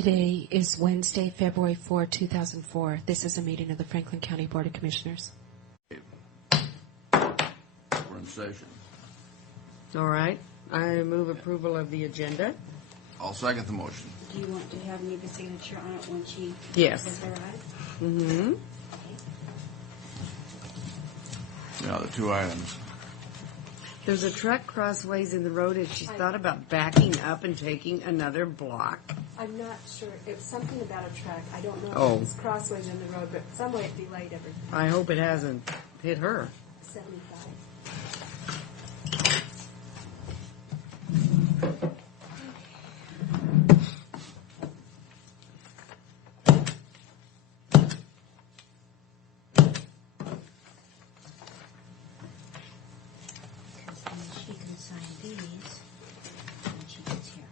Today is Wednesday, February 4, 2004. This is a meeting of the Franklin County Board of Commissioners. We're in session. All right. I move approval of the agenda. I'll second the motion. Do you want to have Neva's signature on it when she Yes. says her right? Mm-hmm. Yeah, the two items. There's a truck crossways in the road, and she's thought about backing up and taking another block. I'm not sure. It was something about a truck. I don't know Oh. if it's crossways in the road, but some way it delayed everything. I hope it hasn't hit her. 75. Because then she can sign these when she gets here.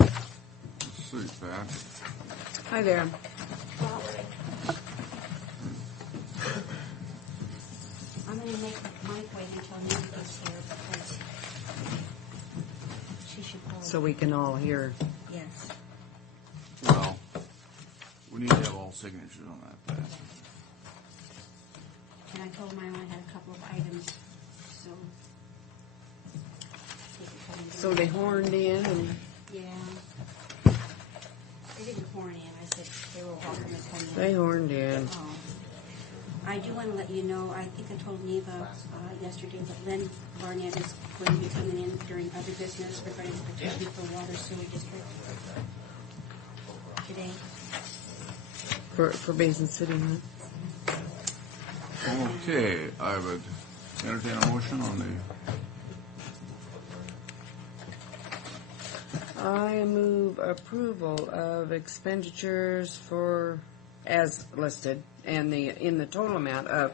Let's see, Pat. Hi there. I'm going to make Mike wait until Neva gets here because she should hold. So we can all hear. Yes. Well, we need to have all signatures on that, Pat. And I told him I only had a couple of items, so. he could come and do So it. they horned in, and Yeah. They didn't horn in. I said they were welcome to come in. they horned in. Oh. I do want to let you know, I think I told Neva yesterday that Lynn Barnett is going to be coming in during other business regarding the petition for water sewer district today. For Basin City, huh? Okay, I would entertain a motion on the... I move approval of expenditures for, as listed, and in the total amount of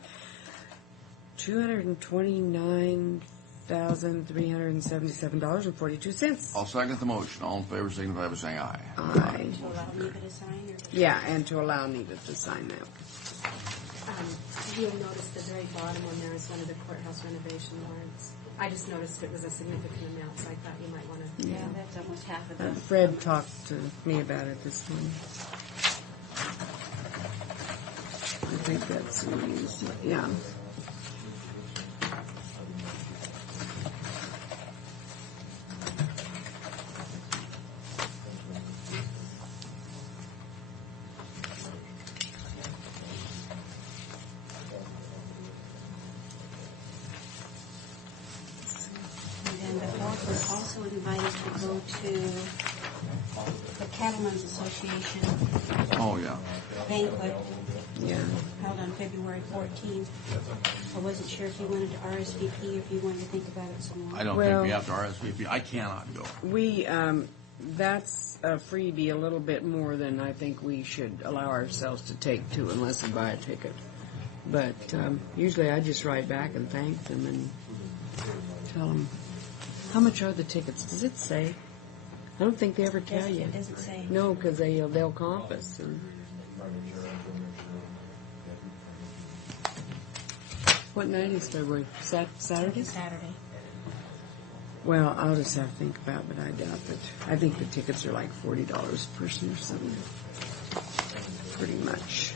$229,377.42. I'll second the motion. All in favor signify by saying aye. Aye. To allow Neva to sign or? Yeah, and to allow Neva to sign that. You'll notice the very bottom one there is one of the courthouse renovation warrants. I just noticed it was a significant amount, so I thought you might want to. Yeah, that's almost half of the. Fred talked to me about it this morning. I think that's what he used. Yeah. And then the board was also invited to go to the Cattlemen's Association Oh, yeah. banquet Yeah. held on February 14th. I wasn't sure if you wanted to RSVP or if you wanted to think about it some more. I don't Well- think we have to RSVP. I cannot go. We, that's a freebie a little bit more than I think we should allow ourselves to take too, unless we buy a ticket. But usually I just write back and thank them and tell them, how much are the tickets? Does it say? I don't think they ever tell you. It doesn't say. No, because they'll comp us. And what night is February? Saturday? Saturday. Well, I'll just have to think about it, but I doubt that. I think the tickets are like $40 a person or something. Pretty much.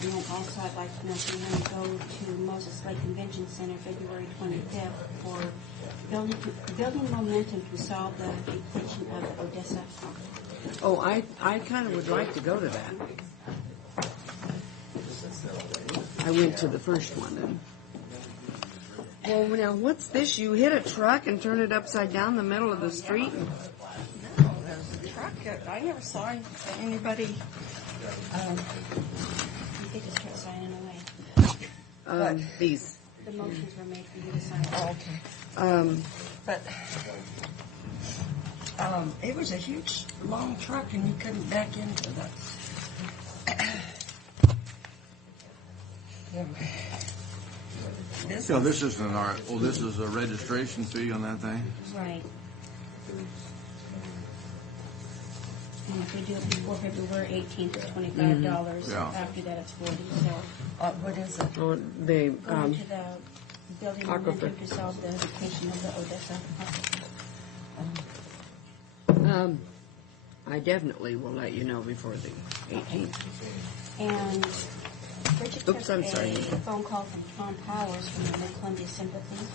And then also I'd like to know if you want to go to Moses Lake Convention Center February 25th for building momentum to solve the depletion of Odessa. Oh, I kind of would like to go to that. I went to the first one. And, well, now, what's this? You hit a truck and turn it upside down the middle of the street? And, No, there's a truck. I never saw anybody. You could just start signing away. these. The motions were made for you to sign. Oh, okay. But It was a huge, long truck, and you couldn't back into the. This So this isn't our, well, this is a registration fee on that thing? Right. And if we do it before February 18th, it's $25. Yeah. After that, it's 40. So what is it? Or they, going to the building Aquifer. momentum to solve the location of the Odessa aquifer. I definitely will let you know before the 18th. And Bridget Oops, took I'm sorry. a phone call from Tom Powers from the Mid-Columbia Sympathy.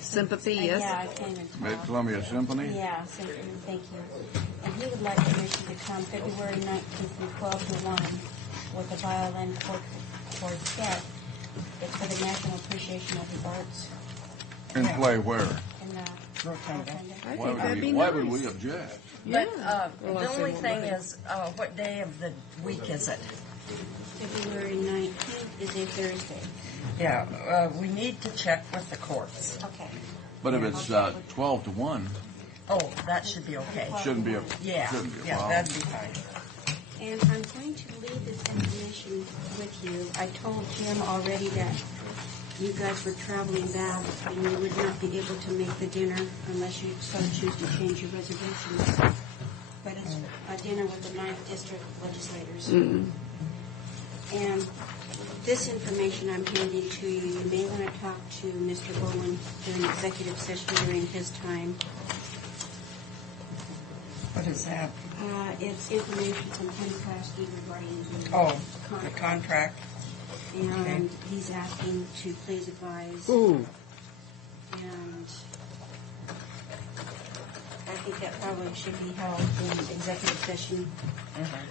Sympathy, yes? Yeah, I can't even talk. Mid-Columbia Symphony? Yeah, Symphony, thank you. And he would like permission to come February 19th from 12 to 1 with a violin quartet. It's for the National Appreciation of the Arts And play where? in the Rotunda. I Why think that'd would be we, why would nice. we object? But Well, the I say only we'll thing look at- is, what day of the week is it? February 19th is a Thursday. Yeah, we need to check with the courts. Okay. But if it's 12 to 1, Oh, that should be okay. shouldn't be a, Yeah, shouldn't be a yeah, problem. that'd be fine. And I'm going to leave this information with you. I told Jim already that you guys were traveling back and you would not be able to make the dinner unless you so choose to change your reservations. But it's a dinner with the 9th District legislators. And this information I'm handing to you, you may want to talk to Mr. Bowen during executive session during his time. What is that? It's information from Ken Klasky regarding the Oh, the contract. contract. And he's asking to please advise. Ooh, And I think that probably should be held in executive session.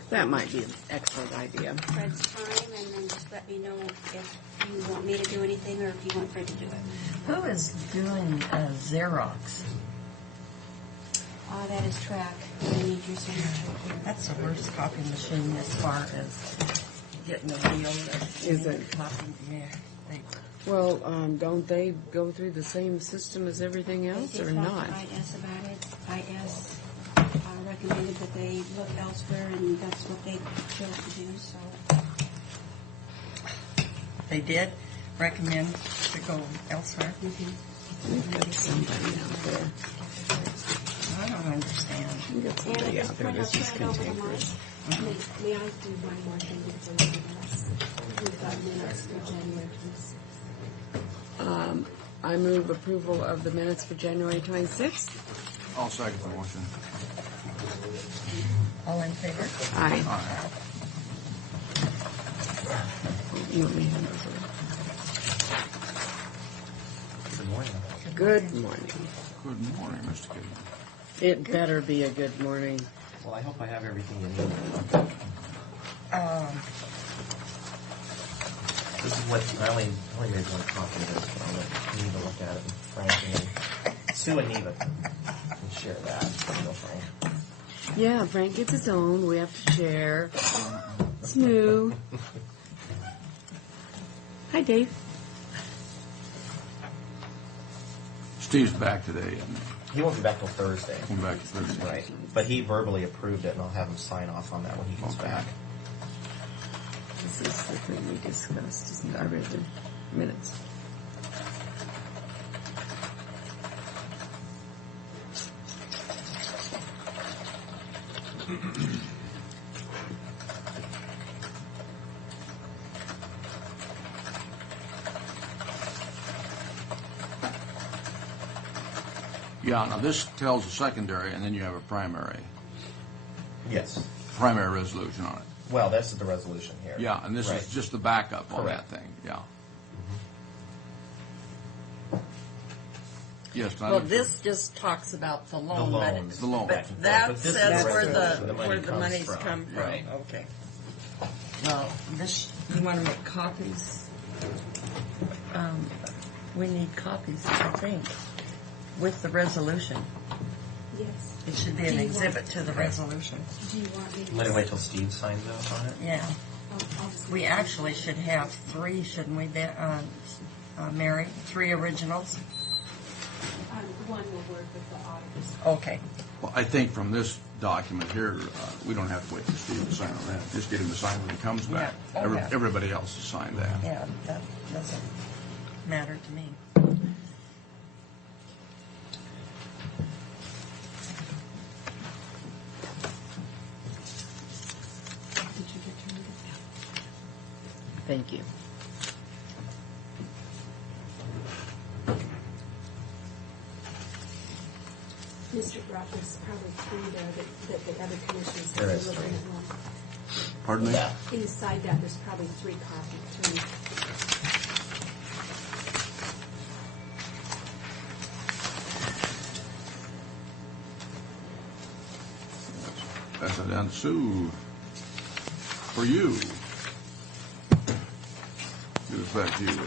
that might be an excellent idea. Fred's time, and then just let me know if you want me to do anything or if you want Fred to do it. Who is doing Xerox? That is track. I need your signature here. That's the worst copy machine as far as getting a deal. Is it? Copy, yeah. Well, don't they go through the same system as everything else They or did talk not? to IS about it. IS recommended that they look elsewhere, and that's what they chose to do, so. They did recommend to go elsewhere. We've got somebody out there. I don't understand. We've got And at somebody this out there point, I'll that's just turn it over to Mike. cantankerous. May I do one more thing before you do this? We've got minutes for January 26th. I move approval of the minutes for January 26th. I'll second the motion. All in favor? Aye. All right. You want me to hand those over? Good morning. Good morning. Good morning, Mr. Kidman. It better be a good morning. Well, I hope I have everything you need. This is what I only made one copy of this, but I'll let Neva look at it. And Frank and Sue and Neva can share that. No, Frank. Yeah, Frank gets his own. We have to share. Snoo. Hi, Dave. Steve's back today, isn't he? He won't be back till Thursday. Come back to Thursday. Right. But he verbally approved it, and I'll have him sign off on that when he comes Okay. back. This is the thing we discussed, isn't it? I read the minutes. Yeah, now this tells a secondary, and then you have a primary Yes. resolution on it. Well, this is the resolution here. Yeah, and this Right. is just the backup on that Correct. thing, yeah. Yes, I Well, know. this just talks about the loan. The but- loans. The loan. But But that this is says the where resolution. the money comes monies from. come from. Right. Okay. Well, this, you want to make copies? We need copies, I think, with the resolution. Yes. It should be an Do you exhibit to the resolution. Do you want me to? Let me wait till Steve signs off on it. Yeah. I'll just- We actually should have three, shouldn't we, Mary? 3 originals? One will work with the auditors. Okay. Well, I think from this document here, we don't have to wait for Steve to sign on that. Just get him to sign when he comes back. Yeah. Oh, yeah. Everybody else has signed that. Yeah, that doesn't matter to me. Did you get your number? Thank you. Mr. Brock, there's probably three there that the other commissioners There are is looking three. at one. Pardon me? Yeah. Inside that, there's probably three copies. That's it, and Sue, for you. Give it back to you,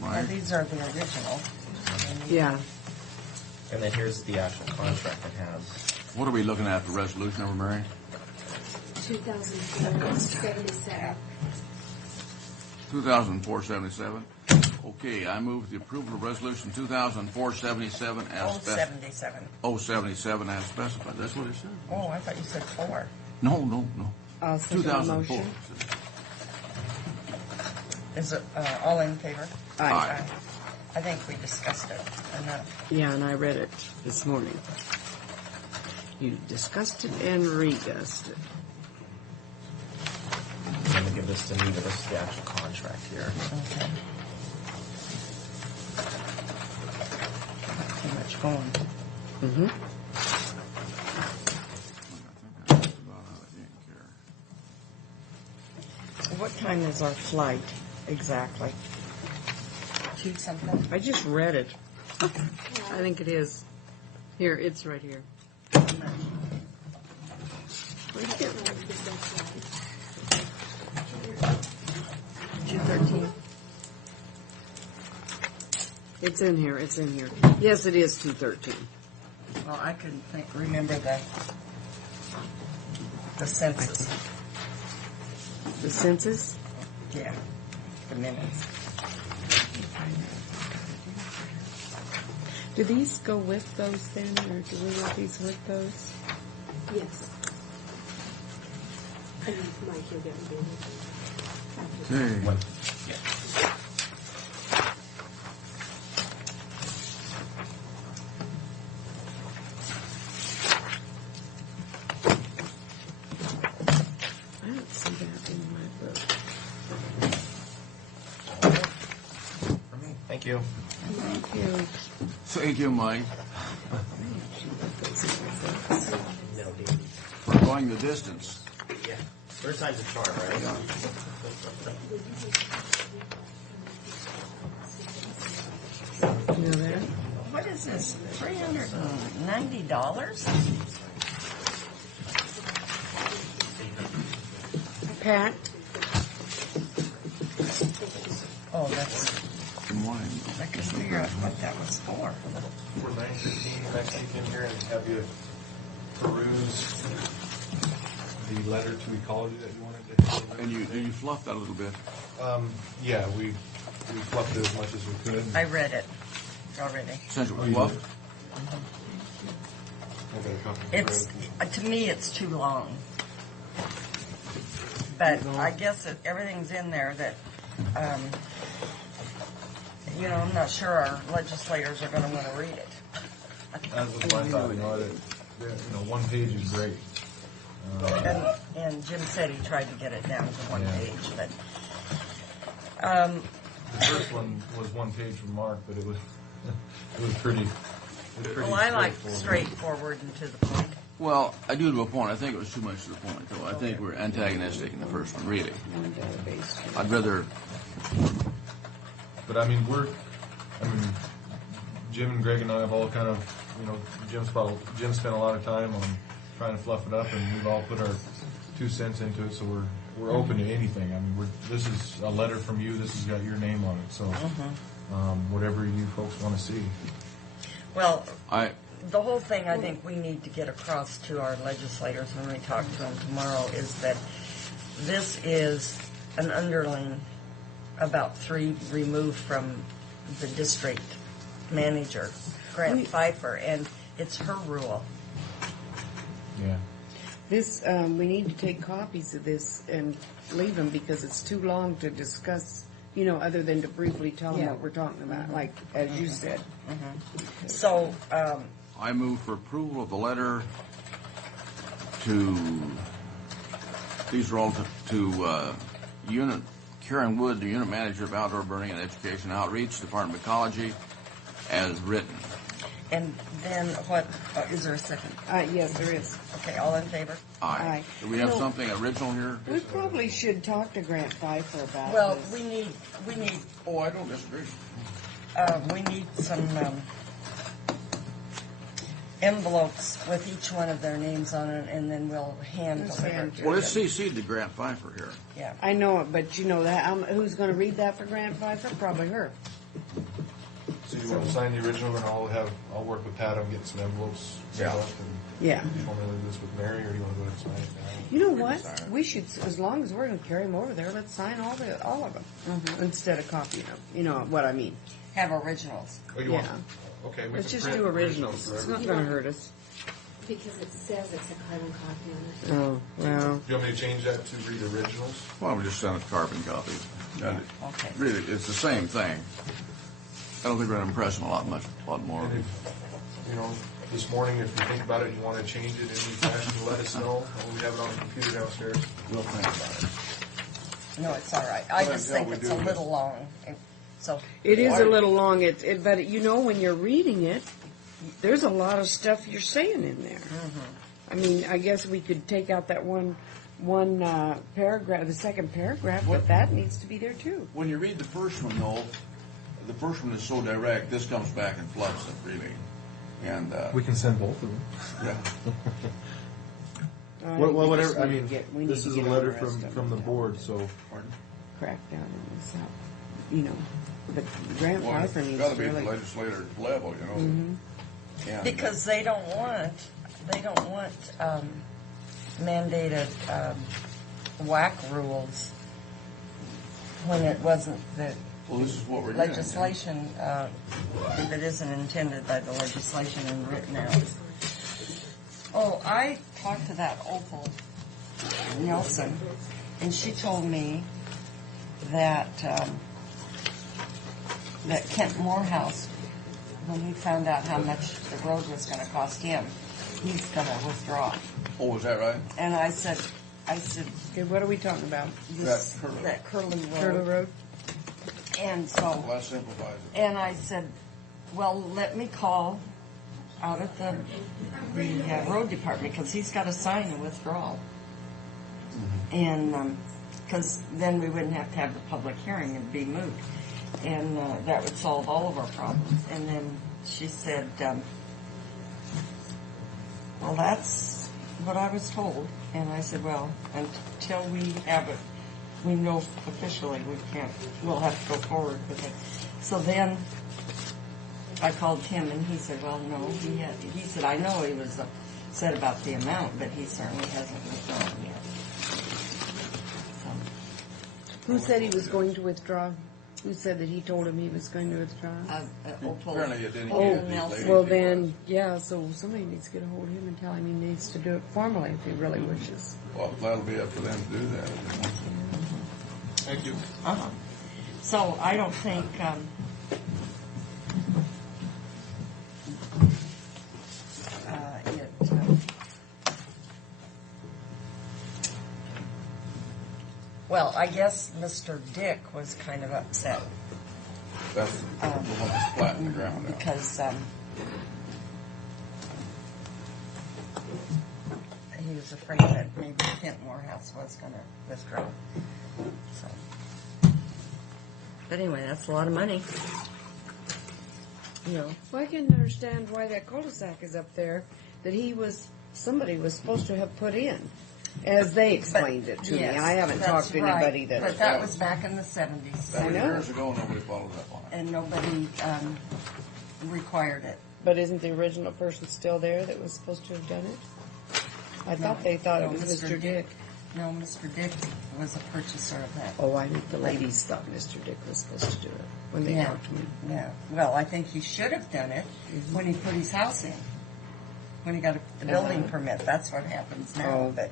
Well, Mike. these are the original. Yeah. And then here's the actual contract that has. What are we looking at, the resolution number, Mary? 2004-77. 2004-77. Okay, I move the approval of resolution 2004-77 as Oh, 77. 077 as specified. That's what it said. Oh, I thought you said 4. No. I'll second the 2004. motion. Is it all in favor? Aye. I think we discussed it enough. Yeah, and I read it this morning. You discussed it and rediscussed it. I'm going to give this to Neva. This is the actual contract here. Okay. Not too much going. Mm-hmm. I think I asked about how they didn't care. What time is our flight exactly? 2 something? I just read it. I think it is. Here, it's right here. 2:13. It's in here. It's in here. Yes, it is 2:13. Well, I couldn't remember the census. The census? Yeah, the minutes. Do these go with those then, or do we want these with those? Yes. And Mike, you'll get me. Okay. What? Yeah. I don't see that in my book. For me. Thank you. Thank you. Thank you, Mike, No, Dave. for going the distance. Yeah. Third time's a charm, right? You know that? What is this? $390? Pat? Oh, that's. Good morning. I couldn't figure out what that was for. For 9:15 next weekend here and have you peruse the letter to ecology that you wanted to have. And you fluffed that a little bit. Yeah, we fluffed it as much as we could. I read it already. Essentially fluffed. I've got a copy of It's it. to me, it's too long. But I guess that everything's in there that, I'm not sure our legislators are going to want to read it. That was my thought, one page is great. And Jim said he tried to get it down to one Yeah. page, but The first one was one page from Mark, but it was pretty. well, I like straightforward and to the point. Well, I do to a point. I think it was too much to the point, though. I think we're antagonistic in the first one, really. One database. I'd rather. But Jim and Greg and I have all kind of, Jim spent a lot of time on trying to fluff it up, and we've all put our 2 cents into it. So we're open to anything. This is a letter from you. This has got your name on it. So whatever you folks want to see. Well, I the whole thing I think we need to get across to our legislators when we talk to them tomorrow is that this is an underling about 3 removed from the district manager Grant Pfeiffer, and it's her rule. Yeah. This, we need to take copies of this and leave them because it's too long to discuss, other than to briefly tell them Yeah. what we're talking about, like, as you said. So, I move for approval of the letter to, these are all to unit, Karen Wood, the unit manager of outdoor burning and education outreach, Department of Ecology, as written. and then what, is there a second? Yes, there is. Okay, all in favor? Aye. Do we have No. something original here? We probably should talk to Grant Pfeiffer about Well, this. we need, Oh, I don't disagree. we need some, envelopes with each one of their names on it, and then we'll hand Let's deliver hand it to Well, them. it's CC'd to Grant Pfeiffer here. Yeah. I know it, but you know that, who's gonna read that for Grant Pfeiffer? Probably her. So you want to sign the original, and I'll work with Pat on getting some envelopes made Yeah. up. And Yeah. do you want me to leave this with Mary, or do you want to go ahead and sign it now? You know what? We should, as long as we're gonna carry them over there, let's sign all of them. Instead of copying them. You know what I mean? Have originals. Oh, you want? Yeah. Okay, we Let's can just print do originals. for It's not everybody. gonna hurt us. Because it says it's a carbon copy on it. Oh, well. Do you want me to change that to read originals? Why don't we just send a carbon copy? Okay. Really, it's the same thing. I don't think we're going to impress them a lot more. And if, this morning, if you think about it, you want to change it in any fashion, let us know. We have it on the computer downstairs. We'll think about it. No, it's all right. I Well, just yeah, think we it's do a this. little long. So, It is Why- a little long, but when you're reading it, there's a lot of stuff you're saying in there. I mean, I guess we could take out that one paragraph, the second paragraph, but that needs to be there too. When you read the first one, though, the first one is so direct, this comes back and floods it, really. And, We can send both of them. yeah. I Well, think we whatever. just I need to mean, get- we need this to is get a on letter rest of from the them. board, so Pardon? Crack down on this out. But Grant Well, Pfeiffer it's needs got to to be at the really. legislator level, And, because they don't want mandated WAC rules when it wasn't the well, this is what we're doing. legislation, if it isn't intended by the legislation and written out. Oh, I talked to that Opal Nelson, and she told me that that Kent Morehouse, when he found out how much the road was going to cost him, he's going to withdraw. Oh, is that right? And I said, Okay, what are we talking about? this, That Curly. that Curly Road. Turtle Road? And so, Well, that simplifies it. and I said, well, let me call out at the road department, because he's got to sign a withdrawal. And, because then we wouldn't have to have the public hearing, it'd be moot. And that would solve all of our problems. And then she said, well, that's what I was told. And I said, well, until we have it, we know officially we'll have to go forward with it. So then I called Tim, and he said, well, no, he said, I know he was upset about the amount, but he certainly hasn't withdrawn yet. So, Who said he was going to withdraw? Who said that he told him he was going to withdraw? Opal, Apparently it didn't Opal get these Nelson. ladies. Well, then, yeah, so somebody needs to get a hold of him and tell him he needs to do it formally if he really wishes. Well, that'll be up to them to do that. thank you. So I don't think, well, I guess Mr. Dick was kind of upset That's the one that's flat in the ground now. because he was afraid that maybe Kent Morehouse was going to withdraw. So, but anyway, that's a lot of money. You know, Well, I can understand why that cul-de-sac is up there that somebody was supposed to have put in, as they explained it to me. yes, I haven't that's talked to anybody right. that. But that was back in the 70s, That was know. years ago, nobody followed up on it. and nobody required it. But isn't the original person still there that was supposed to have done it? I thought they thought it was Mr. Dick. No, Mr. Dick was a purchaser of that. Oh, I think the ladies thought Mr. Dick was supposed to do it when they Yeah, talked to me. yeah. Well, I think he should have done it when he put his house in. When he got the building permit, that's what happens now. But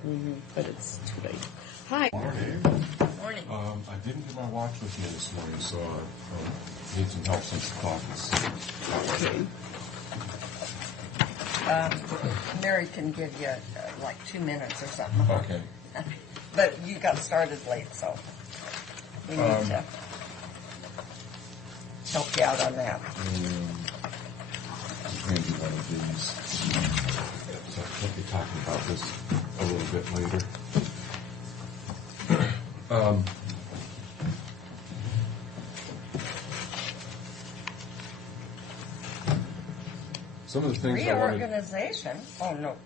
But it's too late. Hi. morning. I didn't get my watch with me this morning, so I need some help since the clock is. Okay. Mary can give you like 2 minutes or something. Okay. But you got started late, so we need to help you out on that. Maybe one of these. So we'll be talking about this a little bit later. Some of the things I wanted. Reorganization? Oh, no.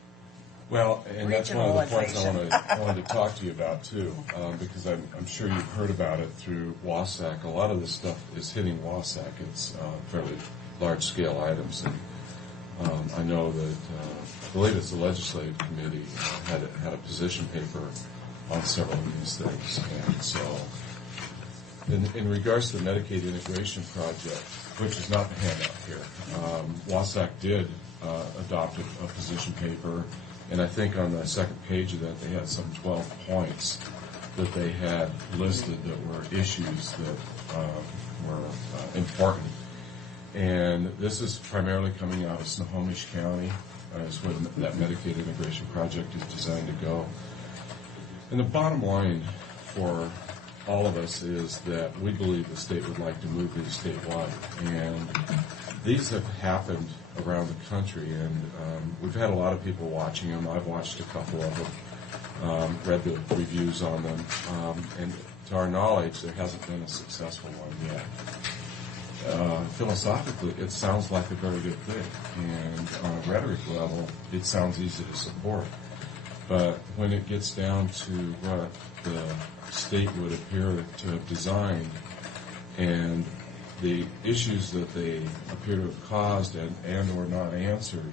Well, and that's one of the points Regionalization. I wanted to talk to you about too, because I'm sure you've heard about it through WASAC. A lot of this stuff is hitting WASAC. It's fairly large-scale items, and I know that I believe it's the legislative committee had a position paper on several of these things, and so in regards to the Medicaid integration project, which is not the handout here, WASAC did adopt a position paper. And I think on the second page of that, they had some 12 points that they had listed that were issues that were important. And this is primarily coming out of Snohomish County, is where that Medicaid integration project is designed to go. And the bottom line for all of us is that we believe the state would like to move these statewide. And these have happened around the country, and we've had a lot of people watching them. I've watched a couple of them, read the reviews on them, and to our knowledge, there hasn't been a successful one yet. Philosophically, it sounds like a very good thing, and on a rhetoric level, it sounds easy to support. But when it gets down to what the state would appear to have designed and the issues that they appear to have caused and or not answered,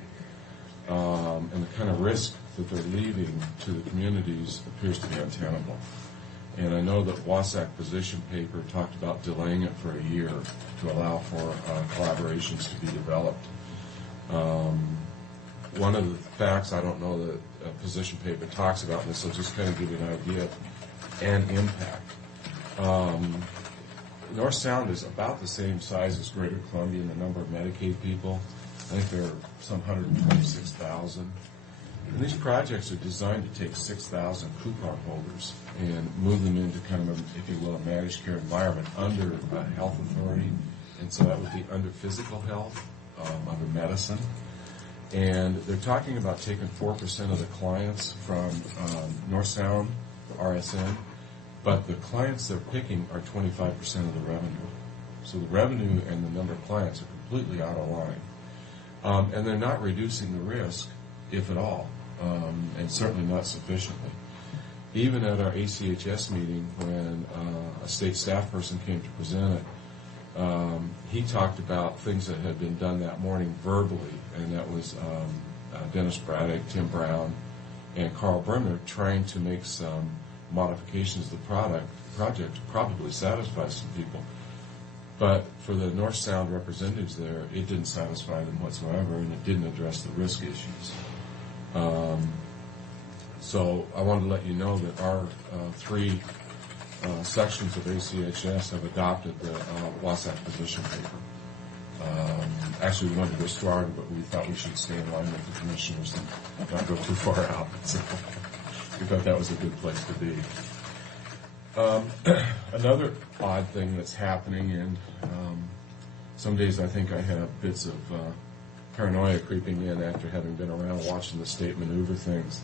and the kind of risk that they're leaving to the communities appears to be untenable. And I know that WASAC position paper talked about delaying it for a year to allow for collaborations to be developed. One of the facts, I don't know that a position paper talks about this, so just kind of give you an idea and impact. North Sound is about the same size as Greater Columbia in the number of Medicaid people. I think there are some 126,000. And these projects are designed to take 6,000 coupon holders and move them into kind of, if you will, a managed care environment under a health authority. And so that would be under physical health, under medicine. And they're talking about taking 4% of the clients from North Sound, RSN, but the clients they're picking are 25% of the revenue. So the revenue and the number of clients are completely out of line. And they're not reducing the risk, if at all, and certainly not sufficiently. Even at our ACHS meeting, when a state staff person came to present it, he talked about things that had been done that morning verbally, and that was Dennis Braddock, Tim Brown, and Carl Brimmer trying to make some modifications to the project to probably satisfy some people. But for the North Sound representatives there, it didn't satisfy them whatsoever, and it didn't address the risk issues. So I wanted to let you know that our three sections of ACHS have adopted the WASAC position paper. Actually, we wanted to go stronger, but we thought we should stay in line with the commissioners and not go too far out. So we thought that was a good place to be. Another odd thing that's happening, and some days I think I have bits of paranoia creeping in after having been around watching the state maneuver things.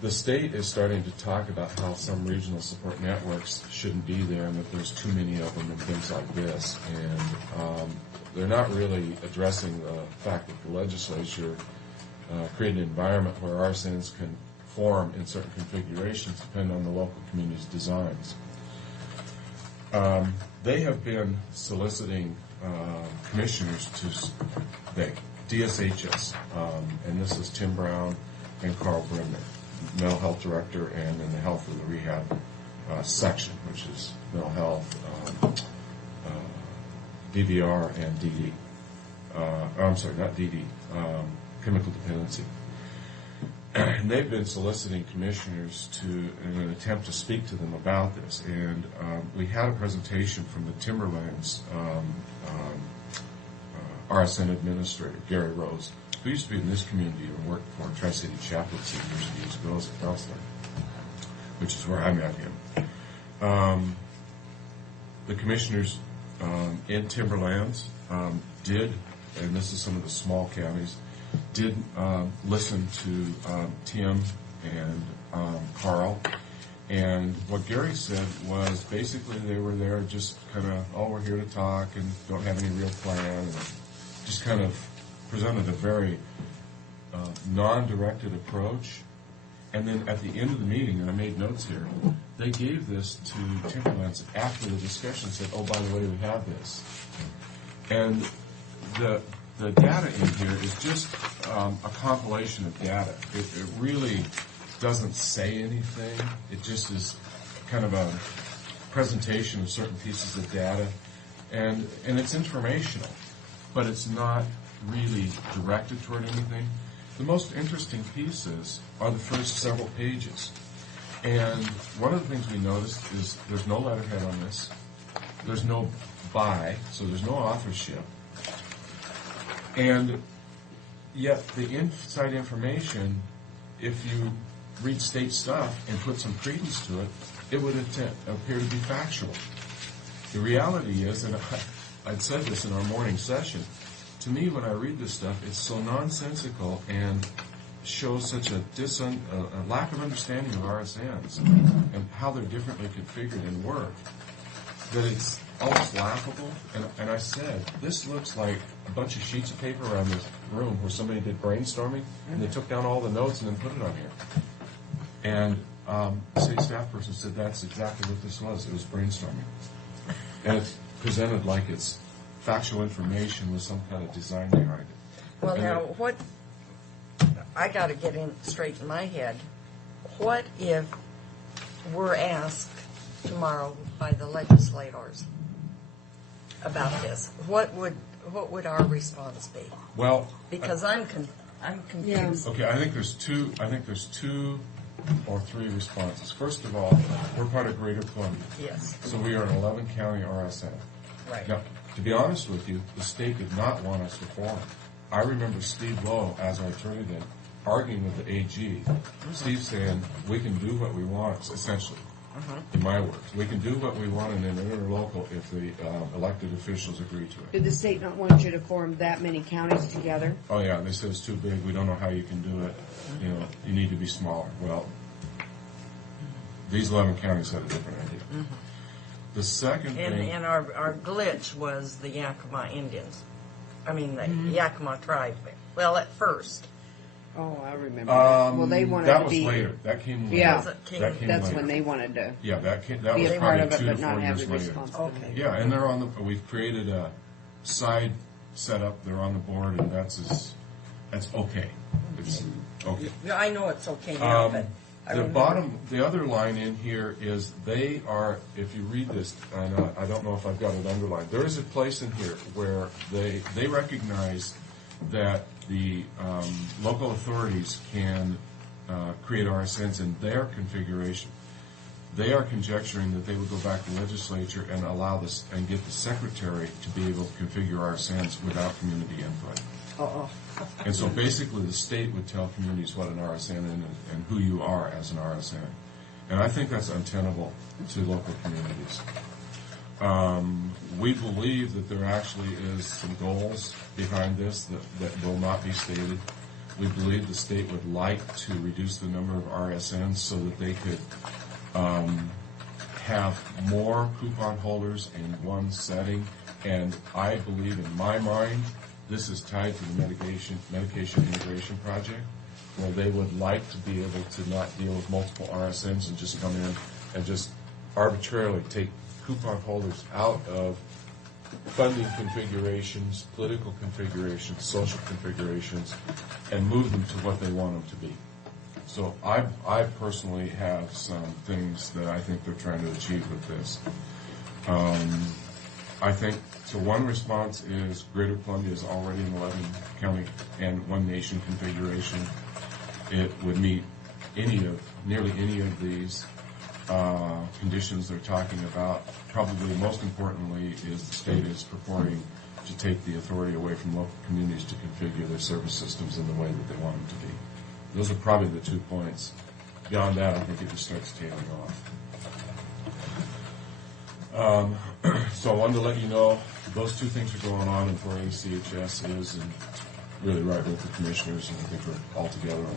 The state is starting to talk about how some regional support networks shouldn't be there and that there's too many of them and things like this. And they're not really addressing the fact that the legislature created an environment where RSNs can form in certain configurations depending on the local community's designs. They have been soliciting commissioners to DSHS, and this is Tim Brown and Carl Brimmer. mental health director, and in the health of the rehab section, which is mental health, DVR, and DD. I'm sorry, not DD, chemical dependency. And they've been soliciting commissioners in an attempt to speak to them about this. And we had a presentation from the Timberlands RSN administrator, Gary Rose, who used to be in this community and worked for Tri-City Chaplaincy years ago as a counselor, which is where I met him. The commissioners in Timberlands did, and this is some of the small counties, did listen to Tim and Carl. And what Gary said was basically they were there just kind of, oh, we're here to talk and don't have any real plan. And just kind of presented a very non-directed approach. And then at the end of the meeting, and I made notes here, they gave this to Timberlands after the discussion, said, oh, by the way, we have this. And the data in here is just a compilation of data. It really doesn't say anything. It just is kind of a presentation of certain pieces of data. And it's informational, but it's not really directed toward anything. The most interesting pieces are the first several pages. And one of the things we noticed is there's no letterhead on this. There's no by, so there's no authorship. And yet the inside information, if you read state stuff and put some credence to it, it would appear to be factual. The reality is, and I'd said this in our morning session, to me when I read this stuff, it's so nonsensical and shows such a lack of understanding of RSNs and how they're differently configured and work, that it's almost laughable. And I said, this looks like a bunch of sheets of paper around this room where somebody did brainstorming and they took down all the notes and then put it on here. And the city staff person said that's exactly what this was. It was brainstorming. And it's presented like it's factual information with some kind of design behind it. Well, now, what I got to get straight in my head. What if we're asked tomorrow by the legislators about this? What would our response be? Well, because I'm confused. Okay, I think there's two or three responses. First of all, we're part of Greater Columbia. Yes. So we are an 11-county RSN. Right. Now, to be honest with you, the state did not want us to form. I remember Steve Lowe, as our attorney then, arguing with the AG. Steve saying, we can do what we want, essentially, in my words. We can do what we want in an interlocal if the elected officials agree to it. Did the state not want you to form that many counties together? Oh, yeah, they said it's too big. We don't know how you can do it. You know, you need to be smaller. Well, these 11 counties had a different idea. The second thing... And our glitch was the Yakima Indians. I mean, the Yakima tribe. Well, at first. Oh, I remember. Well, they wanted that to was be... later. That came later. Yeah, that came that's later. when they wanted to Yeah, that be was a part probably of it, 2 but to not 4 have years the later. responsibility. Okay. Yeah, and they're we've created a side setup. They're on the board, and that's okay. It's okay. Yeah, I know it's okay now, but I remember. The other line in here is they are, if you read this, and I don't know if I've got it underlined, there is a place in here where they recognize that the local authorities can create RSNs in their configuration. They are conjecturing that they would go back to the legislature and allow this and get the secretary to be able to configure RSNs without community input. And so basically the state would tell communities what an RSN is and who you are as an RSN. And I think that's untenable to local communities. We believe that there actually is some goals behind this that will not be stated. We believe the state would like to reduce the number of RSNs so that they could have more coupon holders in one setting. And I believe in my mind this is tied to the medication integration project, where they would like to be able to not deal with multiple RSNs and just come in and just arbitrarily take coupon holders out of funding configurations, political configurations, social configurations, and move them to what they want them to be. So I personally have some things that I think they're trying to achieve with this. I think, so one response is Greater Columbia is already an 11 county and one nation configuration. It would meet nearly any of these conditions they're talking about. Probably most importantly is the state is purporting to take the authority away from local communities to configure their service systems in the way that they want them to be. Those are probably the 2 points. Beyond that, I think it just starts tailing off. So I wanted to let you know those 2 things are going on and where ACHS is, and really right with the commissioners, and I think we're all together on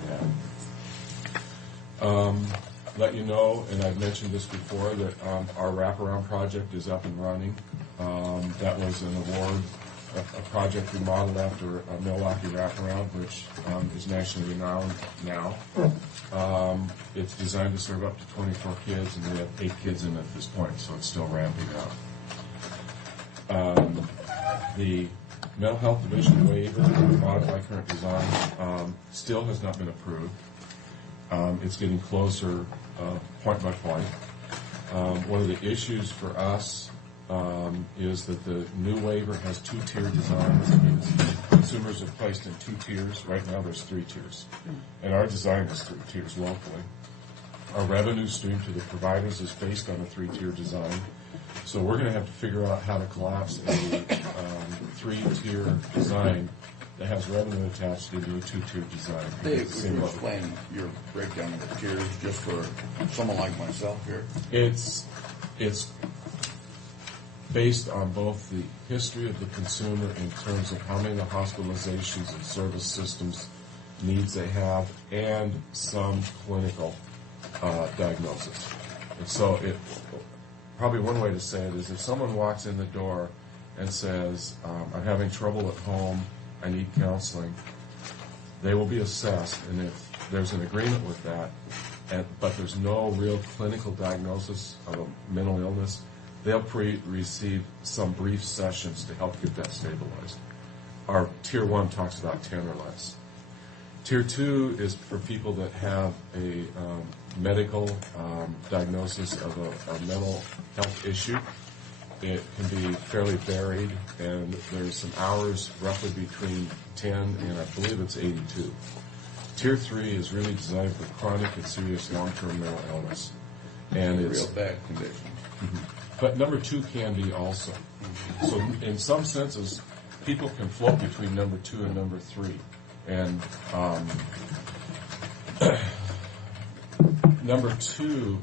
that. Let you know, and I've mentioned this before, that our wraparound project is up and running. That was an award, a project we modeled after a Milwaukee wraparound, which is nationally renowned now. It's designed to serve up to 24 kids, and we have 8 kids in it at this point, so it's still ramping up. The mental health division waiver, modified current design, still has not been approved. It's getting closer point by point. One of the issues for us is that the new waiver has 2-tier designs. It means consumers are placed in 2 tiers. Right now there's 3 tiers. And our design is 3 tiers locally. Our revenue stream to the providers is based on a 3-tier design. So we're going to have to figure out how to collapse a 3-tier design that has revenue attached into a 2-tier design. Dave, could you explain your breakdown of the tiers just for someone like myself here? It's based on both the history of the consumer in terms of how many hospitalizations and service systems needs they have, and some clinical diagnosis. And so probably one way to say it is if someone walks in the door and says, I'm having trouble at home, I need counseling, they will be assessed, and if there's an agreement with that, but there's no real clinical diagnosis of a mental illness, they'll receive some brief sessions to help get that stabilized. Our Tier 1 talks about 10 or less. Tier 2 is for people that have a medical diagnosis of a mental health issue. It can be fairly varied, and there's some hours roughly between 10 and I believe it's 82. Tier 3 is really designed for chronic and serious long-term mental illness. And it's real bad conditions. Mm-hmm. But number 2 can be also. So in some senses, people can float between number 2 and number 3. And number 2...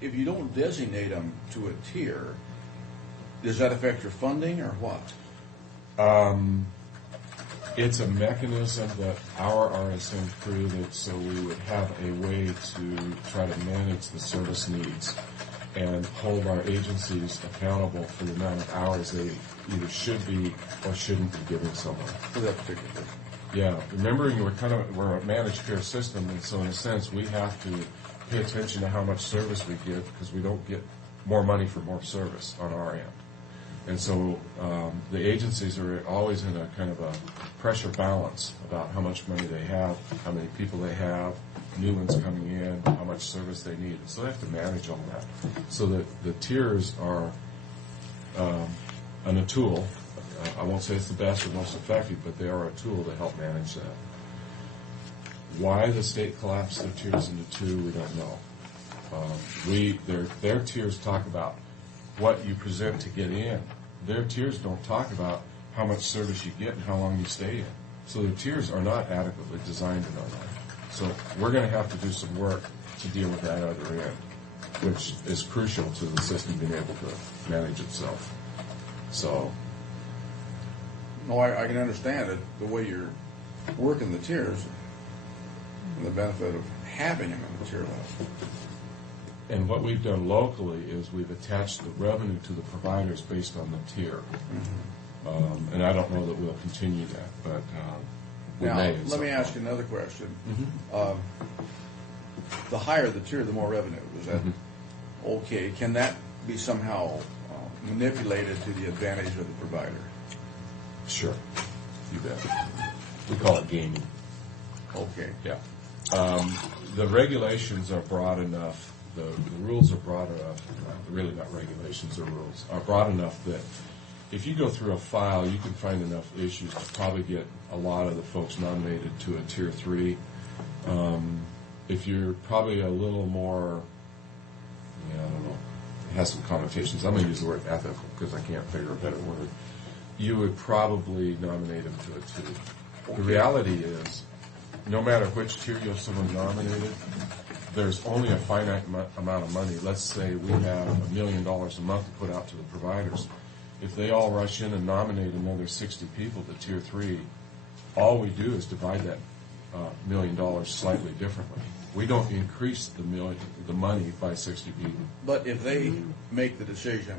If you don't designate them to a tier, does that affect your funding or what? It's a mechanism that our RSM created so we would have a way to try to manage the service needs and hold our agencies accountable for the amount of hours they either should be or shouldn't be giving someone. For that particular person. Yeah, remembering we're a managed care system, and so in a sense we have to pay attention to how much service we give because we don't get more money for more service on our end. And so the agencies are always in a kind of a pressure balance about how much money they have, how many people they have, new ones coming in, how much service they need. And so they have to manage all that. So that the tiers are a tool. I won't say it's the best or most effective, but they are a tool to help manage that. Why the state collapsed their tiers into 2, we don't know. Their tiers talk about what you present to get in. Their tiers don't talk about how much service you get and how long you stay in. So the tiers are not adequately designed in our life. So we're going to have to do some work to deal with that other end, which is crucial to the system being able to manage itself. So... No, I can understand it, the way you're working the tiers and the benefit of having them in the tier level. And what we've done locally is we've attached the revenue to the providers based on the tier. Mm-hmm. And I don't know that we'll continue that, but we now, may. Let me ask you another question. Mm-hmm. The higher the tier, the more revenue. Is that okay? Can that be somehow manipulated to the advantage of the provider? Sure. You bet. We call it gaming. Okay. Yeah. The regulations are broad enough, the rules are broad enough, really not regulations or rules, are broad enough that if you go through a file, you can find enough issues to probably get a lot of the folks nominated to a Tier 3. If you're probably a little more, I don't know, it has some connotations. I'm going to use the word ethical because I can't figure a better word. You would probably nominate them to a 2. The reality is, no matter which tier you have someone nominated, there's only a finite amount of money. Let's say we have $1 million a month to put out to the providers. If they all rush in and nominate another 60 people to Tier 3, all we do is divide that $1 million slightly differently. We don't increase the money by 60 people. But if they make the decision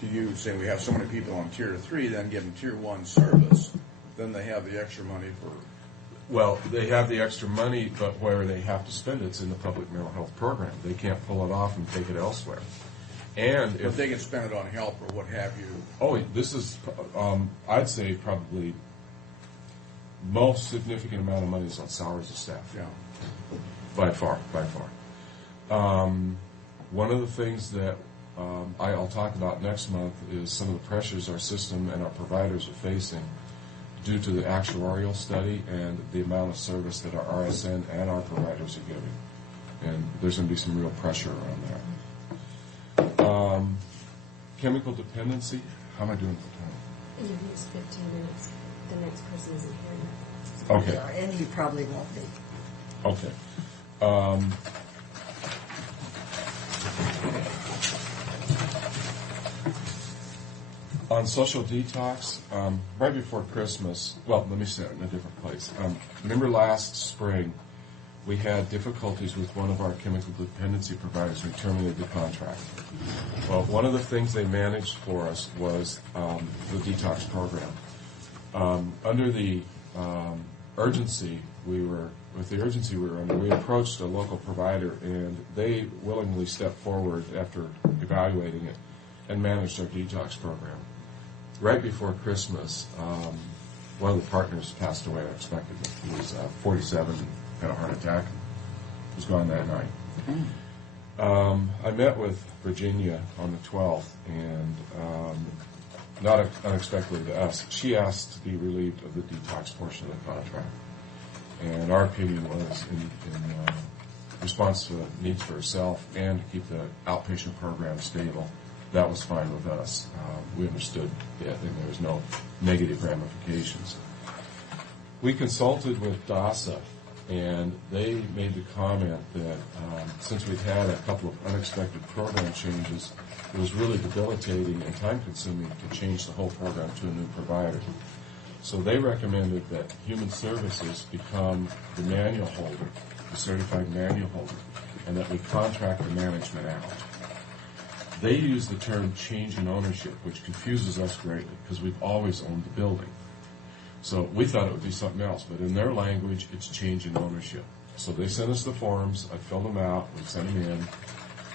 to use, say we have so many people on Tier 3, then give them Tier 1 service, then they have the extra money for... Well, they have the extra money, but where they have to spend it's in the public mental health program. They can't pull it off and take it elsewhere. And if they can spend it on help or what have you. Oh, this is, I'd say probably most significant amount of money is on salaries of staff. Yeah. By far. One of the things that I'll talk about next month is some of the pressures our system and our providers are facing due to the actuarial study and the amount of service that our RSN and our providers are giving. And there's going to be some real pressure around that. Chemical dependency, how am I doing for time? You've used 15 minutes. The next person isn't here yet. Okay. And you probably won't be. Okay. On social detox, right before Christmas, well, let me say it in a different place. Remember last spring, we had difficulties with one of our chemical dependency providers who terminated the contract. Well, one of the things they managed for us was the detox program. Under the urgency we were under, we approached a local provider, and they willingly stepped forward after evaluating it and managed our detox program. Right before Christmas, one of the partners passed away unexpectedly. He was 47, had a heart attack, was gone that night. I met with Virginia on the 12th, and not unexpectedly to us, she asked to be relieved of the detox portion of the contract. And our opinion was, in response to the needs for herself and to keep the outpatient program stable, that was fine with us. We understood it, and there was no negative ramifications. We consulted with DASA, and they made the comment that since we've had a couple of unexpected program changes, it was really debilitating and time-consuming to change the whole program to a new provider. So they recommended that Human Services become the manual holder, the certified manual holder, and that we contract the management out. They use the term change in ownership, which confuses us greatly because we've always owned the building. So we thought it would be something else, but in their language, it's change in ownership. So they sent us the forms, I filled them out, we sent them in.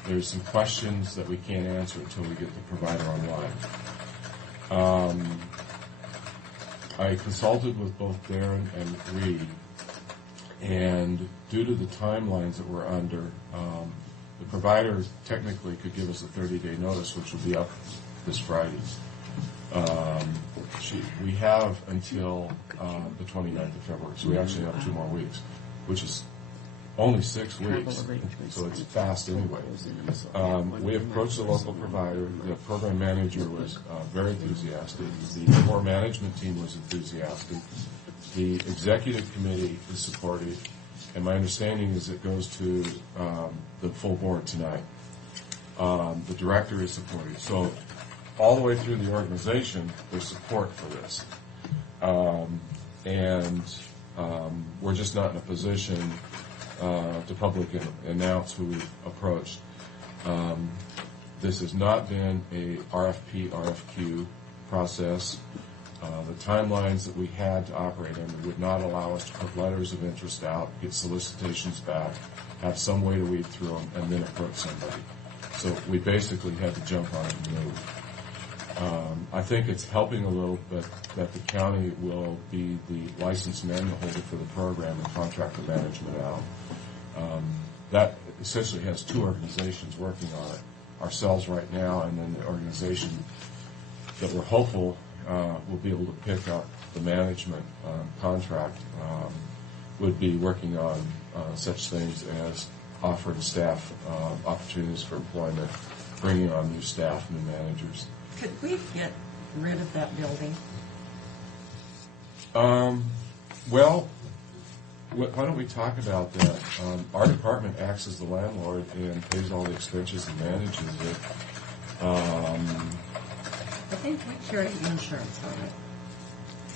There's some questions that we can't answer until we get the provider online. I consulted with both Darren and Reed, and due to the timelines that we're under, the provider technically could give us a 30-day notice, which will be up this Friday. We have until the 29th of February, so we actually have 2 more weeks, which is only 6 weeks, so it's fast anyway. We approached the local provider. The program manager was very enthusiastic. The core management team was enthusiastic. The executive committee is supportive, and my understanding is it goes to the full board tonight. The director is supportive. So all the way through the organization, there's support for this. We're just not in a position to publicly announce who we've approached. This has not been a RFP, RFQ process. The timelines that we had to operate under would not allow us to put letters of interest out, get solicitations back, have some way to weed through them, and then approach somebody. So we basically had to jump on it and move. I think it's helping a little bit that the county will be the license manual holder for the program and contract the management out. That essentially has two organizations working on it, ourselves right now, and then the organization that we're hopeful will be able to pick up the management contract would be working on such things as offering staff opportunities for employment, bringing on new staff, new managers. Could we get rid of that building? Well, why don't we talk about that? Our department acts as the landlord and pays all the expenses and manages it. I think we carry insurance on it.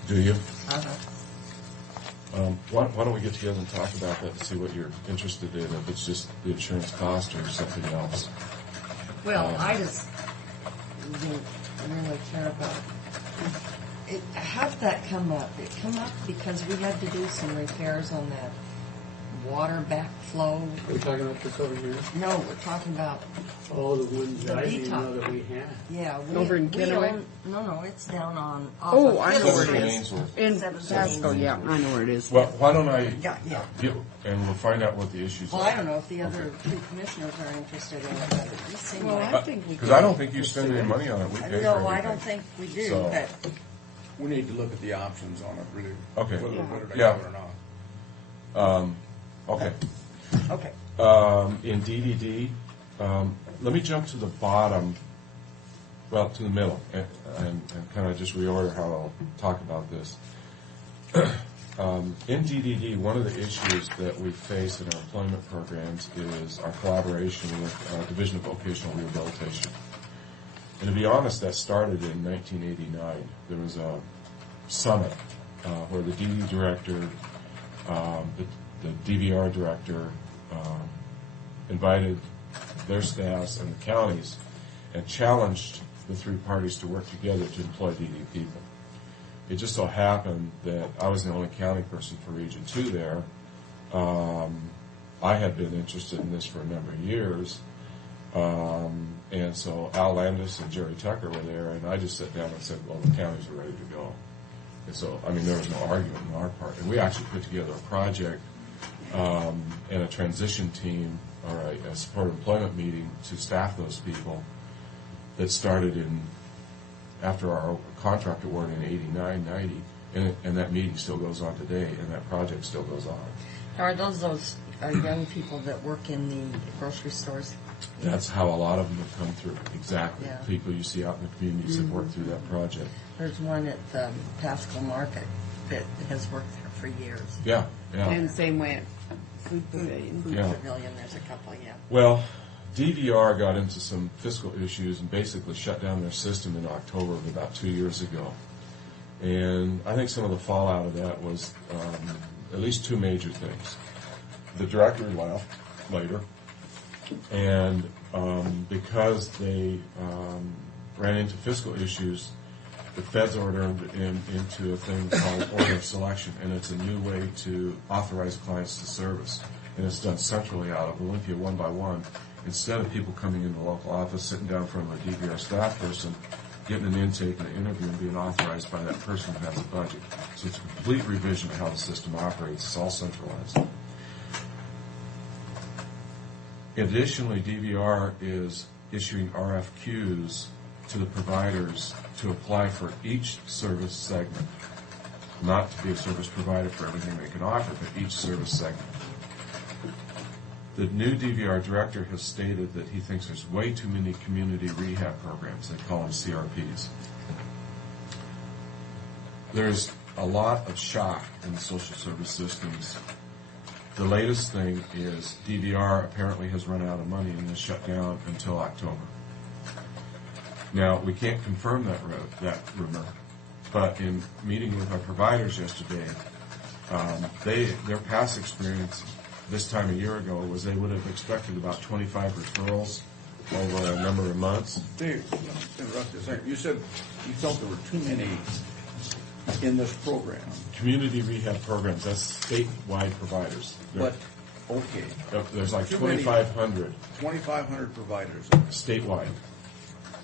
Do you? Uh-huh. Why don't we get together and talk about that and see what you're interested in, if it's just the insurance cost or something else. Well, I just didn't really care about it. How did that come up? It come up because we had to do some repairs on that water backflow. Are we talking about this over here? No, we're talking about Oh, the ones the that I didn't know detox. that we had. Yeah, Over in Kennewick? No, it's down on. Oh, I know where it Seven is. Ainsworth. In 17. Pasco, yeah, I know where it is. Well, why don't I Yeah. get, and we'll find out what the issues Well, are. I don't know if the other two commissioners are interested in it, but it just seemed Well, like. I think we Because could I don't think you spend any money on it. We pay for everything. No, I don't think we do, So- but We need to look at the options on it, really. Okay. Whether to Yeah. have it or not. Okay. okay. In DDD, let me jump to the bottom, well, to the middle, and kind of just reorder how I'll talk about this. In DDD, one of the issues that we face in our employment programs is our collaboration with Division of Vocational Rehabilitation. And to be honest, that started in 1989. There was a summit where the DD director, the DVR director, invited their staffs and the counties and challenged the three parties to work together to employ DD people. It just so happened that I was the only county person for Region 2 there. I had been interested in this for a number of years. And so Al Landis and Jerry Tucker were there, and I just sat down and said, well, the counties are ready to go. And so, I mean, there was no argument on our part. And we actually put together a project and a transition team, or a support employment meeting to staff those people that started after our contract award in 89, 90. And that meeting still goes on today, and that project still goes on. Are those young people that work in the grocery stores? That's how a lot of them have come through. Exactly. Yeah. People you see out in the communities that work through that project. There's one at the Pasco Market that has worked there for years. Yeah, yeah. And same way at Food Pavilion. Food Yeah. Pavilion, there's a couple, yeah. Well, DVR got into some fiscal issues and basically shut down their system in October of about 2 years ago. And I think some of the fallout of that was at least two major things. The director left later, and because they ran into fiscal issues, the feds ordered into a thing called order of selection, and it's a new way to authorize clients to service. And it's done centrally out of Olympia one by one. Instead of people coming into the local office, sitting down in front of a DVR staff person, getting an intake and an interview and being authorized by that person who has a budget. So it's a complete revision of how the system operates. It's all centralized. Additionally, DVR is issuing RFQs to the providers to apply for each service segment. Not to be a service provider for everything they can offer, but each service segment. The new DVR director has stated that he thinks there's way too many community rehab programs. They call them CRPs. There's a lot of shock in the social service systems. The latest thing is DVR apparently has run out of money and is shut down until October. Now, we can't confirm that rumor, but in meeting with our providers yesterday, their past experience this time a year ago was they would have expected about 25 referrals over a number of months. Dave, interrupt you a second. You said you felt there were too many in this program. Community rehab programs, that's statewide providers. But, okay. There's like Too many. 2,500 2,500 providers. statewide.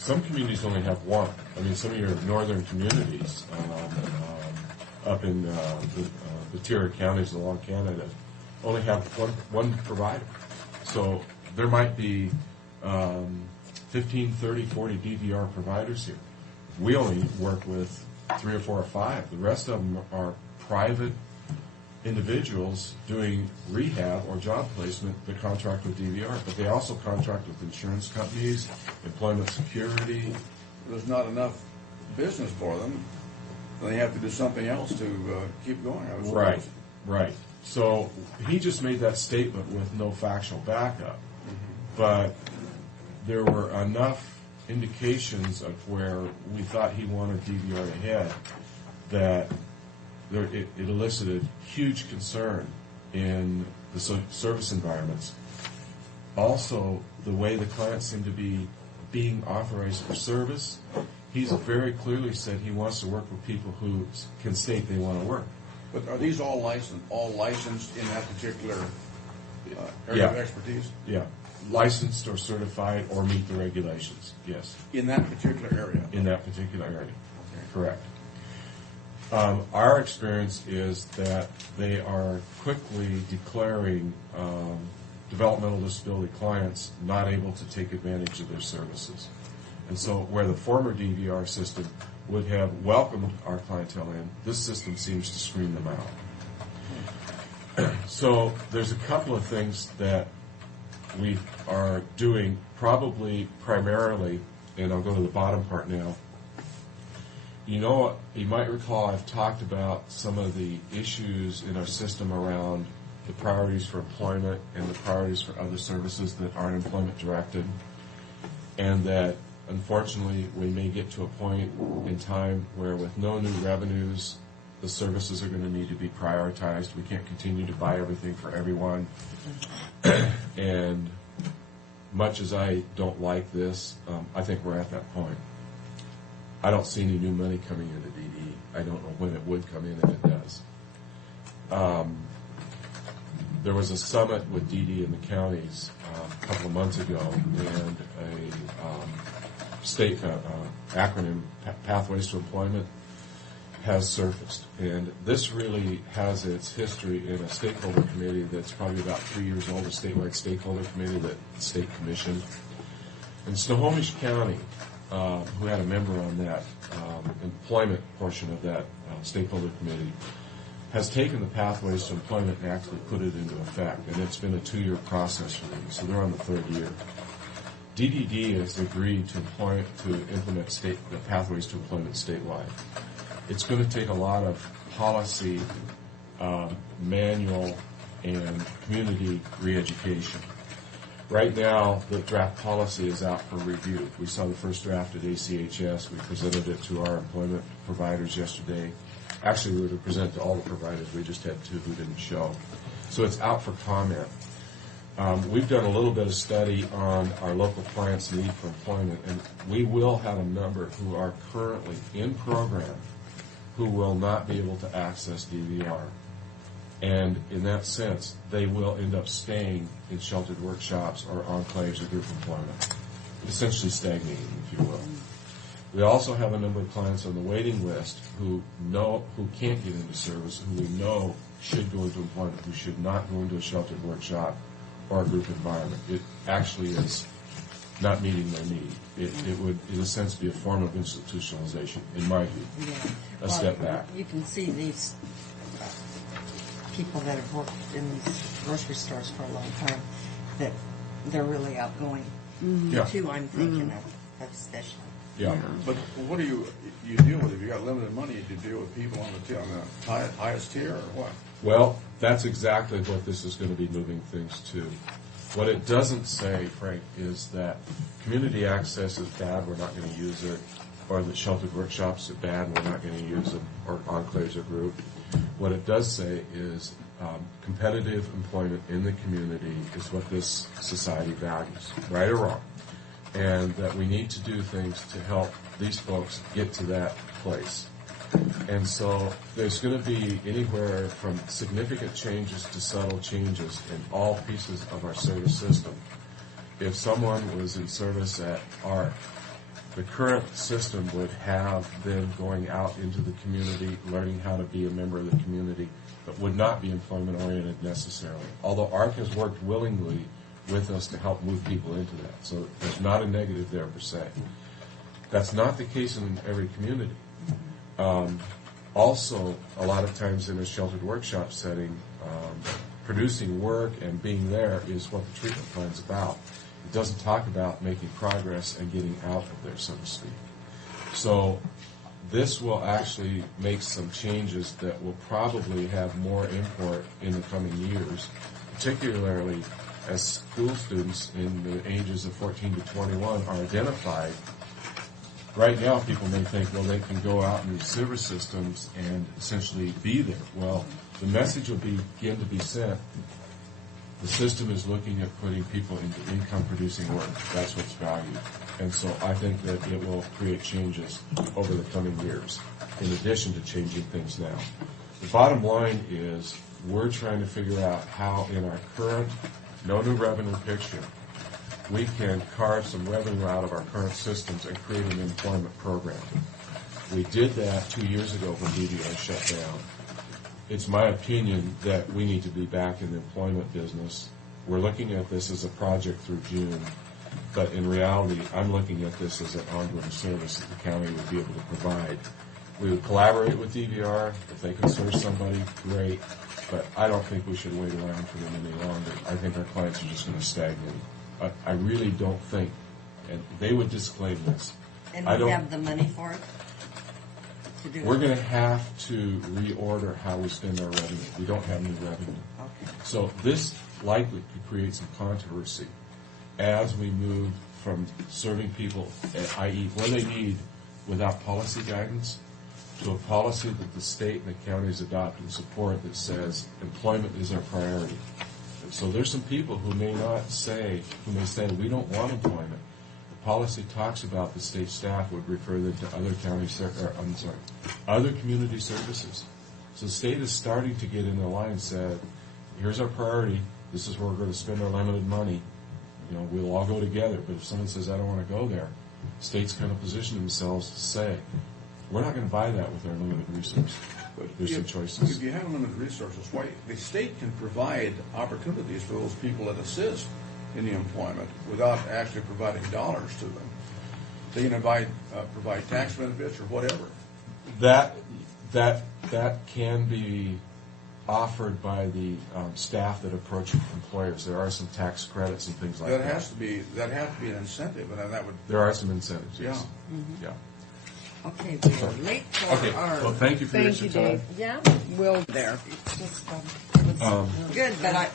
some communities only have one. I mean, some of your northern communities up in the tier counties along Canada only have one provider. So there might be 15, 30, 40 DVR providers here. We only work with 3 or 4 or 5. The rest of them are private individuals doing rehab or job placement that contract with DVR, but they also contract with insurance companies, employment security. There's not enough business for them. They have to do something else to keep going. I suppose. Right, right. So he just made that statement with no factual backup, but there were enough indications of where we thought he wanted DVR ahead that it elicited huge concern in the service environments. Also, the way the clients seem to be being authorized for service, he's very clearly said he wants to work with people who can state they want to work. But are these all licensed in that particular area of expertise? Yeah. Licensed or certified or meet the regulations, yes. In that particular area? In that particular area, okay. Correct. Our experience is that they are quickly declaring developmental disability clients not able to take advantage of their services. And so where the former DVR system would have welcomed our clientele in, this system seems to screen them out. So there's a couple of things that we are doing, probably primarily, and I'll go to the bottom part now. You know, you might recall I've talked about some of the issues in our system around the priorities for employment and the priorities for other services that aren't employment directed, and that unfortunately we may get to a point in time where with no new revenues, the services are going to need to be prioritized. We can't continue to buy everything for everyone. And much as I don't like this, I think we're at that point. I don't see any new money coming into DD. I don't know when it would come in, if it does. There was a summit with DD in the counties a couple of months ago, and a state acronym, Pathways to Employment, has surfaced. And this really has its history in a stakeholder committee that's probably about 3 years old, a statewide stakeholder committee that the state commissioned. And Snohomish County, who had a member on that employment portion of that stakeholder committee, has taken the Pathways to Employment and actually put it into effect. And it's been a 2-year process for them, so they're on the 3rd year. DDD has agreed to implement the Pathways to Employment statewide. It's going to take a lot of policy, manual, and community re-education. Right now, the draft policy is out for review. We saw the first draft at ACHS. We presented it to our employment providers yesterday. Actually, we were to present to all the providers. We just had 2 who didn't show. So it's out for comment. We've done a little bit of study on our local clients' need for employment, and we will have a number who are currently in program who will not be able to access DVR. And in that sense, they will end up staying in sheltered workshops or enclaves or group employment, essentially stagnating, if you will. We also have a number of clients on the waiting list who can't get into service, who we know should go into employment, who should not go into a sheltered workshop or a group environment. It actually is not meeting their need. It would, in a sense, be a form of institutionalization, in my view. Yeah. A step back. You can see these people that have worked in these grocery stores for a long time, that they're really outgoing, too, I'm thinking of especially. Yeah. But what do you deal with? If you got limited money, do you deal with people on the highest tier, or what? Well, that's exactly what this is going to be moving things to. What it doesn't say, Frank, is that community access is bad, we're not going to use it, or that sheltered workshops are bad, we're not going to use them, or enclaves or group. What it does say is competitive employment in the community is what this society values, right or wrong, and that we need to do things to help these folks get to that place. And so there's going to be anywhere from significant changes to subtle changes in all pieces of our service system. If someone was in service at our The current system would have them going out into the community, learning how to be a member of the community, but would not be employment-oriented necessarily. Although ARC has worked willingly with us to help move people into that. So there's not a negative there per se. That's not the case in every community. Also, a lot of times in a sheltered workshop setting, producing work and being there is what the treatment plan's about. It doesn't talk about making progress and getting out of there, so to speak. So this will actually make some changes that will probably have more import in the coming years, particularly as school students in the ages of 14 to 21 are identified. Right now, people may think, well, they can go out in these service systems and essentially be there. Well, the message will begin to be sent. The system is looking at putting people into income-producing work. That's what's valued. And so I think that it will create changes over the coming years, in addition to changing things now. The bottom line is we're trying to figure out how in our current no new revenue picture, we can carve some revenue out of our current systems and create an employment program. We did that 2 years ago when DVR shut down. It's my opinion that we need to be back in the employment business. We're looking at this as a project through June, but in reality, I'm looking at this as an ongoing service that the county would be able to provide. We would collaborate with DVR. If they can serve somebody, great, but I don't think we should wait around for them any longer. I think our clients are just going to stagnate. I really don't think, and they would disclaim this. And I we don't. have the money for it to do We're it? going to have to reorder how we spend our revenue. We don't have new revenue. Okay. So this likely could create some controversy as we move from serving people, i.e. what they need without policy guidance, to a policy that the state and the counties adopt and support that says employment is our priority. And so there's some people who may say we don't want employment. The policy talks about the state staff would refer them to other community services. So the state is starting to get in the line and said, here's our priority. This is where we're going to spend our limited money. You know, we'll all go together. But if someone says, I don't want to go there, states kind of position themselves to say, we're not going to buy that with our limited resources. There's some choices. If you have limited resources, why the state can provide opportunities for those people that assist in the employment without actually providing dollars to them. They can provide tax benefits or whatever. That can be offered by the staff that approach employers. There are some tax credits and things like that. That has to be an incentive, and that would. There are some incentives. Yes. Yeah. Mm-hmm. Yeah. Okay, we are late for Okay. our... Well, thank you for your Thank you, time. Dave. Yeah, we'll there. It's just, it was good, but I...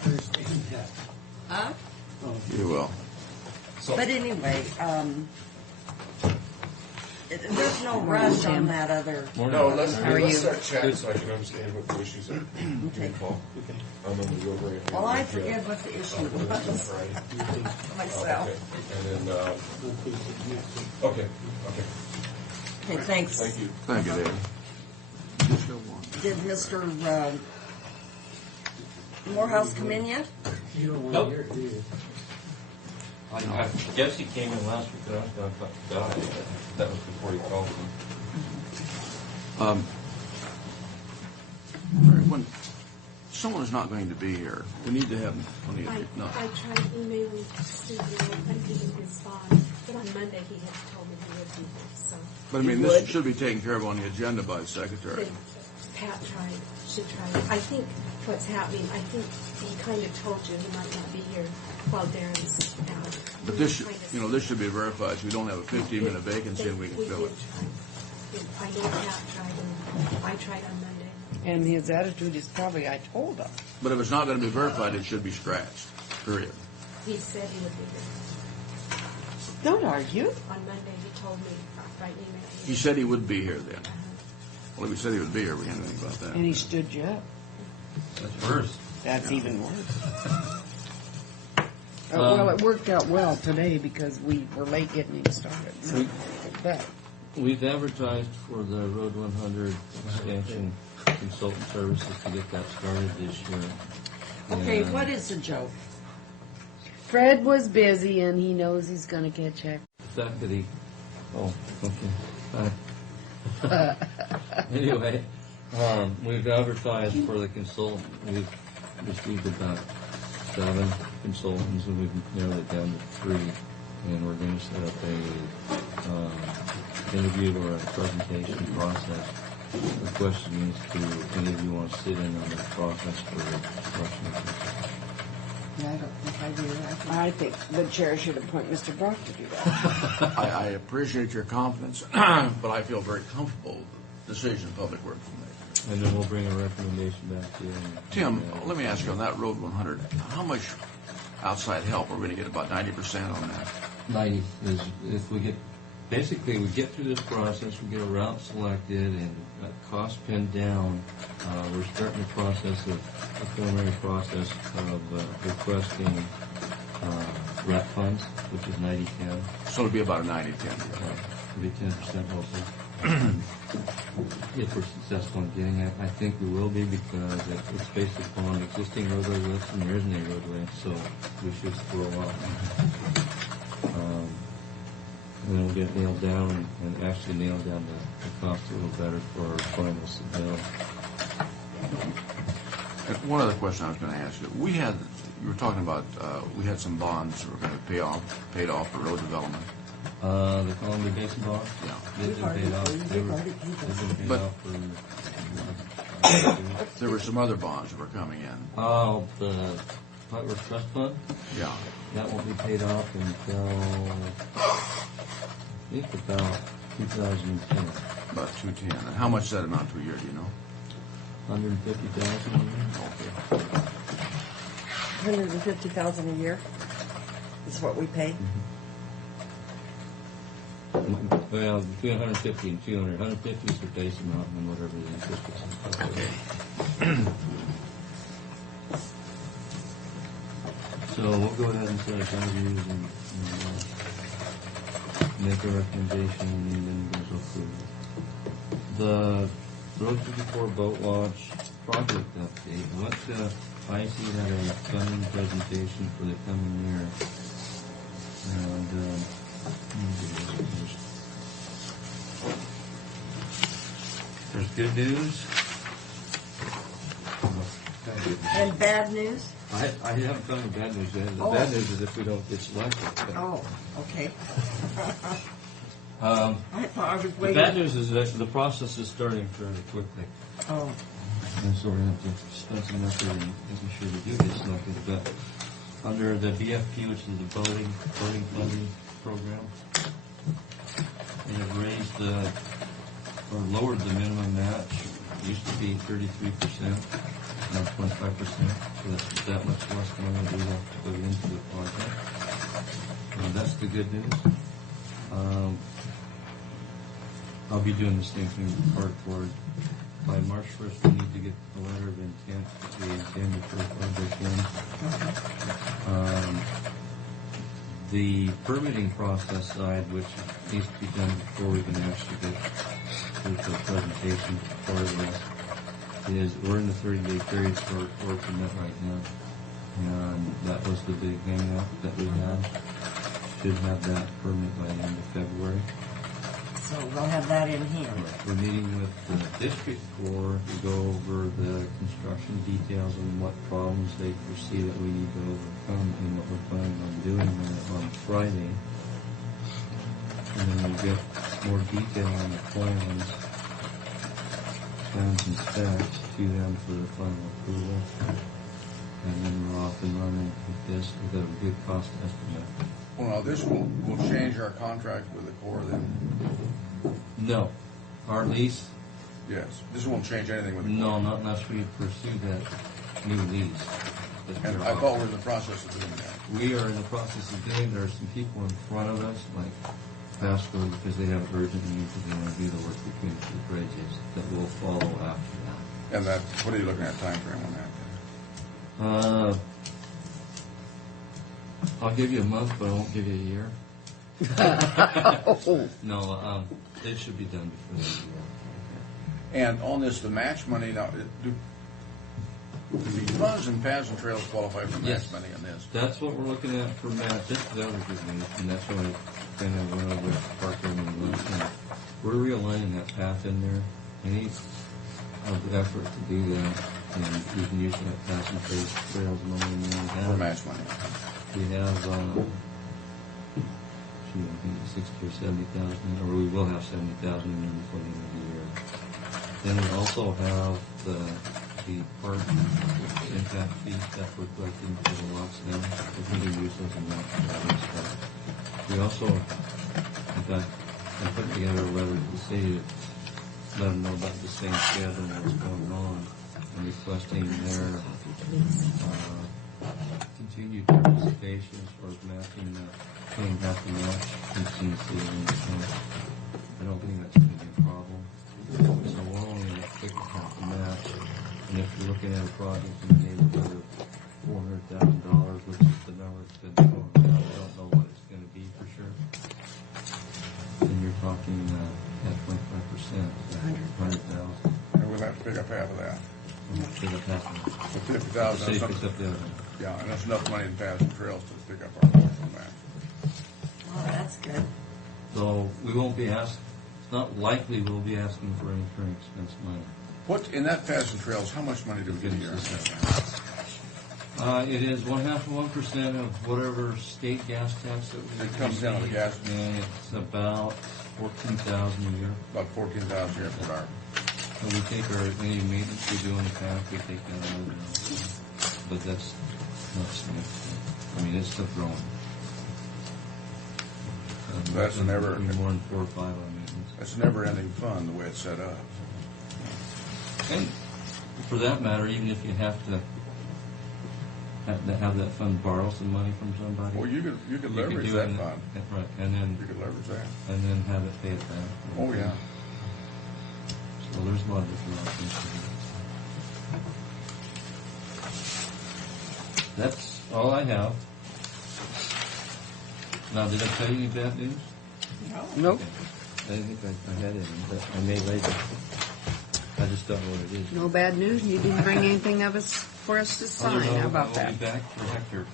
Huh? You will. But anyway, there's no rush on that other... No, let's you? start chatting so I can understand what the issues are. Okay. I'm going to go over it. Well, I forget what the issue was myself. Okay. And then, okay. Okay, thanks. Thank you. Thank you, David. Did Mr. Morehouse come in yet? You don't want Nope. to hear it, do you? I guess he came in last week, and I thought he died. That was before he called me. When someone is not going to be here, we need to have plenty of I tried emailing Studio and getting his spot, but on Monday he had told me he would be here, so. But I mean, this should be taken care of on the agenda by the secretary. Then Pat should try. I think what's happening, I think he kind of told you he might not be here while Darren's out. But this should be verified, so we don't have a 15-minute vacancy and we can fill it. Did try. I know Pat tried, and I tried on Monday. And his attitude is probably, I told him. But if it's not going to be verified, it should be scratched, period. He said he would be here. Don't argue. On Monday he told me by email. He said he would be here then. Well, if he said he would be here, we can't do anything about that. And he stood you up. That's worse. That's even worse. Well, it worked out well today because we were late getting him started. So. But We've advertised for the Road 100 expansion consultant services to get that started this year. Okay, And what is the joke? Fred was busy and he knows he's going to get checked. The fact that he Oh, okay. Anyway, we've advertised for the consultant. We've received about 7 consultants, and we've narrowed it down to 3. And we're going to set up a interview or a presentation process. The question is, do any of you want to sit in on the process for selection? Yeah, I don't think I do. I think the chair should appoint Mr. Brock to do that. I appreciate your confidence, but I feel very comfortable with the decision Public Works will make. And then we'll bring a recommendation back to you. Tim, let me ask you on that Road 100, how much outside help are we going to get? About 90% on that? 90 is if we get, basically we get through this process, we get a route selected and cost pinned down. We're starting the process of a preliminary process of requesting RAP funds, which is 90-10. So it'll be about a 90-10. It'll be 10% also. If we're successful in getting it, I think we will be, because it's based upon existing roadway lists and there isn't any roadway, so we should squirrel out. And then we'll get nailed down and actually nail down the cost a little better for our final submittal. One other question I was going to ask you. You were talking about, we had some bonds that were going to paid off for road development. The Columbia Basin bond? Yeah. They've been paid off. They've been paid off for... There were some other bonds that were coming in. Oh, the Whiteworth Trust Fund? Yeah. That won't be paid off until, I think, about 2010. About 210. And how much does that amount to a year, do you know? 150,000 Okay. 150,000 a year is what we pay. Well, between 150 and 200. 150 is the base amount, and whatever the interest is. Okay. So we'll go ahead and set up interviews and make a recommendation, and then we'll approve it. The Road 54 boat launch project update. I want to IC had a funding presentation for the coming year. And there's good news. And bad news? I haven't found the bad news yet. The bad news is if we don't get selected. Oh, okay. I thought I was the waiting. bad news is that the process is starting fairly quickly. Oh. And so we have to spend some effort in making sure we do get selected. But under the BFP, which is the boating funding program, they have raised or lowered the minimum match. It used to be 33%, now 25%. So that's that much less money we have to put into the project. And that's the good news. I'll be doing the same thing with Park Board. By March 1st, we need to get the letter of intent to the January 1st project in. The permitting process side, which needs to be done before we can actually get to the presentation part of this, is we're in the 30-day period for permit right now. And that was the big hang-up that we had. Should have that permit by the end of February. So we'll have that in hand. We're meeting with the district corps to go over the construction details and what problems they foresee that we need to overcome and what we're planning on doing on Friday. And then we'll get more detail on the plans and specs to them for the final approval. And then we're off and running with this with a good cost estimate. Well, now this will change our contract with the Corps then? No. Our lease? Yes. This won't change anything with the Corps? No, not unless we pursue that new lease. And I thought we were in the process of doing that. We are in the process of doing. There are some people in front of us, like Pasco, because they have urgent need because they want to do the work between the two bridges that will follow after that. And that, what are you looking at time frame on that? I'll give you a month, but I won't give you a year. No, it should be done before the year. And on this, the match money, now, The funds and paths and trails qualify for match Yes. money in this. That's what we're looking at for match. That was good news, and that's why I kind of went over with Parker and Luke. And we're realigning that path in there. Any of the effort to do that, and we can use that path and trails money in there. For match money. We have, I think it's 60 or 70,000, or we will have 70,000 in there before the end of the year. Then we also have the park impact fees that we're collecting for the lots now. We're going to use those in that. We also, in fact, I'm putting together a letter to the city to let them know about the same schedule and what's going on, and requesting their continued participation as far as matching, paying half the match contingency. I don't think that's going to be a problem. So we're only going to pick half the match. And if you're looking at a project in the neighborhood of $400,000, which is the number that's been thrown out, I don't know what it's going to be for sure. Then you're talking at 25%, 100,000. And we'll have to pick up half of that. Pick up half of it. So The 50,000. city picks up the other one. Yeah, and that's enough money in paths and trails to pick up our portion of that. Oh, that's good. So we won't be asked, it's not likely we'll be asking for any current expense money. What, in that paths and trails, how much money do we get a year? It is 1.5% of whatever state gas tax that we It comes down on the gas. and it's about 14,000 a year. About 14,000 a year for our. And we take any maintenance we do on the path, we take that out of there. But that's not significant. I mean, it's still growing. That's never- More than 4 or 5 on maintenance. That's a never-ending fund, the way it's set up. And for that matter, even if you have to have that fund borrow some money from somebody. Well, you could you leverage do that it, fund. Right, and then You could leverage that. have it pay it back. Oh, yeah. So there's a lot of different options to do. That's all I have. Now, did I tell you any bad news? Nope. I think I had it, but I may later. I just don't know what it is. No bad news. You didn't bring anything of us for us to sign. How about I'll that? be back for Hector.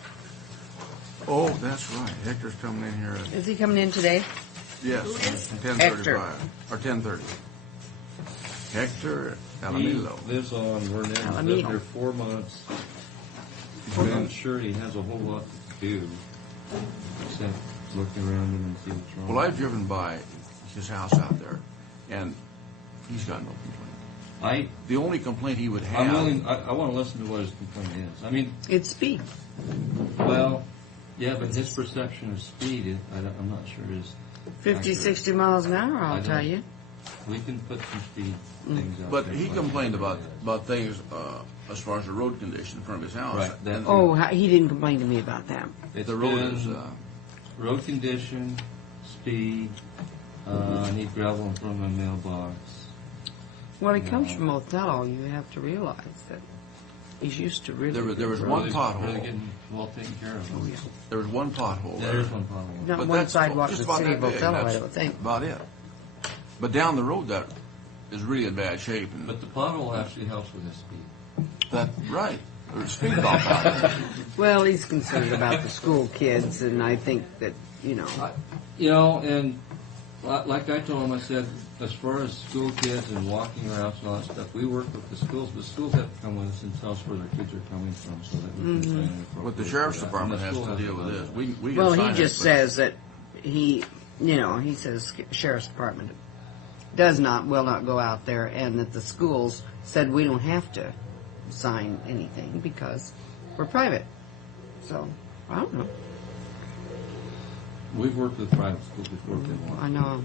Oh, that's right. Hector's coming in here. Is he coming in today? Yes, Hector. 10:35 or 10:30. Hector He Alamilo. lives on Vernon. He's Alamillo. lived here 4 months. I'm not sure he has a whole lot to do except look around him and see what's wrong. Well, I've driven by his house out there, and he's got no complaint. The only complaint he would have. I'm willing. I want to listen to what his complaint is. I mean, It's speed. well, yeah, but his perception of speed, I'm not sure is 50, accurate. 60 miles an hour, I I'll don't- tell you. We can put some speed things out But there. he complained about things as far as the road condition in front of his house. Right, that- And Oh, he didn't complain to me about that. It's the road been is. road condition, speed. I need gravel in front of my mailbox. Well, he comes from Othello. You have to realize that he's used to really. There was good one roads. pothole. Really getting well taken care of. Oh, yeah. There was one pothole There there. is one problem. Not But one that's sidewalk in just the about city that of big. Othello, I That's don't think. About it. But down the road, that is really in bad shape. And But the pothole actually helps with his speed. that right. There's speed bump out there. Well, he's concerned about the school kids, and I think that, you know. You know, and like I told him, I said, as far as school kids and walking routes and all that stuff, we work with the schools, but schools have to come with us and tell us where their kids are coming from so that we can sign it appropriately. What the sheriff's for that. department And has the to school deal with to this. know We can Well, he sign it, just but- says that he says sheriff's department will not go out there, and that the schools said we don't have to sign anything because we're private. So, I don't know. that. We've worked with private schools before, too. I know.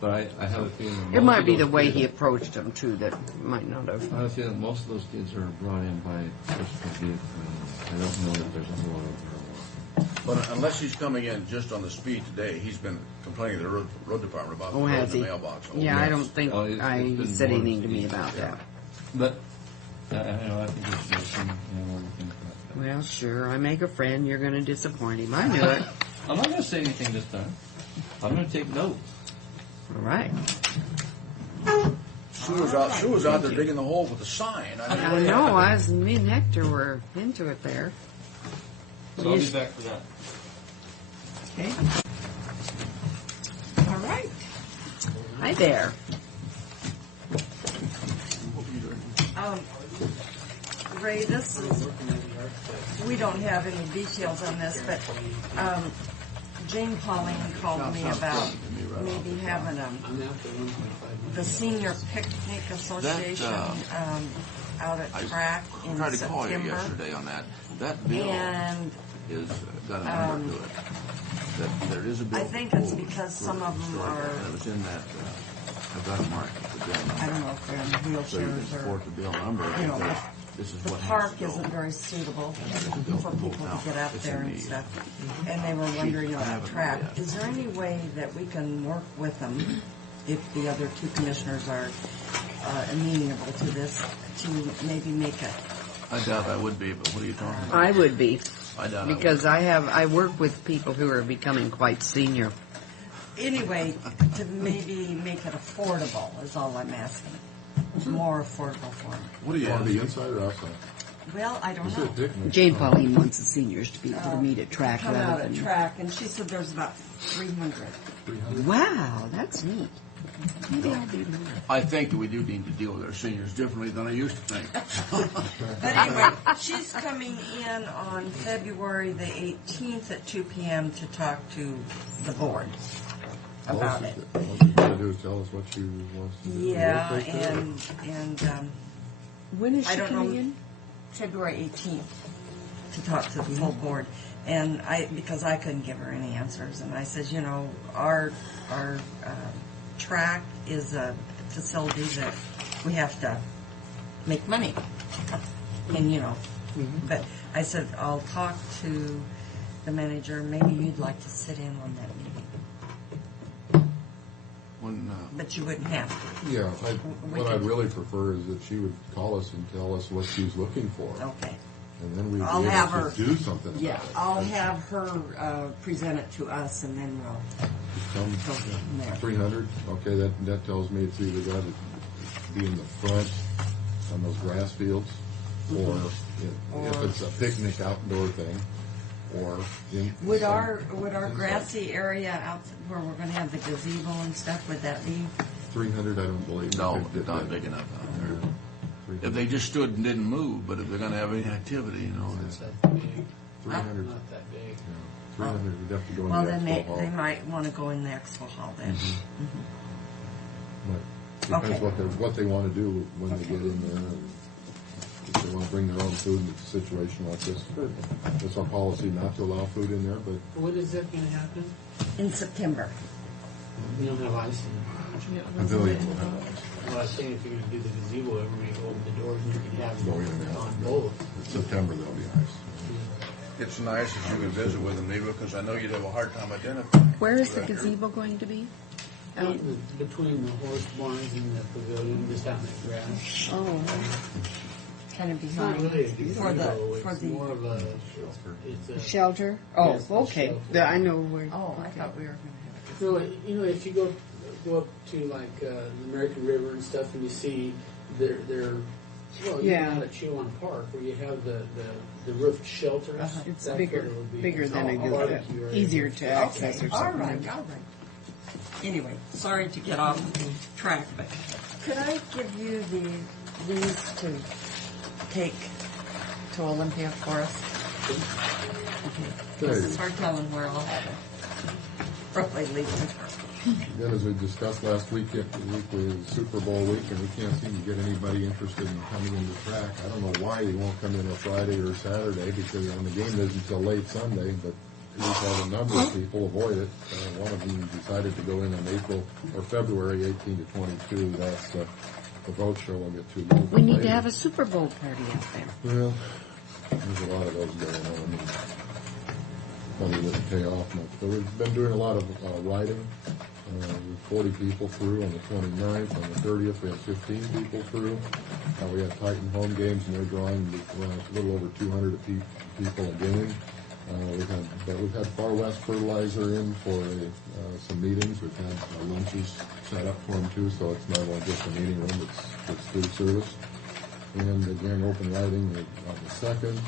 But I have a feeling. It most might of be the those way kids- he approached them, too, that might not have. I have a feeling most of those kids are brought in by personal vehicle. I don't know that there's a whole lot of But unless he's coming in just on the speed today, he's been complaining to the road department about the Oh, road has in he? the mailbox. Yeah, I don't think Oh, it's he been said more anything to me speed. about that. But, I think it's just some, more we think about that. Well, sure, I make a friend, you're going to disappoint him. I knew it. I'm not going to say anything this time. I'm going to take notes. All right. Sue was out there digging the hole with the sign. I know, me and Hector were into it there. So I'll be back for that. Okay. All right. Hi there. Ray, we don't have any details on this, but Jane Pauline called me about maybe having the Senior Picnic Association out at Track in September. I tried to call you yesterday on that. That bill is got a number to it. That there is a bill. I think it's because some of them are. It's in that. I've got to mark the bill number. I don't know if they're in wheelchairs so you can support the bill number. You know, this is the what park isn't very suitable for people to get out there and stuff. And they were wondering about Track. Is there any way that we can work with them, if the other two commissioners are amenable to this, to maybe make it? I doubt I would be, but what are you talking about? I would be. I doubt because I work with people who are becoming quite senior. Anyway, to maybe make it affordable is all I'm asking. More affordable for them. What do you On the inside or outside? Well, I don't know. Jane Pauline wants the seniors to be able to meet at Track. Come out at Track, and she said there's about 300. Wow, that's neat. Maybe I'll be more. I think that we do need to deal with our seniors differently than I used to think. But anyway, she's coming in on February the 18th at 2 p.m. to talk to the board about it. All she's got to do is tell us what she wants to do. Yeah, We'll take care of and when is she I don't coming know, in? February 18th to talk to the full board. And because I couldn't give her any answers, and I says, you know, our Track is a facility that we have to make money, and you know. But I said I'll talk to the manager. Maybe you'd like to sit in on that meeting, but you wouldn't have to. Yeah, what I'd really prefer is that she would call us and tell us what she's looking for. Okay. And then we'd I'll be have able her to do something about it. I'll have her present it to us, and then we'll Come go from there. 300, okay, that tells me it's either got to be in the front on those grass fields, or if it's a picnic outdoor thing, or in... Would our grassy area out where we're going to have the gazebo and stuff, would that be? 300, I don't believe. No, it's not big enough out there. If they just stood and didn't move, but if they're going to have any activity, you know. It's that big. 300. Not that big. 300, we'd have to go in Well, the then expo hall. they might want to go in the expo hall then. But depends Okay. what they want to do when they get in there. And if they want to bring their own food in a situation like this, it's our policy not to allow food in there, but When is that going to happen? In September. You don't have ice in it. pavilions will have ice. Well, I was saying if you're going to do the gazebo, everybody open the doors and you can have Go in and on out. both. In September, there'll be ice. It's nice if you can visit with them, maybe, because I know you'd have a hard time identifying. Where is the Right here. gazebo going to be? Out between the horse barns and the pavilion, just out in the grass. Oh, Kind of It's not behind. really a For gazebo, the, it's more of a it's a shelter? Oh, Yes, okay. shelter. I know where. Oh, I thought we were going to have So, you know, if you go up to like the American River and stuff, and you see they're well, you Yeah. know, at Chilon Park where you have the roofed shelters. It's That's bigger- what it would be. bigger than a barbecue area. easier to access or it. All something. right. Anyway, sorry to get off track, but could I give you these to take to Olympia for us? Okay. This is hard telling where I'll have it. Probably leave it. Then, as we discussed last week, the week was Super Bowl week, and we can't seem to get anybody interested in coming into Track. I don't know why you won't come in on Friday or Saturday, because the game isn't until late Sunday, but we've had a number of people avoid it. One of them decided to go in on April or February 18 to 22. That's the boat show will get too late. We need to have a Super Bowl party out there. Well, there's a lot of those going on. And probably wouldn't pay off much. But we've been doing a lot of riding. With 40 people through on the 29th. On the 30th, we had 15 people through. We had Titan home games, and they're drawing a little over 200 people a game. We've had Far West Fertilizer in for some meetings. We've had lunches set up for them too, so it's not only just a meeting room, it's food service. And again, open writing on the 2nd.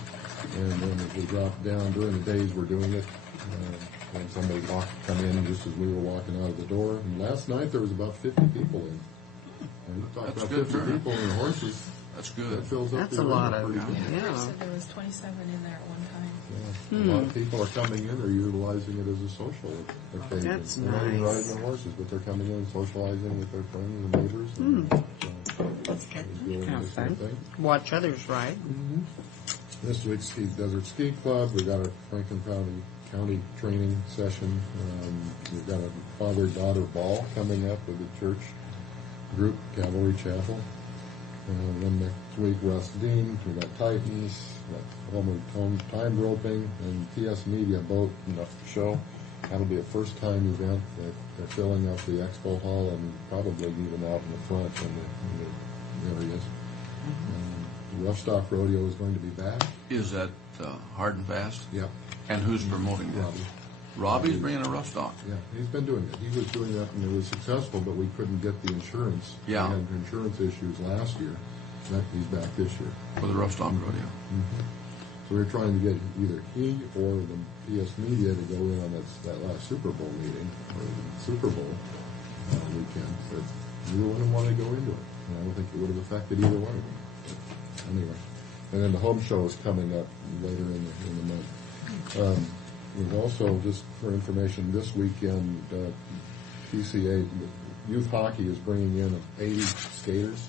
And then as we drop down during the days we're doing it, when somebody come in just as we were walking out of the door. And last night there was about 50 people in. And you talk That's about good 50 turnout. people and horses. That's good. That fills up That's the a room lot of, pretty good. yeah. said there was 27 in there at one time. Yeah. A lot of people are coming in, they're utilizing it as a social occasion. That's They're not even nice. riding their horses, but they're coming in, socializing with their friends and neighbors. And, That's good. they're doing Kind of this sort fun. of thing. Watch others ride. This week's Desert Ski Club, we got our Franklin County training session. We've got a father-daughter ball coming up with the church group, Cavalry Chapel. Then next week, Russ Dean, we got Titans, we got time roping, and TS Media boat show. That'll be a first-time event. They're filling up the expo hall and probably even out in the front in the areas. Rough Stock Rodeo is going to be back. Is that hard and fast? Yep. And who's promoting that? Robbie. Robbie's bringing a rough stock. Yeah, he's been doing it. He was doing that and it was successful, but we couldn't get the insurance. Yeah. We had insurance issues last year. He's back this year. For the rough stock rodeo. So we're trying to get either he or the PS Media to go in on that last Super Bowl meeting, or the Super Bowl weekend, but we wouldn't want to go into it. And I don't think it would have affected either one of them. But anyway, and then the home show is coming up later in the month. We've also, just for information, this weekend, PCA Youth Hockey is bringing in 80 skaters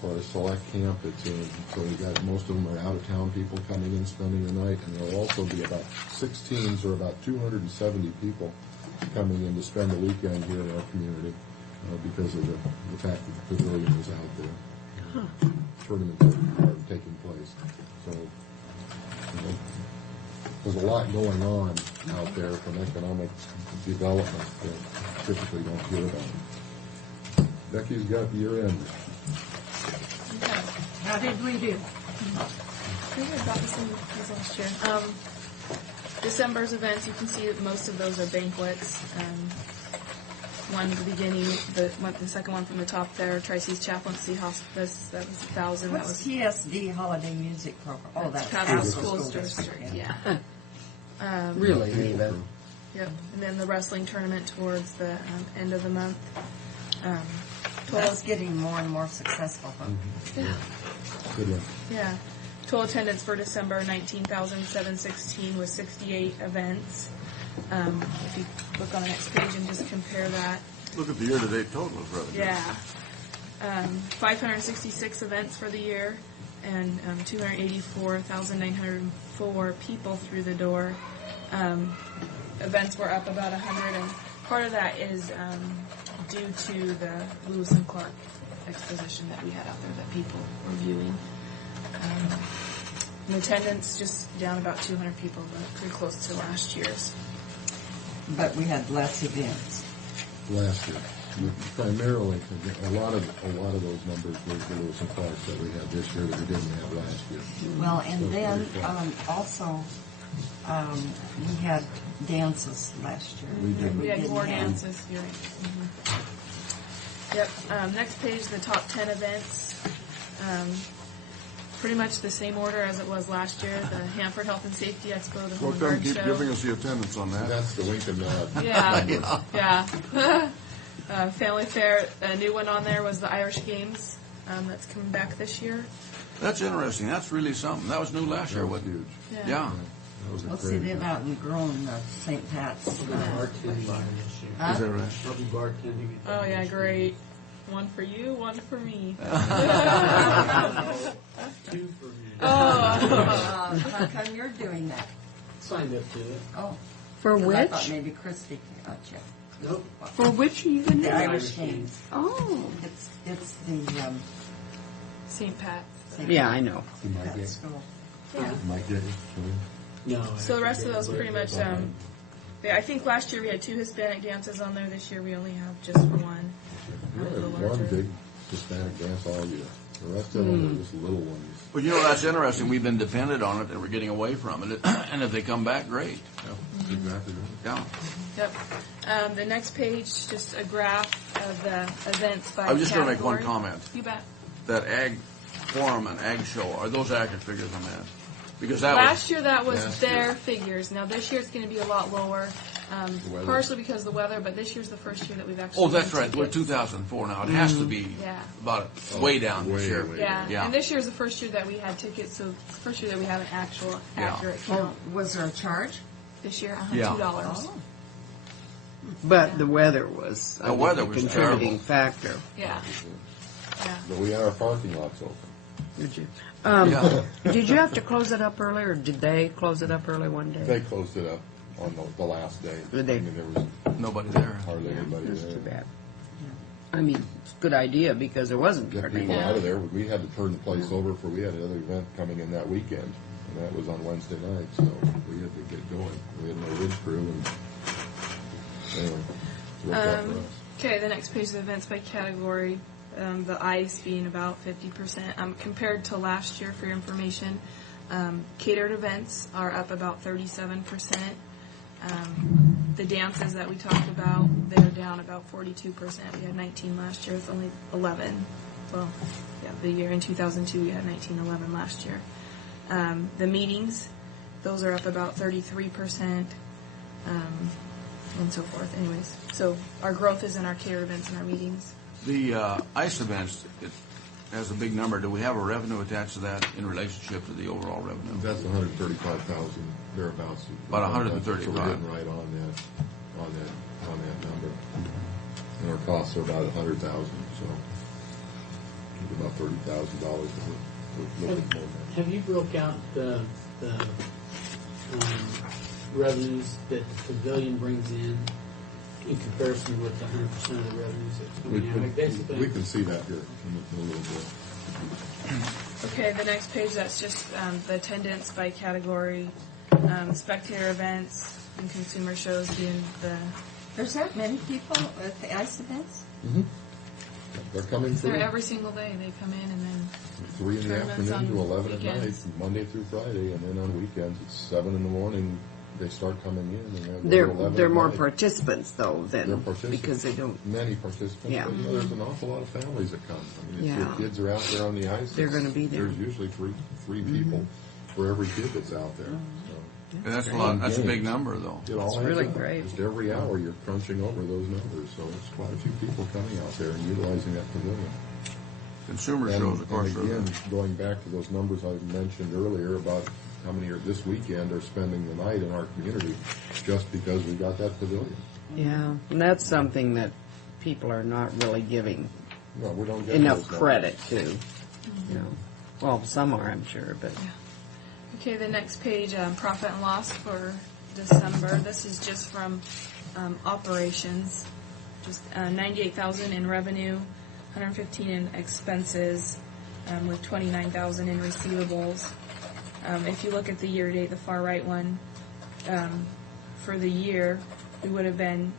for a select camp. So we got most of them are out of town people coming in, spending the night, and there'll also be about 6 teams or about 270 people coming in to spend the weekend here in our community because of the fact that the pavilion is out there. Tournaments are taking place. So there's a lot going on out there from economic development that typically don't hear about. Becky's got the year end. How did we do? I think I got this in this last year. December's events, you can see that most of those are banquets. One at the beginning, the second one from the top there, Tri-Seas Chaplain Sea Hospice, that was 1,000. That What's was TSD Holiday Music Program? Oh, that's Pastoral Pastoral School School District. District. Yeah. Really, Neva. Yep. And then the wrestling tournament towards the end of the month. That's getting more and more successful. Huh? Yeah. Good one. Yeah. Total attendance for December, 19,716 with 68 events. If you look on the next page and just compare that. Look at the year-to-date totals, rather. Yeah. 566 events for the year and 284,904 people through the door. Events were up about 100, and part of that is due to the Lewis and Clark exposition that we had out there that people were viewing. In attendance, just down about 200 people, but pretty close to last year's. But we had less events. Last year. Primarily, a lot of those numbers were the Lewis and Clark that we had this year that we didn't have last year. Well, So and it's then pretty flat. also we had dances last year. We did. We had didn't more have. dances. You're right. Yep. Next page, the top 10 events. Pretty much the same order as it was last year. The Hanford Health and Safety Expo, the Well, Home come Guard keep Show. giving us the attendance on that. That's the wink and nod. Yeah, yeah. Family Fair, a new one on there was the Irish Games. That's coming back this year. That's interesting. That's really something. That was new last year, That was wasn't huge. it? Yeah. Yeah. That was a Let's see, great they've event. out and grown St. Pat's. Bartending this year. Huh? Is that right? I'll be bartending. Oh yeah, great. One for you, one for me. Two for me. Oh. How come you're doing that? Signed up to it. Oh. For 'Cause I which? thought maybe Christy got you. Nope. For which are you going The to Irish Games. Oh. It's the St. Pat's. St. Yeah, I know. You might Pat's get, School. Yeah. might get it. No. So the rest of those pretty much. Yeah, I think last year we had 2 Hispanic dances on there. This year we only have just one. We had one big Hispanic dance all year. The rest of them are just little ones. But you know, that's interesting. We've been dependent on it, and we're getting away from it. And if they come back, great. Yeah, exactly right. Yeah. Yep. The next page, just a graph of the events by I was just going to make one category. comment. You bet. That Ag Forum and Ag Show, are those accurate figures on that? Because that Last year that was last their year. figures. Now this year it's going to be a lot lower, weather. partially partially because of the weather, but this year's the first year that we've actually. Oh, that's done right. We're tickets. 2004 now. It has to be Yeah. about way down this way, year. way Yeah. Yeah. And this year's the first year that we had tickets, so it's the first year that we have an actual Yeah. accurate Oh, count. was there a charge? This year, Yeah. $2. But the weather was, The weather was contributing terrible. factor. Yeah. Yeah. But we had our parking lots open. Did you? Yeah. Did you have to close it up early, or did they close it up early one day? They closed it up on the last day. Did they? I mean, there was Nobody there. hardly anybody That's there. too bad. I mean, it's a good idea because there wasn't Get hardly people any. out of there. We had to turn the place over for, we had another event coming in that weekend, and that was on Wednesday night, so we had to get going. We had no ridge crew, and anyway, it worked out for us. Okay, the next page is events by category. The ice being about 50%. Compared to last year, for your information, catered events are up about 37%. The dances that we talked about, they're down about 42%. We had 19 last year. It's only 11. Well, yeah, the year in 2002, we had 1911 last year. The meetings, those are up about 33%. And so forth. Anyways, so our growth is in our catered events and our meetings. The ice events, it has a big number. Do we have a revenue attached to that in relationship to the overall revenue? That's 135,000 thereabouts. About 135. So we're getting right on that number. And our costs are about 100,000. So about $30,000 a little bit more. Have you broke out the revenues that the pavilion brings in comparison with the 100% of the revenues that's coming out? Like basically, We can see that here in a little bit. Okay, the next page, that's just the attendance by category, spectator events and consumer shows being the... There's that many people at the ice events? Mm-hmm. They're coming They're through. every single day. They come in and then... 3 in the tournaments afternoon to on 11 at night, weekends. Monday through Friday, and then on weekends it's 7 in the morning. They start coming in, and They're go to 11 they're at more night. participants though They're than participants. because they don't. Many participants. Yeah. But, there's an awful lot of families that come. I mean, if Yeah. your kids are out there on the ice, They're gonna be there. There's usually three people for every kid that's out there. So. And that's a lot. That's a big number, though. It all It's adds really up. great. Just every hour you're crunching over those numbers, so it's quite a few people coming out there and utilizing that pavilion. Consumer shows, of course, And are again, the- going back to those numbers I mentioned earlier about how many are this weekend are spending the night in our community just because we got that pavilion. Yeah, and that's something that people are not really giving No, we don't get enough those numbers. credit to. You know, well, some are, I'm sure, but Okay, the next page, profit and loss for December. This is just from operations. Just 98,000 in revenue, 115 in expenses, with 29,000 in receivables. If you look at the year-to-date, the far right one, for the year, we would have been,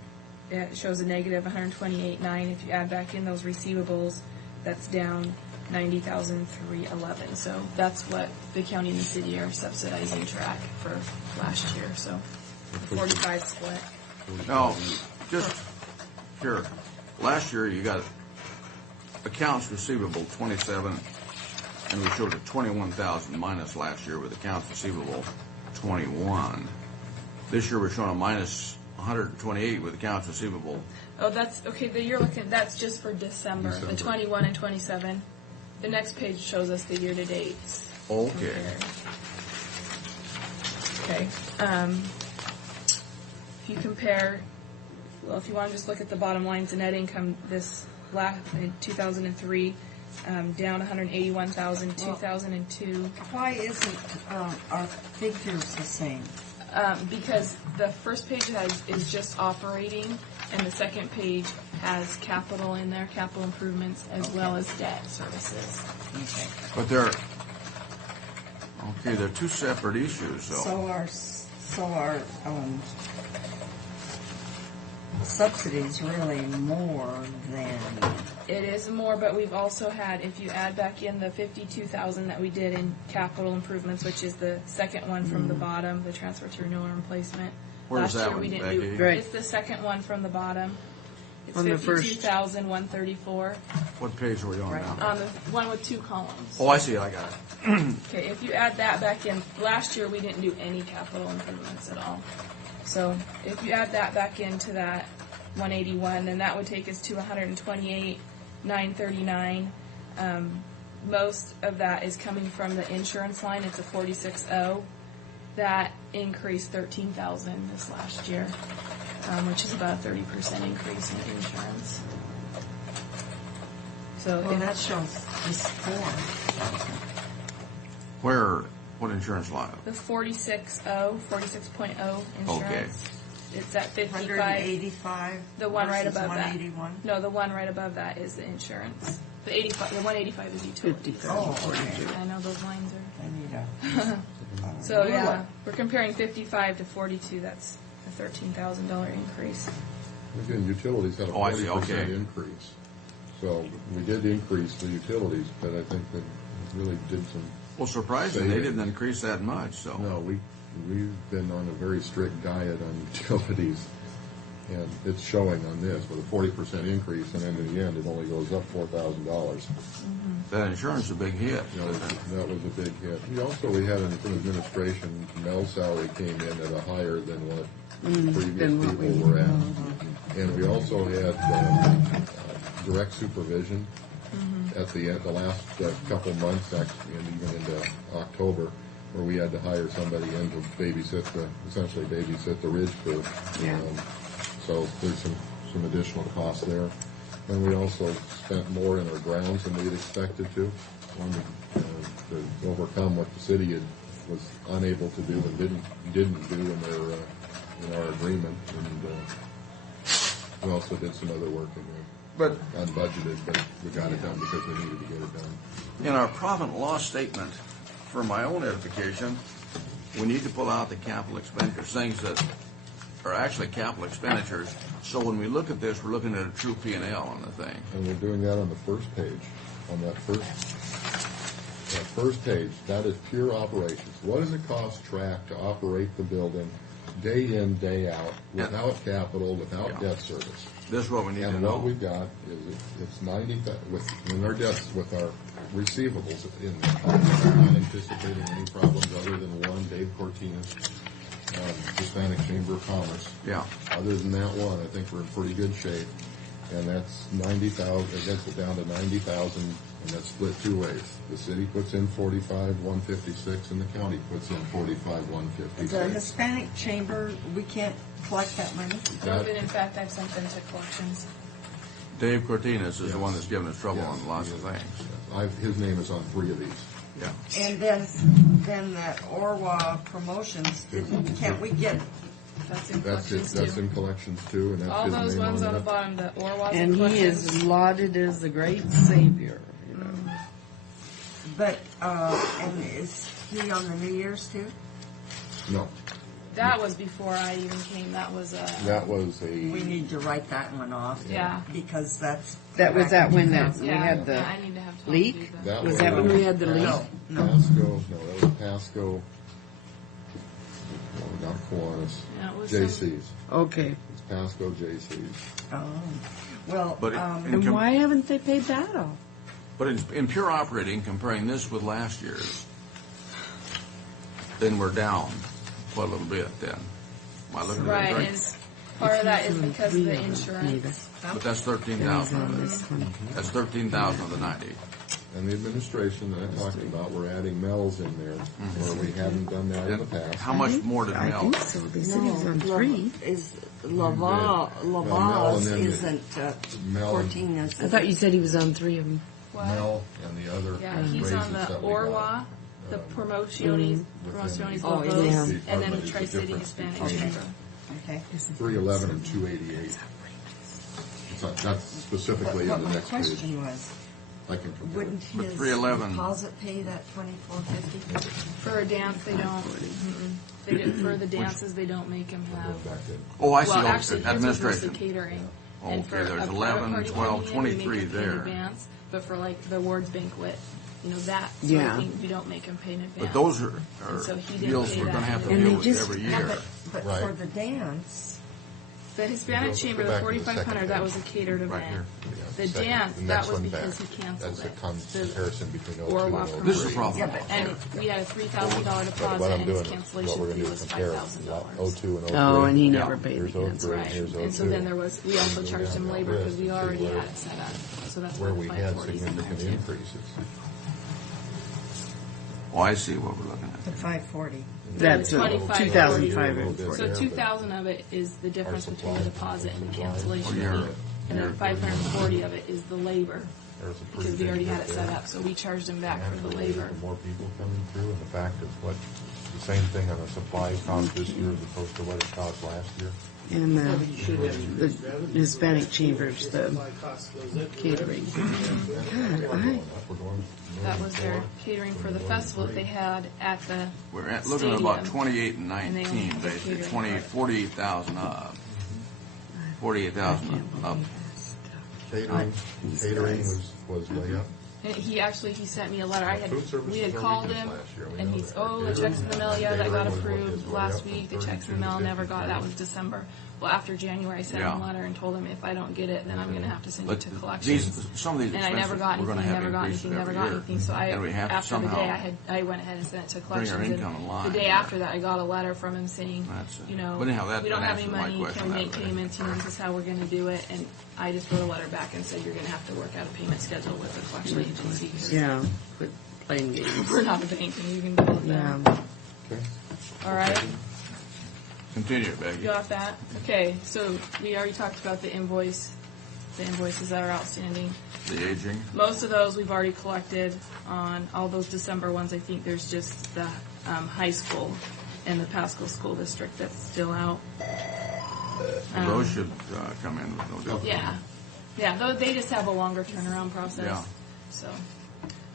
it shows a negative 128.9. If you add back in those receivables, that's down 90,311. So that's what the county and the city are subsidizing track for last year. So the 45 split. Now, just here, last year you got accounts receivable 27, and we showed a 21,000 minus last year with accounts receivable 21. This year we're showing a minus 128 with accounts receivable. Oh, that's okay. You're looking. That's just for December. The 21 and 27. The next page shows us the year-to-dates. Okay. Okay. If you compare, well, if you want to just look at the bottom lines, the net income this last in 2003 down 181,000, 2002. Why isn't our figures the same? Because the first page is just operating, and the second page has capital in there, capital improvements, as well as debt services. Okay. But they're two separate issues, though. So our subsidy's really more than, It is more, but we've also had, if you add back in the 52,000 that we did in capital improvements, which is the second one from the bottom, the transfer to renewal and replacement. Where's Last that year we one, didn't do. Becky? Right. It's the second one from the bottom. It's On the first. 52,134 What page are we on now? on the one with 2 columns. Oh, I see, I got it. Okay, if you add that back in, last year we didn't do any capital improvements at all. So if you add that back into that 181, then that would take us to 128,939. Most of that is coming from the insurance line. It's a 46.0. That increased 13,000 this last year, which is about a 30% increase in insurance. So well, that shows this form. What insurance line? the 46.0 insurance. Okay. It's at 55. 185. The one right versus above that. 181. No, the one right above that is the insurance. The 85. The 185 is utilities. 55. Oh, okay. I know those lines are. I need a. So yeah, we're comparing 55 to 42. That's a $13,000 increase. Again, utilities had a Oh, I see, 40% okay. increase. So we did increase the utilities, but I think that we really did some. Well, surprisingly, they didn't increase that much, so. No, we've been on a very strict diet on utilities, and it's showing on this with a 40% increase, and then in the end, it only goes up $4,000. That insurance is a big hit. That was a big hit. We had an administration, Mel's salary came in at a higher than what previous than what people were at. And we also had direct supervision at the last couple months, actually, and even into October, where we had to hire somebody in to essentially babysit the ridge crew. Yeah. So there's some additional costs there. And we also spent more in our grounds than we'd expected to, to overcome what the city was unable to do and didn't do in our agreement. And we also did some other work in there. But unbudgeted, but we got it done because we needed to get it done. in our profit and loss statement, for my own edification, we need to pull out the capital expenditures, things that are actually capital expenditures. So when we look at this, we're looking at a true P&L on the thing. And we're doing that on the first page. On that first page, that is pure operations. What does it cost TRAC to operate the building day in, day out, without capital, without debt service? This is what we need to And know. what we've got is it's 90 with our debts, with our receivables in there. Not anticipating any problems other than one, Dave Cortinas, Hispanic Chamber of Commerce. Yeah. Other than that one, I think we're in pretty good shape. And that's 90,000. It gets it down to 90,000, and that's split two ways. The city puts in 45,156, and the county puts in 45,156. The Hispanic Chamber, we can't collect that money. No, but in fact, I've sent them to collections. Dave Cortinas is the one that's giving us trouble on lots of things. His name is on 3 of these. Yeah. And then that Orwa Promotions, can't we get? That's in That's collections That's too. in collections too, and that's All his those name ones on the that. bottom, the Orwas And and he is collections. lauded as the great savior. You know. But and is he on the New Year's too? No, That was before I even came. That was that was We need to write that one off. Yeah. Because that's. That was that when that we yeah. had the yeah, I need to have Tom leak? do that. that Was that when we had the leak? No. Pasco. No, that was Pasco. No, not Kiwanis. Yeah, it was JC's. Okay. It's Pasco JC's. Oh. Well, But And why haven't they paid that off? But in pure operating, comparing this with last year's, then we're down quite a little bit then. Am I looking at Right, it right? and part of that is because of the insurance. But that's 13,000. That's 13,000 of the 90. And the administration that I talked about, we're adding Mel's in there, where we hadn't done that in the past. How much more did I Mel? think so. They said he was on 3. Is Mel Laval's and then isn't Mel- 14 is. I thought you said he was on 3 of them. What? Mel and the other Yeah, he's raises on the that we got. Orwa, the Promociones Oh, Locos, yeah. and then the Department is the Tri-City difference Hispanic between- Chamber. Okay. 311 and 288. So that's specifically What on the my next page. question was, I can compare. Wouldn't his 311. deposit pay that $24.50? For a dance, they don't. Mm-mm. They didn't, for the dances, they don't make them have. Oh, I see. Well, Oh, actually, his was mostly administration. catering. Okay, And for there's a private 11, party 12, coming in, we make 23 them pay in there. advance, but for like the awards banquet, you know, that sort Yeah. of thing, we don't make them pay in advance. But those are And so he didn't deals pay we're that going to have to either. deal they with just, every yeah, year. but Right. for the dance, The Hispanic Go Chamber, back the to the second 4,500, that page. was a catered Right event. here. The Second- dance, the that next was one because back. he canceled That's the it. comparison between O2 Or and Walk O3. This is the problem. yeah, but And we had a $3,000 But deposit, what I'm and doing his is, cancellation what we're fee going to do was is compare $5,000. O2 and O3. Oh, and he Yeah. never paid Here's the dance. O3, Right. here's O2. And so then there was, we also charged him labor because we already had it set up. So that's Where why we the had 540 is in there significant too. increases. Oh, I see what we're looking at. the 540. That's The a 25,500. So there, 2,000 of it is the difference Our between the deposit and the Oh, cancellation you're- fee. And then 540 of it is the labor, There's a because pretty we already big had it dip set there. up, so we charged him back for the And labor. More people coming through, and the fact of what, the same thing on a supply cost this year as opposed to what it cost last year. And You should have the increased revenue. Hispanic Chambers, the Supply cost goes up. catering. God, That was their catering for the festival that they had at the We're looking at about stadium. 28 and And they 19, only basically, catering. 48,000 up. 48,000 up. Catering was way up. And he sent me a letter. Food service We had was called weakest him, last year. We and know he's, that. oh, the checks in the mail, yeah, that got Catering was approved way last up week. The from checks in the 32 mail to never got, that 53. was December. Well, after January, I sent him a Yeah. letter and told him if I don't get it, then I'm gonna have to send it But to collections. some of these And I never expenses, got we're going to anything, have never got increases anything, never every got year. anything. So And we have to after the day, somehow I went ahead and sent it to bring our collections. income in line. And the day after that, I got a letter from him saying, That's it. you know, But anyhow, that- we don't that have any answers my money, question can we that make way. payments, you know, this is how we're gonna do it. And I just wrote a letter back and said, you're gonna have to work out a payment schedule with the collection agency. 'cause yeah, quit playing games. We're not a bank and you can deal with Yeah. them. Okay. All right, Continue, Becky. you got that? Okay, so we already talked about the invoices that are outstanding. The aging. Most of those we've already collected on all those December ones. I think there's just the high school and the Pasco School District that's still out. Those should come in with no difficulty. Yeah, though they just have a longer turnaround process. Yeah. So,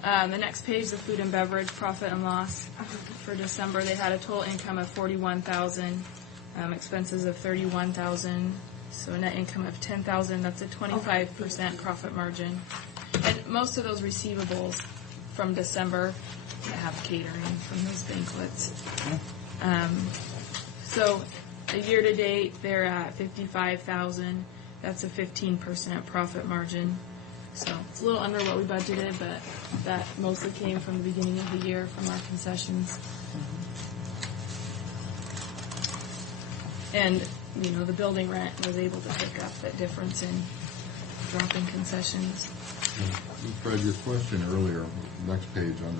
the next page, the food and beverage profit and loss for December, they had a total income of 41,000, expenses of 31,000, so a net income of 10,000. That's a 25% profit margin. And most of those receivables from December have catering from those banquets. So, a year to date, they're at 55,000. That's a 15% profit margin. So it's a little under what we budgeted, but that mostly came from the beginning of the year from our concessions. And, you know, the building rent was able to pick up that difference in dropping concessions. Fred, your question earlier, next page on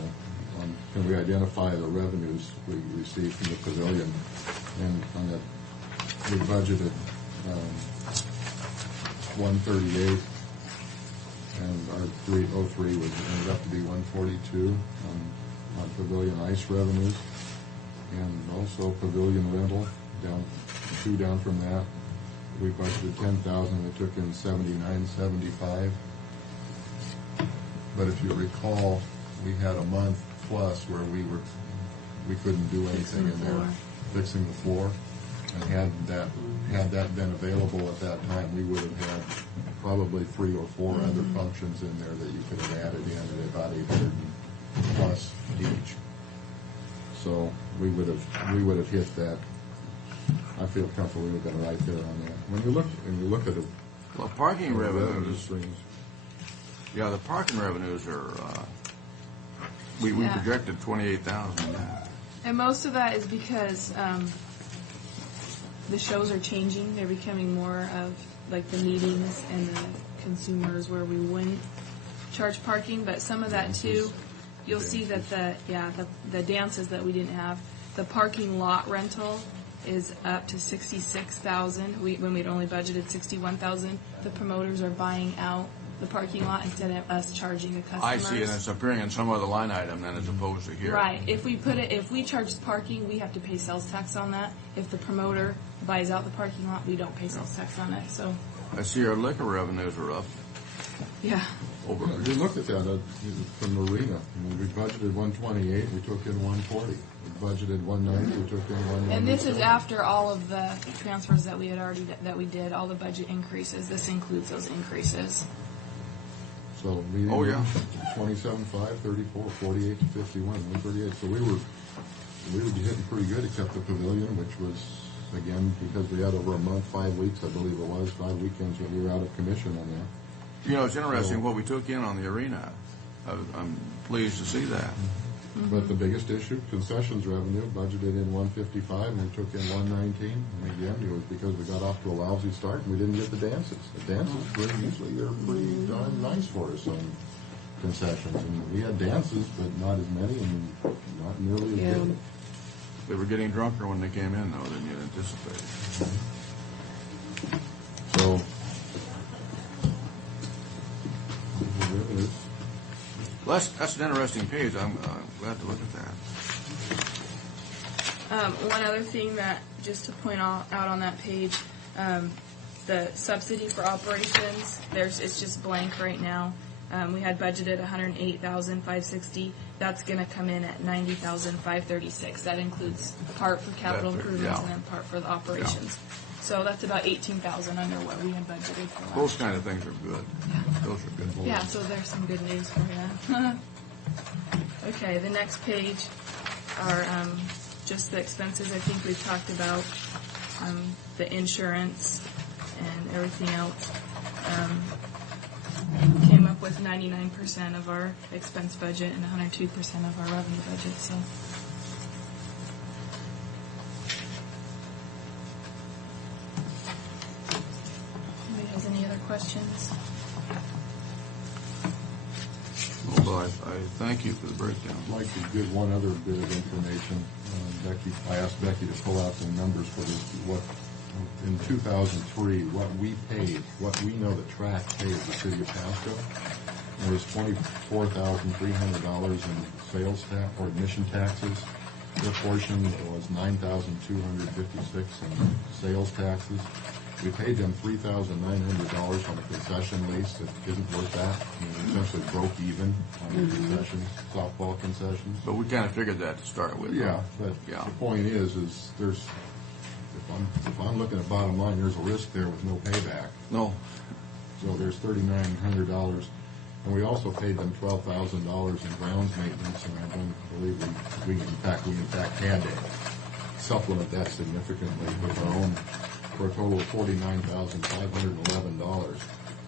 can we identify the revenues we received from the pavilion? And on that, we budgeted 138, and our 303 was ended up to be 142 on pavilion ice revenues, and also pavilion rental down from that. We budgeted 10,000. We took in 79.75. But if you recall, we had a month plus where we couldn't do anything in there, fixing the floor. And had that been available at that time, we would have had probably 3 or 4 other functions in there that you could have added in at about 800 plus each. So we would have hit that. I feel comfortable we would have been right there on that. When you look at it, Well, parking revenue revenues. streams. Yeah, the parking revenues are. We Yeah. projected 28,000. And most of that is because the shows are changing. They're becoming more of like the meetings and the consumers where we wouldn't charge parking. But some of that too, you'll see that the dances that we didn't have, the parking lot rental is up to 66,000. When we'd only budgeted 61,000, the promoters are buying out the parking lot instead of us charging the customers. I see, and it's appearing in some other line item then as opposed to here. Right. If we charge parking, we have to pay sales tax on that. If the promoter buys out the parking lot, we don't pay sales tax on it. So, I see our liquor revenues are up. yeah. over. We looked at that from Marina. We budgeted 128, we took in 140. We budgeted 190, we took in 190. And this is after all of the transfers that we did, all the budget increases. This includes those increases. So we 27.5, 34, 48 to 51, 138. So we were hitting pretty good, except the pavilion, which was, again, because we had over a month, 5 weeks, I believe it was, 5 weekends when we were out of commission on that. You know, it's interesting what we took in on the arena. I'm pleased to see that. But the biggest issue, concessions revenue, budgeted in 155, and we took in 119. And again, it was because we got off to a lousy start and we didn't get the dances. The dances usually they're pretty darn nice for us on concessions, and we had dances, but not as many and not nearly as good. They were getting drunker when they came in, though, than you anticipated. So there it is. Well, that's an interesting page. I'm glad to look at that. One other thing that, just to point out on that page, the subsidy for operations, it's just blank right now. We had budgeted $108,560. That's going to come in at $90,536. That includes part for capital improvements and then part for the operations. So that's about $18,000 under what we had budgeted for last. Those kind of things are good. Yeah. Those are good. Yeah, so there's some good news for you. Okay, the next page are just the expenses. I think we've talked about the insurance and everything else. Came up with 99% of our expense budget and 102% of our revenue budget. So. Anybody has any other questions? Well, I thank you for the breakdown. I'd like to give one other bit of information. I asked Becky to pull out the numbers for this. In 2003, what we paid, what we know the track paid the city of Pasco, there was $24,300 in sales tax or admission taxes. Their portion was $9,256 in sales taxes. We paid them $3,900 on a concession lease that didn't work that. We essentially broke even on the concessions, softball concessions. But we kind of figured that to start with. Yeah, but the point is there's if I'm looking at bottom line, there's a risk there with no payback. No. So there's $3,900, and we also paid them $12,000 in grounds maintenance, and I don't believe we in fact had to supplement that significantly with our own for a total of $49,511.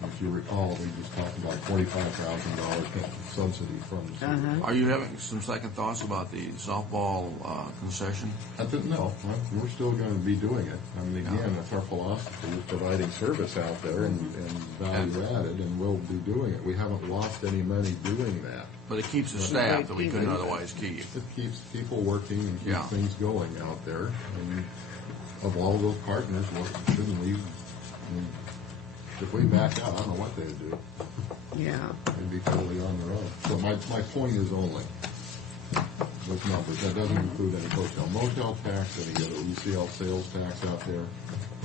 If you recall, we just talked about $45,000 subsidy from the city. Are you having some second thoughts about the softball concession? No, we're still going to be doing it. I mean, again, that's our philosophy, is providing service out there and value added, and we'll be doing it. We haven't lost any money doing that. But it keeps the staff that we couldn't otherwise keep. It keeps people working and keeps things going out there. And of all those partners, shouldn't we? If we back out, I don't know what they'd do. Yeah. They'd be totally on their own. So my point is only those numbers. That doesn't include any hotel, motel tax, any other ECL sales tax out there,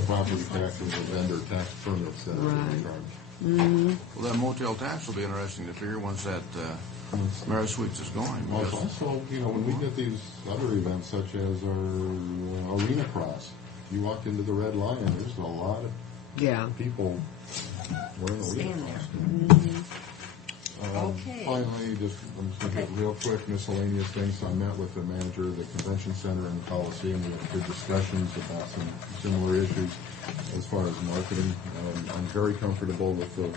property taxes, or vendor tax permits that are being charged. Well, that motel tax will be interesting to figure once that Marriott Suites is going. Also, when we get these other events, such as our Arena Cross, if you walked into the Red Lion, there's a lot of people wearing Arena Cross. Okay. Finally, I'm just going to hit real quick miscellaneous things. So I met with the manager of the convention center and the Coliseum. We had good discussions about some similar issues as far as marketing. I'm very comfortable with the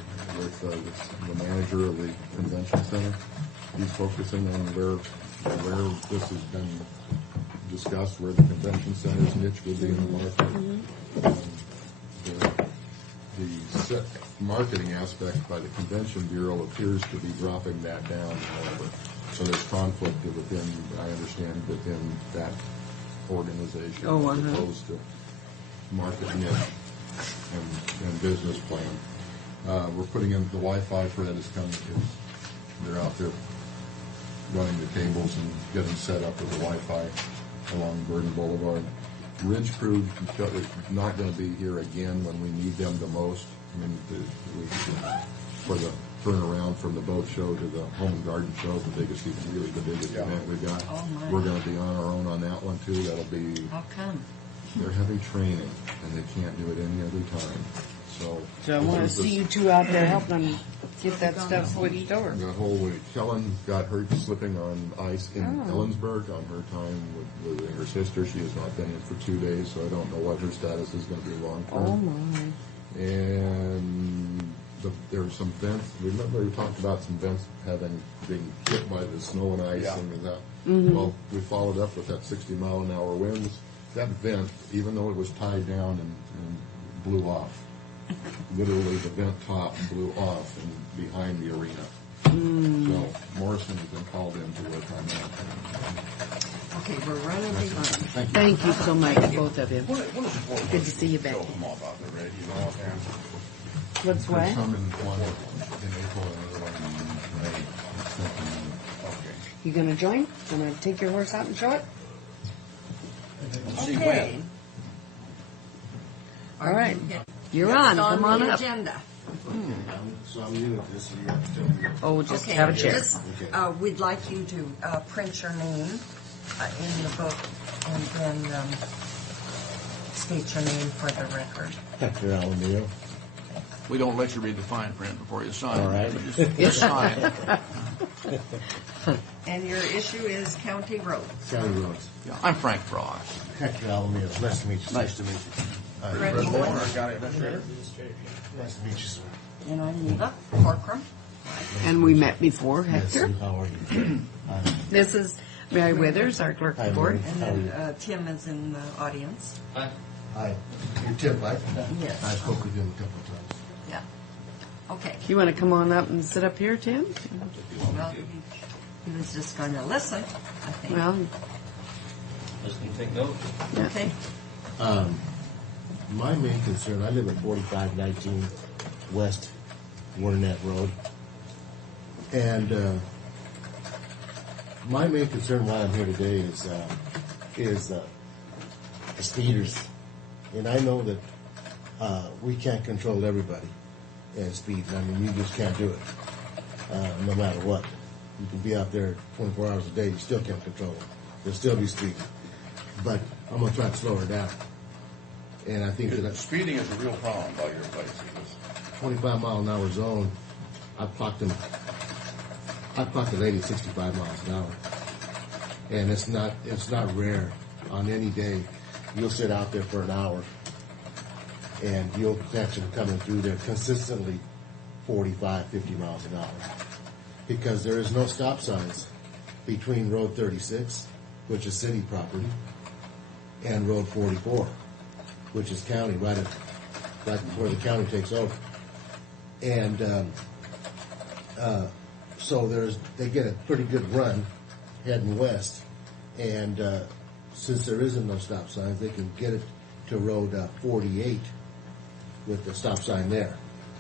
manager of the convention center. He's focusing on where this has been discussed, where the convention center's niche would be in the market. The marketing aspect by the Convention Bureau appears to be dropping that down, however. So there's conflict within, I understand, within that organization as opposed to market niche and business plan. We're putting in the Wi-Fi for that is coming. They're out there running the cables and getting set up with the Wi-Fi along Burden Boulevard. Ridge Crew not going to be here again when we need them the most. I mean, for the turnaround from the boat show to the home and garden show, really the biggest event we've got. Oh, my. We're going to be on our own on that one too. That'll be. How come? They're having training, and they can't do it any other time. So I want to see you two out there helping them get that stuff switched over. the whole week. Helen got hurt slipping on ice in Ellensburg on her time with her sister. She has not been in for 2 days, so I don't know what her status is going to be long term. Oh my. And there were some vents. Remember we talked about some vents being hit by the snow and ice and that. Well, we followed up with that 60-mile-an-hour winds. That vent, even though it was tied down and blew off, literally the vent top blew off and behind the arena. So Morrison has been called in to work on that. Okay, we're running behind. Thank you so much, both of you. Good to see you back. Show them all about the red, you know, and What's what? There's some in April and another one in May. okay. You gonna join? Gonna take your horse out and show it? See Okay. when. All right. You're on. Next Come on the up. agenda. So I'm new at this, so you have to tell me. Oh, just Okay, have a chair. we'd like you to print your name in the book and then state your name for the record. Hector Alamillo. We don't let you read the fine print before you sign. All right. Just sign. And your issue is county roads. County roads. Yeah, I'm Frank Frost. Hector Alamillo. Nice to meet you. Nice to meet you. Fred Moore. County Administrator. Nice to meet you, sir. And I'm Eva Corcoran. And we met before, Hector. Yes, how are you? This is Mary Withers, our clerk Hi, of board. Mary. And then Tim is in the audience. Hi. You're Tim, right? Yes. I spoke with him a couple of times. Yeah. Okay. You want to come on up and sit up here, Tim? Well, he was just going to listen, I think. Well, Just can take notes. yeah. Okay. My main concern, I live at 4519 West Warnet Road. And my main concern why I'm here today is the speeders. And I know that we can't control everybody and speed. I mean, you just can't do it, no matter what. You can be out there 24 hours a day, you still can't control it. There'll still be speeding. But I'm going to try to slow her down. And I think that Speeding is a real problem by your place. 25-mile-an-hour zone, I've clocked a lady 65 miles an hour. And it's not rare on any day. You'll sit out there for an hour and you'll catch them coming through there consistently 45, 50 miles an hour. Because there is no stop signs between Road 36, which is city property, and Road 44, which is county, right before the county takes over. And so they get a pretty good run heading west. And since there isn't no stop signs, they can get it to Road 48 with the stop sign there.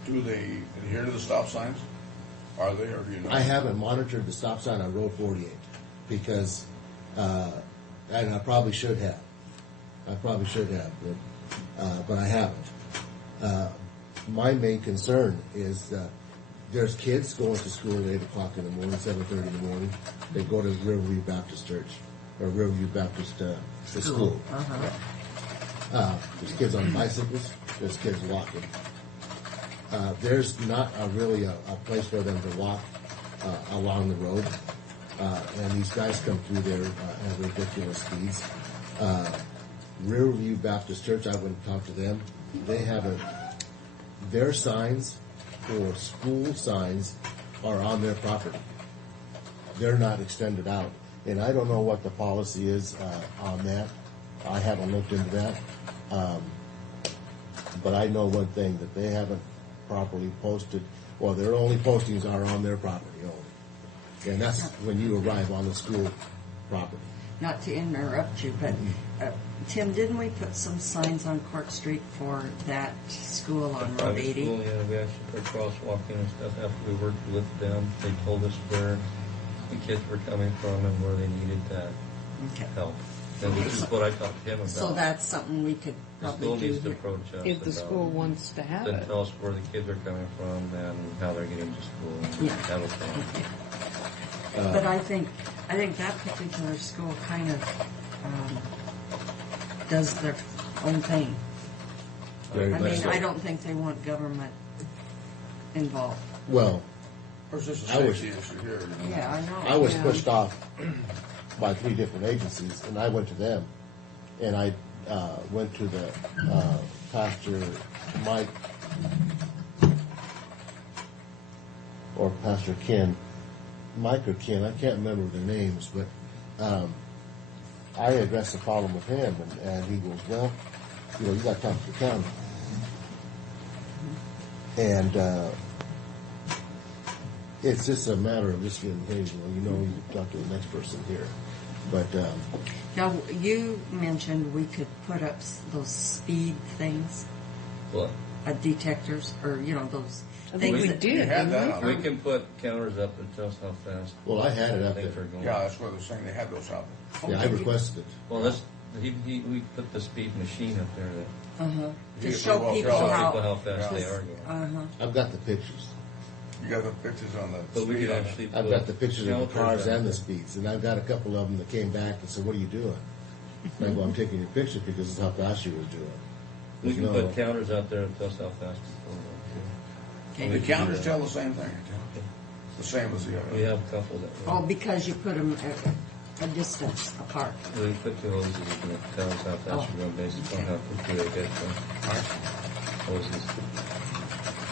Do they adhere to the stop signs? Are they, or do you know? I haven't monitored the stop sign on Road 48 because, and I probably should have. But I haven't. My main concern is there's kids going to school at 8 o'clock in the morning, 7:30 in the morning. They go to Riverview Baptist Church or Riverview Baptist school. There's kids on bicycles. There's kids walking. There's not really a place for them to walk along the road. And these guys come through there at ridiculous speeds. Riverview Baptist Church, I wouldn't talk to them. They have their signs or school signs are on their property. They're not extended out. And I don't know what the policy is on that. I haven't looked into that. But I know one thing, that they haven't properly posted, well, their only postings are on their property only. And that's when you arrive on the school property. Not to interrupt you, but Tim, didn't we put some signs on Court Street for that school on Road Private 80? school, yeah, we actually put crosswalking and stuff after we worked with them. They told us where the kids were coming from and where they needed that help. And which is what I talked to him about. So that's something we could The probably school do needs to here. approach us. If the about- school wants to have Then it. tell us where the kids are coming from and how they're getting to school. And Yeah. have a plan. But I think that particular school kind of does their own thing. Very I much mean, so. I don't think they want government involved. Well, Of course, this is a I was- safety issue here. you know. Yeah, I know. I was Yeah. pushed off by 3 different agencies, and I went to them, and I went to the Pastor Mike or Pastor Ken, Mike or Ken, I can't remember their names, but I addressed the problem with him, and he goes, well, you got to talk to the county. And it's just a matter of just getting things, you talk to the next person here. But Now, you mentioned we could put up those speed things, What? detectors, or, those I think things we that... did, You had didn't that we? on We there. can put counters up that tells how fast. well, I had it up things there. are going. Yeah, that's what they're saying. They had those out there. Yeah, I requested it. Well, we put the speed machine up there that Uh-huh. To You show can people walk shows out. people how... how fast they are going. Uh-huh. I've got the pictures. You got the pictures on the But we speed could on it. actually I've put got the pictures of the counters cars up and the there. speeds, and I've got a couple of them that came back and said, "What are you doing?" And I go, "I'm taking your picture because it's how fast you were doing." We There's can no- put counters out there that tells how fast people are going. The counters tell the same thing. The same as the other. We have a couple that. Oh, because you put them a distance apart. We put 2 hoses and it tells how fast you're going based upon how quickly they get the hoses.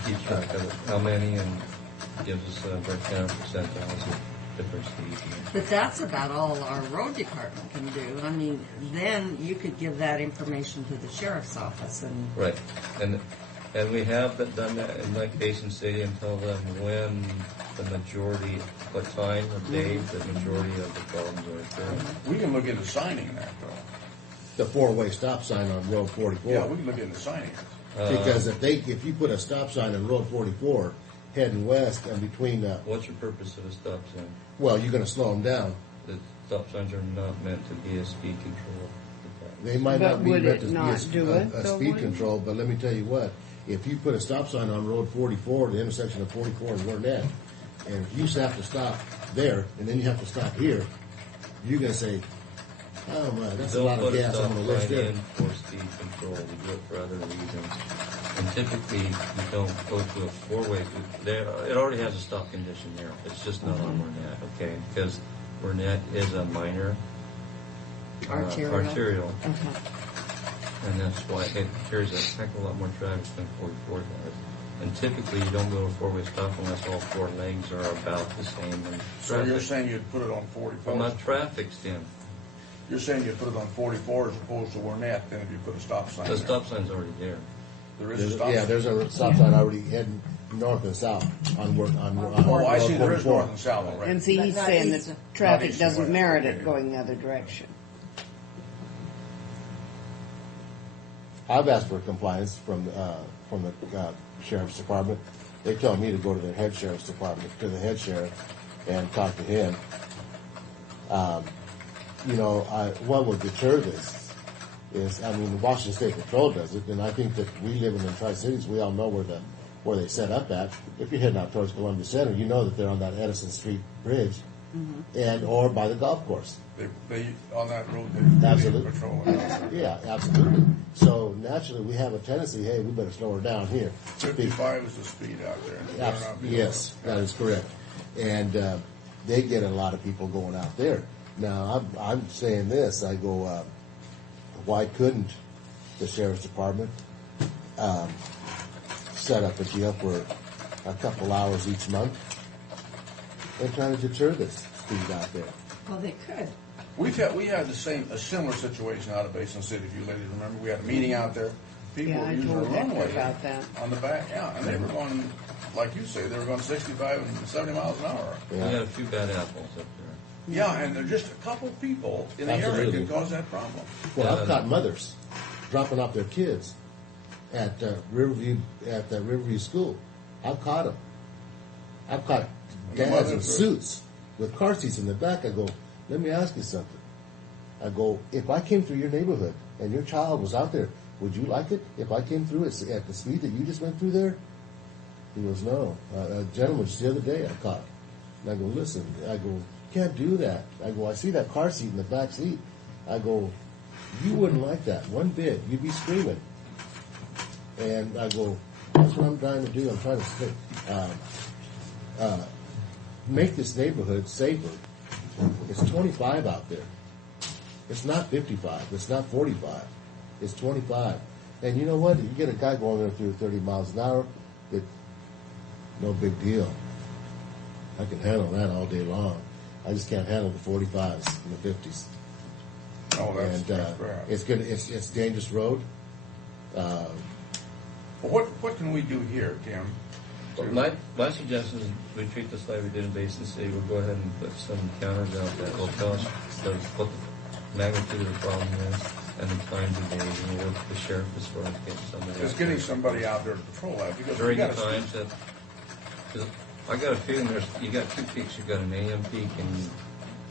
Keep track of it, how many, and gives us a breakdown of percentiles of different speeds. But that's about all our road department can do. I mean, then you could give that information to the sheriff's office and... Right, and we have done that in that case in city and tell them when the majority, what time of day the majority of the problems are occurring. We can look into signing that, though. the 4-way stop sign on Road 44. Yeah, we can look into signing it. Because if you put a stop sign on Road 44 heading west and between the, What's your purpose of a stop sign? well, you're going to slow them down. The stop signs are not meant to be a speed control. They might But not be would meant it to be not do it, a though, speed would it? control, but let me tell you what, if you put a stop sign on Road 44, the intersection of 44 and Warnett, and if you have to stop there, and then you have to stop here, you're going to say, oh my, that's a Don't lot of put a gas stop I'm going to waste sign there. in for speed control. We do it for other reasons. And typically, you don't go to a 4-way. It already has a stop condition there. It's just not on Burnett, okay? Because Burnett is a minor arterial. Okay. And that's why it carries a heck of a lot more traffic than 44 does. And typically, you don't go to a 4-way stop unless all 4 legs are about the same. And So you're saying you'd put it on 44? From a traffic standpoint. You're saying you'd put it on 44 as opposed to Warnett, then if you put a stop sign The there. stop sign's already there. There is a stop sign? Yeah, there's a stop sign already heading north and south on Oh, I see, there is north and south already. And see, he's Not saying east. that traffic east and doesn't west. merit it going the other direction. I've asked for compliance from the sheriff's department. They tell me to go to their head sheriff's department, to the head sheriff, and talk to him. What would deter this is, I mean, Washington State Patrol does it, and I think that we live in the Tri-Cities, we all know where they set up at. If you're heading out towards Columbia Center, you know that they're on that Edison Street Bridge, and or by the golf course. They on that road, they Absolutely. patrol it. Yeah, absolutely. So naturally, we have a tendency, hey, we better slow her down here. 55 is the speed out there. They better not be Yes, that is correct. And they get a lot of people going out there. Now, I'm saying this. I go, why couldn't the sheriff's department set up a deal for a couple hours each month and try to deter this speed out there? Well, they could. We had a similar situation out of Basin City, if you ladies remember. We had a meeting out there. People Yeah, were I using told the Hector runway about that. on the back, yeah, and they were going, like you say, they were going 65 and 70 miles an hour. We had a few bad apples up there. Yeah, and there's just a couple people in the area Absolutely. that cause that problem. Well, I've caught mothers dropping off their kids at Riverview School. I've caught them. I've caught dads in mothers are- suits with car seats in the back. I go, let me ask you something. I go, if I came through your neighborhood and your child was out there, would you like it if I came through at the speed that you just went through there? He goes, no. A gentleman just the other day I caught. And I go, listen, I go, you can't do that. I go, I see that car seat in the back seat. I go, you wouldn't like that one bit. You'd be screaming. And I go, that's what I'm trying to do. I'm trying to make this neighborhood safer. It's 25 out there. It's not 55. It's not 45. It's 25. And you know what? You get a guy going there through 30 miles an hour, no big deal. I can handle that all day long. I just can't handle the 45s and the 50s. Oh, that's bad. It's good. It's a dangerous road. Well, what can we do here, Tim? Well, my suggestion is we treat this like we did in Basin City. We'll go ahead and put some counters out that will tell us what the magnitude of the problem is and the times of day. And we'll work with the sheriff as far as getting somebody. Just getting somebody out there to patrol that because during the times that. I got a feeling you got two peaks. You got an AM peak and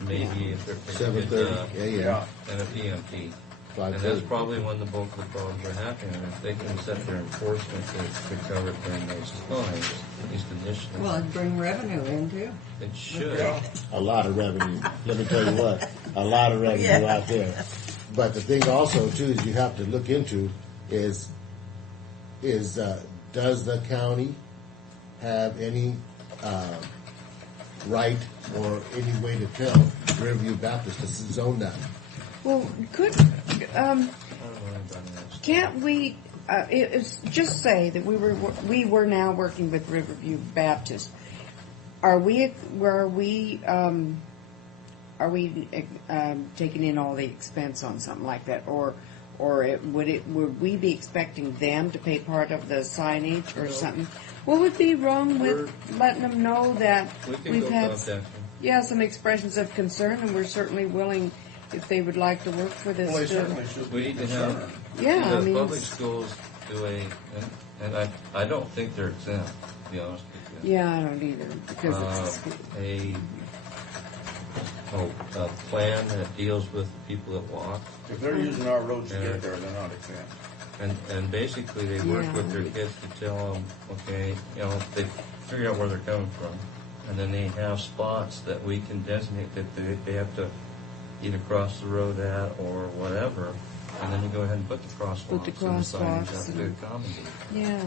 maybe if they're 7:30 a.m. and a PM peak. 5:30. And that's probably when the bulk of the problems are happening. And if they can set their enforcement to cover it during those times, at least initially. Well, it'd bring revenue in too. It should. A lot of revenue. Let me tell you what, a lot of revenue out there. But the thing also too is you have to look into is does the county have any right or any way to tell Riverview Baptist to zone that? Well, can't we? Just say that we were now working with Riverview Baptist. Are we taking in all the expense on something like that, or would we be expecting them to pay part of the signage or something? What would be wrong with letting them know that we've had some expressions of concern, and we're certainly willing if they would like to work for this. Well, they certainly should. We need to have. Yeah, I mean, public schools do and I don't think they're exempt. To be honest with you. Yeah, I don't either because it's a plan that deals with the people that walk. If they're using our roads to get there, they're not exempt. And basically they work with their kids to tell them, okay, they figure out where they're coming from, and then they have spots that we can designate that they have to either cross the road at or whatever, and then you go ahead and put the crosswalks and the signage up to accommodate. Yeah.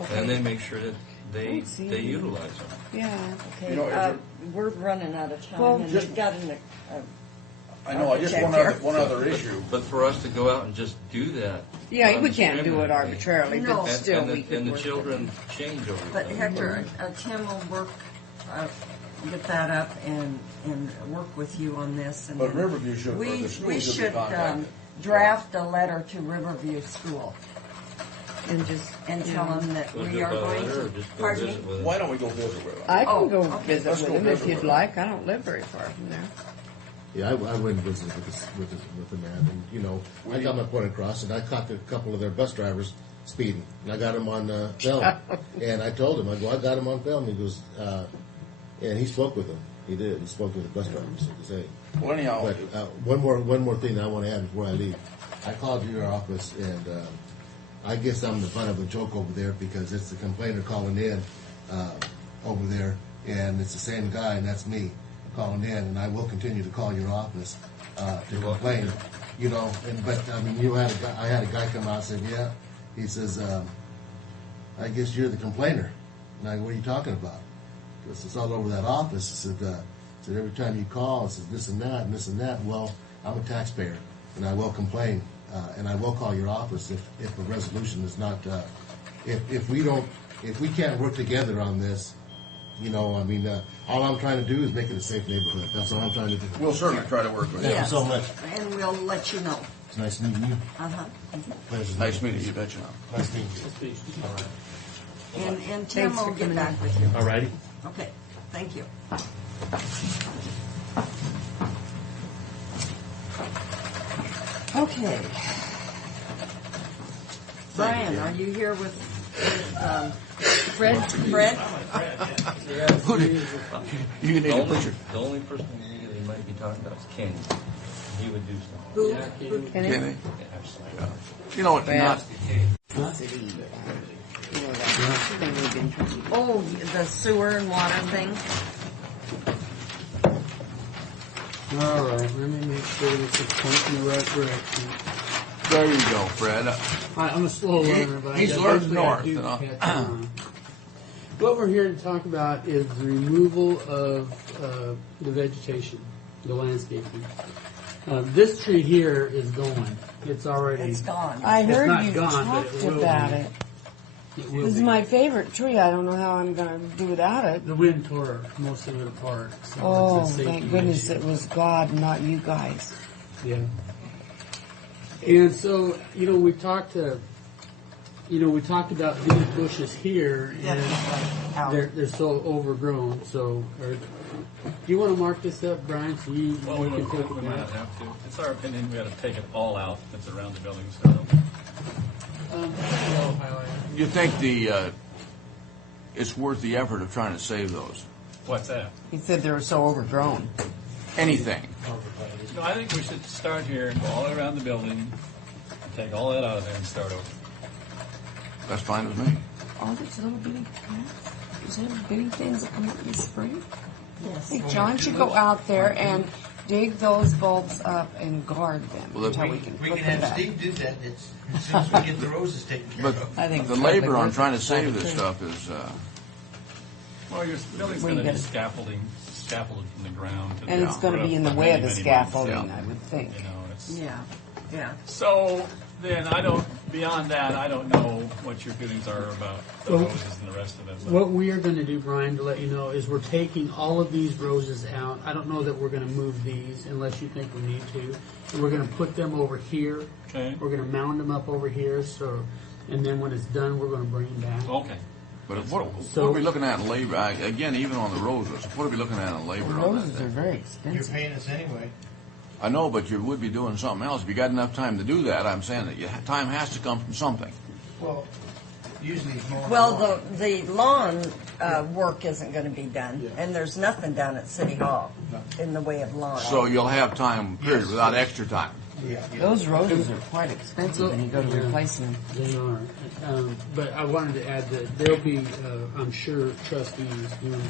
Okay. And they make sure that they utilize them. Yeah. Okay. We're running out of time, and we've got I know. I just one other issue. But for us to go out and just do that. Yeah, we can't do it arbitrarily, No. but still we could And the work children change over But time. Hector, Tim will work, get that up and work with you on this. And But then Riverview should. we should draft a letter to Riverview School and tell them that we are going to. Pardon me? Why don't we go visit with them? I can go okay. visit Let's with go them if visit you'd with like. I don't live very far from there. Yeah, I went and visited with the man, and I got my point across, and I caught a couple of their bus drivers speeding, and I got him on film, and I told him, I got him on film. He goes, and he spoke with them. He did. He spoke with the bus drivers, so to say. Well, anyhow, but one more thing I want to add before I leave. I called your office, and I guess I'm the butt of a joke over there because it's the complainer calling in over there, and it's the same guy, and that's me calling in, and I will continue to call your office to complain. But I mean, I had a guy come out and said, yeah. He says, I guess you're the complainer. And I go, what are you talking about? Because it's all over that office. He said every time you call, it says this and that and this and that. Well, I'm a taxpayer, and I will complain, and I will call your office if a resolution is not. If we can't work together on this. All I'm trying to do is make it a safe neighborhood. That's all I'm trying to do. We'll certainly try to work with you. Thank you so much. And we'll let you know. It's nice meeting you. Nice meeting you, bet you know. Nice meeting you. All right. And Tim will get back with you. All righty. Okay, thank you. Okay. Brian, are you here with Fred? You can take a picture. The only person we really might be talking about is Kenny. He would do stuff. Who? Yeah, Kenny. Kenny? Kenny? Yeah, absolutely. Yeah. You know, not, Oh, the sewer and water thing? All right, let me make sure this is pointing in the right direction. there you go, Fred. I'm a slow learner, but He's I learned eventually I north, do you know. catch on. What we're here to talk about is the removal of the vegetation, the landscaping. This tree here is gone. It's already. It's gone. I It's heard not you gone, but talked it will about be. it. It will This is be. my favorite tree. I don't know how I'm going to do without it. The wind tore most of it apart. So Oh, it's a safety thank goodness issue. it was God, not you guys. Yeah. And so, we talked about these bushes here, and they're so overgrown. So, do you want to mark this up, Brian? So you Well, we can might take it down? not have to. It's our opinion we ought to take it all out that's around the building. So You think it's worth the effort of trying to save those? what's that? He said they were so overgrown. Anything. No, I think we should start here and go all the way around the building, and take all that out of there and start over. That's fine with me. Oh, there's little bitty things that come up in the spring. Yes. I think John should go out there and dig those bulbs up and guard them Well, until we can put them back. Steve do that. As soon as we get the roses taken care But of. I think the it's probably labor on worth trying it. to save this stuff is, Well, your building's Well, going you to be gotta- scaffolded from the ground to And the it's going to roof be in the for way of many, the many months. scaffolding, I would think. You know, it's Yeah. so. Then beyond that, I don't know what your feelings are about the Well, roses and the rest of it. But What we are going to do, Brian, to let you know, is we're taking all of these roses out. I don't know that we're going to move these unless you think we need to. And we're going to put them over here. Okay. We're going to mound them up over here. And then when it's done, we're going to bring them back. Okay. but what are we looking at in labor? Again, even on the roses, what are we looking at in labor on Roses that are thing? very You're expensive. paying us anyway. I know, but you would be doing something else. If you got enough time to do that, I'm saying that time has to come from something. Well, usually it's more. Well, the lawn work isn't going to be done, and there's nothing done at City Hall in the way of lawn. So you'll have time, period, without extra time. Yeah. Those roses are quite expensive when you go to replace them. They are. But I wanted to add that there'll be, I'm sure, trustees doing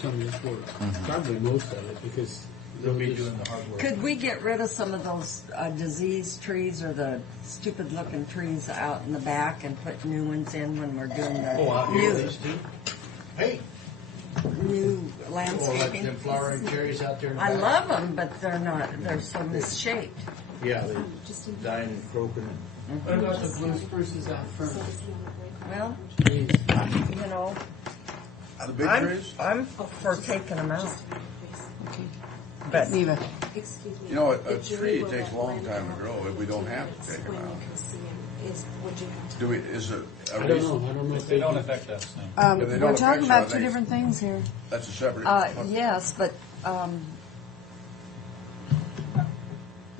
some of this work. Probably most of it, because They'll be doing the hard work. Could we get rid of some of those diseased trees or the stupid-looking trees out in the back and put new ones in when we're doing the Out here, these two. Hey. new Oh, like landscaping? them flowering cherries out there in the I back. love them, but they're so misshaped. Yeah, they're dying and croaking. what about the blue spruces out front? Well, Please. you know, The big I'm for taking them out. But Neva. Excuse me. You know, a The tree jury will takes a let long Brenda time to know grow if we don't have to take them when you out. can see them. Would you have to? Do we, is it I a don't know. reason? I don't know if they don't do. affect us. No. If they We're don't talking affect you, about I two think different things here. That's a separate. yes, but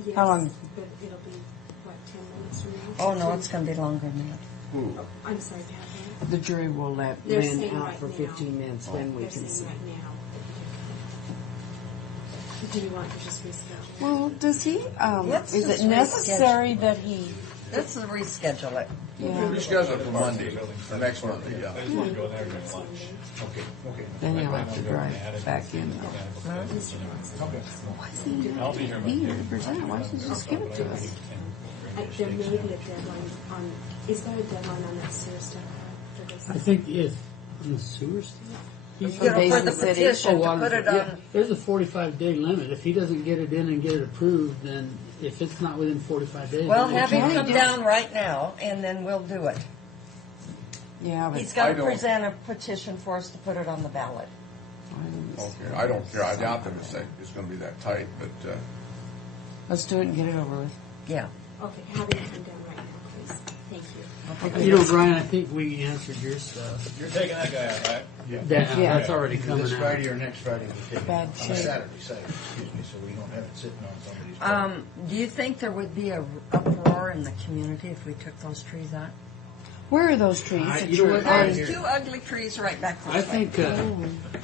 Yes, How long? But it'll be, what, 10 minutes from now? oh no, it's going to be longer than that. Who? Oh, I'm sorry, Pat. The jury will let They're Lynn saying out right for now. 15 minutes, then we They're can saying see. right now. Do you want to just reschedule? Well, does he, Let's is just it necessary that he, Let's reschedule it. yeah, Reschedule it for Monday, or next Monday, I yeah. just want to go there and get lunch. Okay. then he'll have to drive back in though. Why is he I'll be here be here to Monday. present? Why doesn't he just give it to us? There may be a deadline on, is there a deadline on that sewer stuff? I think if on the sewer stuff. He's You know, for the Basin City. petition, to water- put it yeah, on, there's a 45-day limit. If he doesn't get it in and get it approved, then if it's not within 45 days. well, then have him Can't come he down right now, and then we'll do it. Yeah, but He's got I to don't- present a petition for us to put it on the ballot. Okay, I don't care. I doubt that it's going to be that tight, but let's do it and get it over with. Yeah. Okay, have it come down right now, please. Thank you. You know, Brian, I think we answered your stuff. You're taking that guy out, right? Yeah. That's already coming This out. Friday or next Friday we'll take it. Bad On shape. Saturday, excuse me, so we don't have it sitting on somebody's. Do you think there would be a uproar in the community if we took those trees out? Where are those trees? You know what? There's two ugly trees right back this I way. think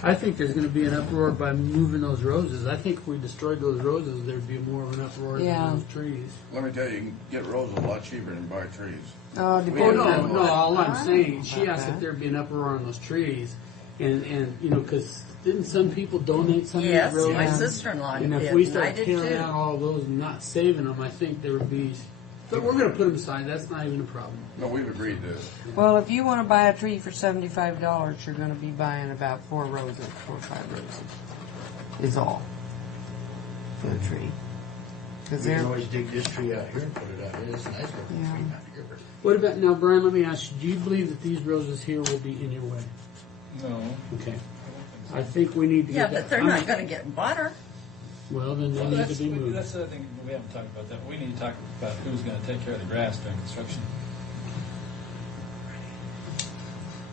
I think there's going to be an uproar by moving those roses. I think if we destroyed those roses, there'd be more of an uproar Yeah. than those trees. Let me tell you, you can get roses a lot cheaper than buy trees. Oh, Oh, depending no, on no, all I'm saying, she about asked if that. there'd be an uproar on those trees. And you know, because didn't some people donate some Yes, of the roses? my sister-in-law And if did, we and I start did tearing too. out all those and not saving them, I think there would be. But we're going to put them aside. That's not even a problem. No, we've agreed to. Well, if you want to buy a tree for $75, you're going to be buying about 4 or 5 roses. Is all for the tree. Because We can they're always dig this tree out here and put it out here. It's a nice looking Yeah. tree out here. What about now, Brian? Let me ask you: do you believe that these roses here will be in your way? No. Okay. I think we need to Yeah, get but that. they're not going to get water. Well, then they Well, need that's to be moved. the other thing, we haven't talked about that. We need to talk about who's going to take care of the grass during construction.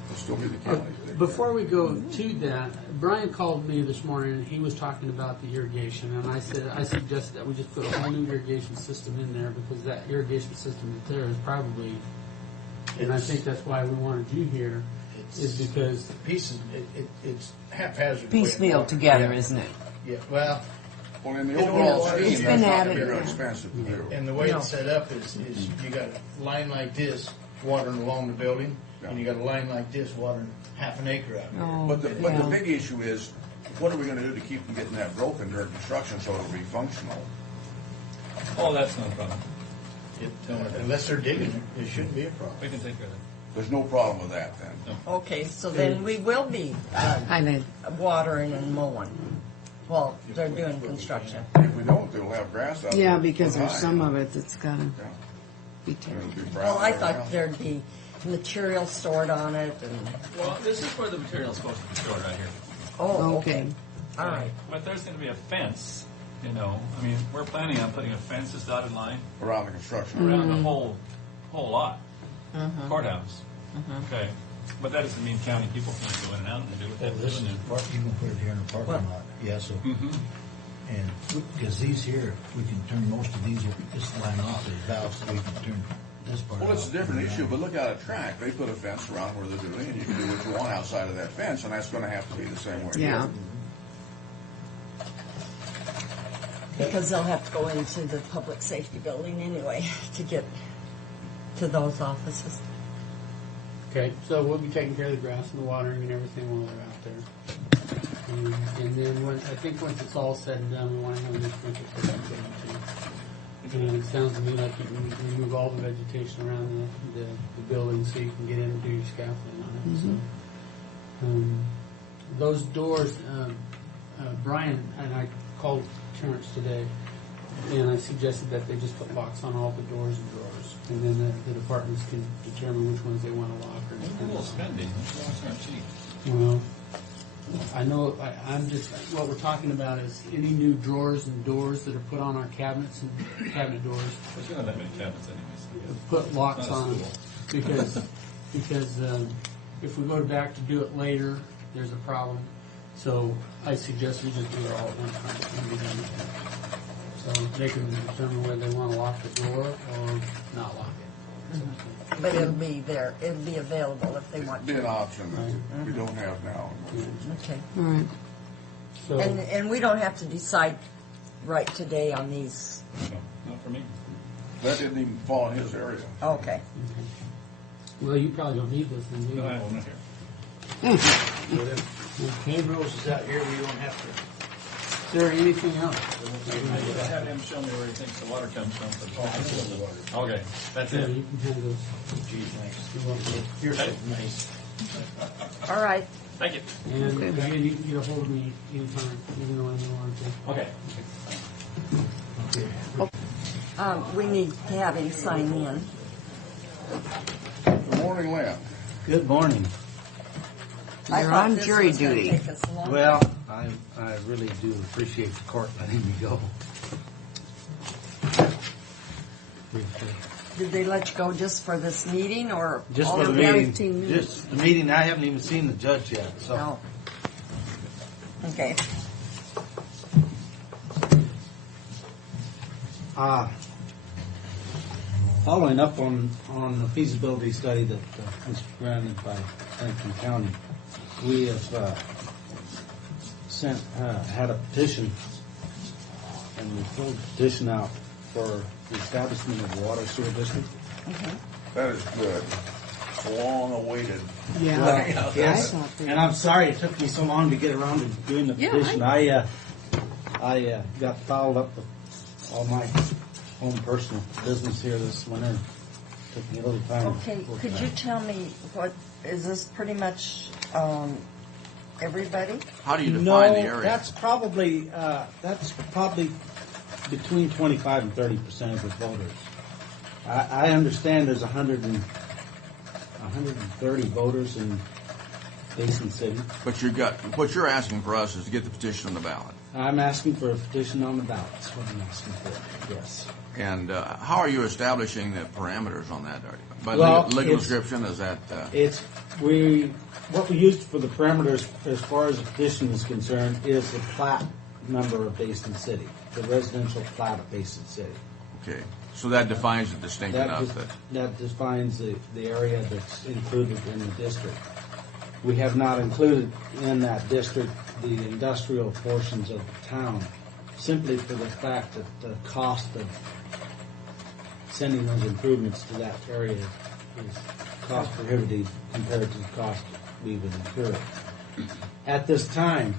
It'll still be the county. Before we go to that, Brian called me this morning and he was talking about the irrigation, and I suggested that we just put a whole new irrigation system in there because that irrigation system that's there is probably, and I think that's why we wanted you here, is because Pieces, it's haphazard. piecemeal together, isn't it? Yeah, well, Well, in the It's overall been- scheme, it's that's been not going added, to be real yeah. expensive to do. and the way No. it's set up is you got a line like this watering along the building, and you got a line like this watering half an acre out here. Oh, But the yeah. big issue is, what are we going to do to keep from getting that broken during construction so it'll be functional? Oh, that's not a problem. Unless they're digging it, it shouldn't be a problem. We can take care of that. There's no problem with that then. Okay, so then we will be I know. watering and mowing while they're doing construction. If we don't, they'll have grass out there. Yeah, because foot there's high. some of it that's got to Yeah. be It'll taken. be brown Well, I all thought around. there'd be material stored on it and, Well, this is where the material's supposed to be stored right here. oh, Okay. okay. All right. But there's going to be a fence, you know. I mean, we're planning on putting a fence, this dotted line, Around the construction. around the whole lot, Mhm. courthouse. Mhm. Okay. But that doesn't mean county people can't go in and out and do what they Well, this is doing. the park, you can put it here in the parking What? lot, yeah, so, Mm-hmm. and, because these here, we can turn most of these, this line off, there's valves, so we can turn this part off. Well, it's a different issue, but look at a track. They put a fence around where they're doing, and you can do what you want outside of that fence, and that's going to have to be the same way. Yeah. Because they'll have to go into the public safety building anyway to get to those offices. Okay, so we'll be taking care of the grass and the watering and everything while they're out there. And then I think once it's all said and done, we want to have a new sprinkler system put in too. And it sounds to me like you can remove all the vegetation around the building so you can get in and do your scaffolding on it. So, those doors, Brian and I called Terrence today, and I suggested that they just put locks on all the doors and drawers, and then the departments can determine which ones they want to lock or It's a little spending. Those locks aren't cheap. Well, I know, I'm just, what we're talking about is any new drawers and doors that are put on our cabinets and cabinet doors, But you don't have that many cabinets anyways. put locks Not a on them, school. because if we go back to do it later, there's a problem. So I suggest we just do it all at one time and be done with it. So they can determine whether they want to lock the door or not lock it. But it'll be there, it'll be available if they want It'd be an to. option that we don't have now. Okay. All right. So And we don't have to decide right today on these. No, not for me. That didn't even fall in his area. Okay. well, you probably don't need this, then, do you? No, I won't here. Okay. Roses out here, we don't have to. Is there anything else? I have him show me where he thinks the water comes from. Okay, that's Yeah, it. you can have those. Geez, thanks. You're welcome. You're so nice. All right. Thank you. And again, you can get a hold of me anytime, even though I'm in Okay. We need to have him sign in. Good morning, Lynn. Good morning. I You're thought on this jury was gonna duty. take us longer. Well, I really do appreciate the court letting me go. Did they let you go just for this meeting or Just all for the of meeting, 15 minutes? just the meeting, I haven't even seen the judge yet, so. No. Okay. Following up on the feasibility study that was granted by Franklin County, we have had a petition, and we filled the petition out for the establishment of a water sewer district. That is good. It's long awaited. Yeah. Yes. And I'm sorry it took me so long to get around to doing the petition. I got fouled up with all my own personal business here this winter. Took me a little time. Okay, could you tell me is this pretty much everybody? How do you define the No, area? that's probably between 25 and 30% of the voters. I understand there's 130 voters in Basin City. But what you're asking for us is to get the petition on the ballot. I'm asking for a petition on the ballot. That's what I'm asking for. Yes. And how are you establishing the parameters on that? By Well, legal it's- description, is that? What we used for the parameters as far as the petition is concerned is the plat number of Basin City, the residential plat of Basin City. Okay, so that defines it distinct enough that. That defines the area that's included in the district. We have not included in that district the industrial portions of the town, simply for the fact that the cost of sending those improvements to that area is cost prohibitive compared to the cost we would incur. At this time,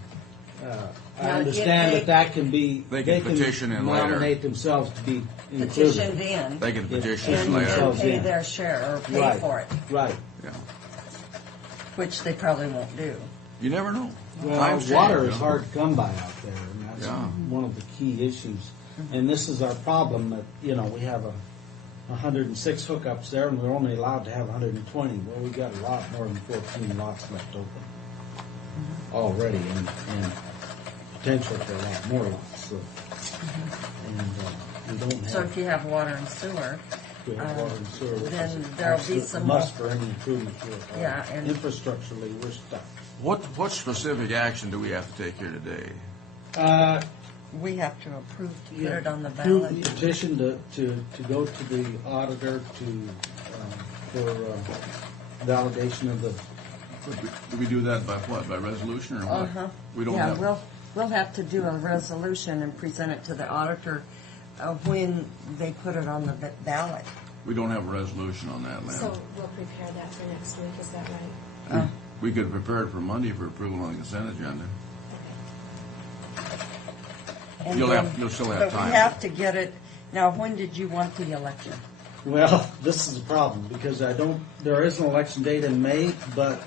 I Now, understand if that can be, They can petition in later. nominate themselves to be included. Petitioned in. They can petition Yes, in later. And pay their share or pay Right, for it, Right. Yeah. which they probably won't do. You never know. Well, Times water change, is you know. hard to come by out there, and that's Yeah. one of the key issues. And this is our problem, that, we have 106 hookups there, and we're only allowed to have 120. Well, we've got a lot more than 14 lots left open already, and potential for a lot more lots. So, and we don't have. So if you have water and sewer, we have water and sewer, which then is an there'll be absolute some must more- for any improvement to it. Yeah, and- Infrastructurally, we're stuck. What specific action do we have to take here today? we have to approve to put it on the Approve ballot. the petition to go to the auditor for validation of the. Do we do that by what? By resolution or what? Uh-huh. We don't Yeah, have. we'll have to do a resolution and present it to the auditor when they put it on the ballot. We don't have a resolution on that, Lynn. So we'll prepare that for next week, is that right? We could prepare it for Monday for approval on the consent agenda. And You'll then- still have But time. we have to get it, now when did you want the election? Well, this is a problem because there is an election date in May, but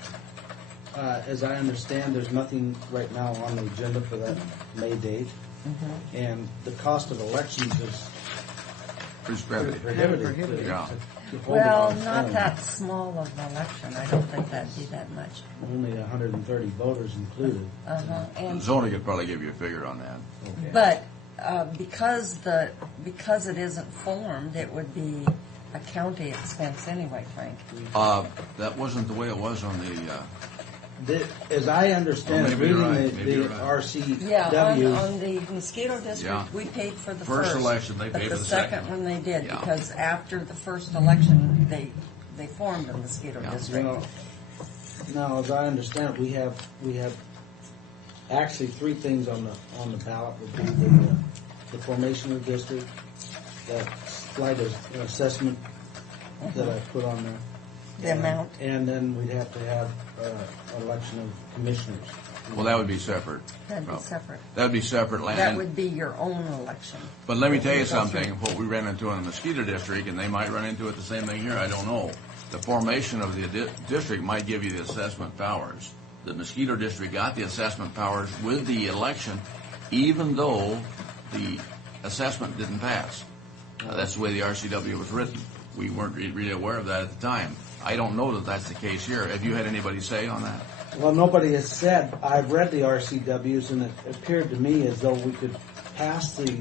as I understand, there's nothing right now on the agenda for that May date. And the cost of elections is prohibitive. Yeah. to hold it Well, on not its own. that small of an election, I don't think that'd be that much. Only 130 voters included. And Zoning could probably give you a figure on that. But because it isn't formed, it would be a county expense anyway, Frank. That wasn't the way it was on the. As I understand, Oh, maybe you're reading right. Maybe the you're right. RCW. Yeah, on the mosquito Yeah. district, we paid for the First first. election, they but paid the for the second second. one they did, Yeah. because after the first election, they formed a mosquito district. Well, now, as I understand it, we have actually three things on the ballot. Would be the formation of the district, that slight assessment that I put on there, The amount. and then we'd have to have election of commissioners. Well, that would be separate. That'd be separate. That would be separate. That would be your own election. But let me tell you something, what we ran into in the mosquito district, and they might run into it the same thing here, I don't know. The formation of the district might give you the assessment powers. The mosquito district got the assessment powers with the election, even though the assessment didn't pass. That's the way the RCW was written. We weren't really aware of that at the time. I don't know that that's the case here. Have you had anybody say on that? Well, nobody has said. I've read the RCWs, and it appeared to me as though we could pass the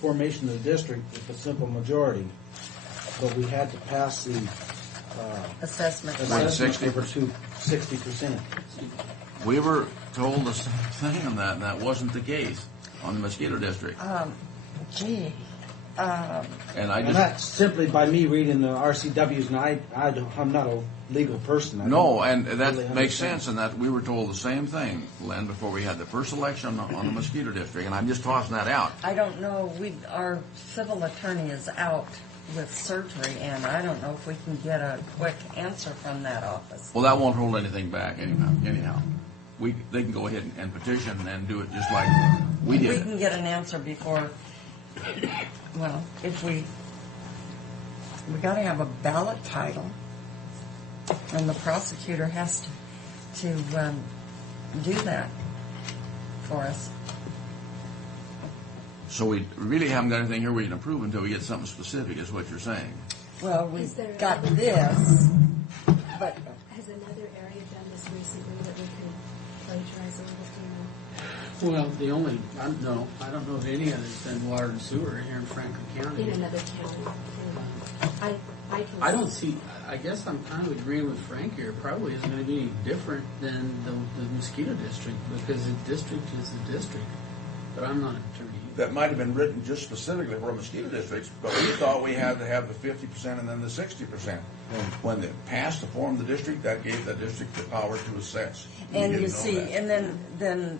formation of the district with a simple majority, but we had to pass the assessment over to 60%. We were told the same thing on that, and that wasn't the case on the mosquito district. Gee, And I And just, that's simply by me reading the RCWs, and I'm not a legal person. I no, don't and that really makes understand. sense, and that we were told the same thing, Len, before we had the first election on the mosquito district, and I'm just tossing that out. I don't know, our civil attorney is out with surgery, and I don't know if we can get a quick answer from that office. Well, that won't hold anything back anyhow. They can go ahead and petition and do it just like we We did. can get an answer before, well, if we gotta have a ballot title, and the prosecutor has to do that for us. So we really haven't got anything here we can approve until we get something specific, is what you're saying. Well, we've Is there got another- this, but Has another area done this recently that we can plagiarize a little, Well, the only, I don't know of any others than water and sewer here in Franklin County. in another county? I can. I don't see, I guess I'm kind of agreeing with Frank here. It probably isn't going to be any different than the mosquito district, because the district is the district. But I'm not an attorney. That might have been written just specifically for mosquito districts, but we thought we had to have the 50% and then the 60%. When it passed to form the district, that gave the district the power to assess. We and didn't you know see, that. and then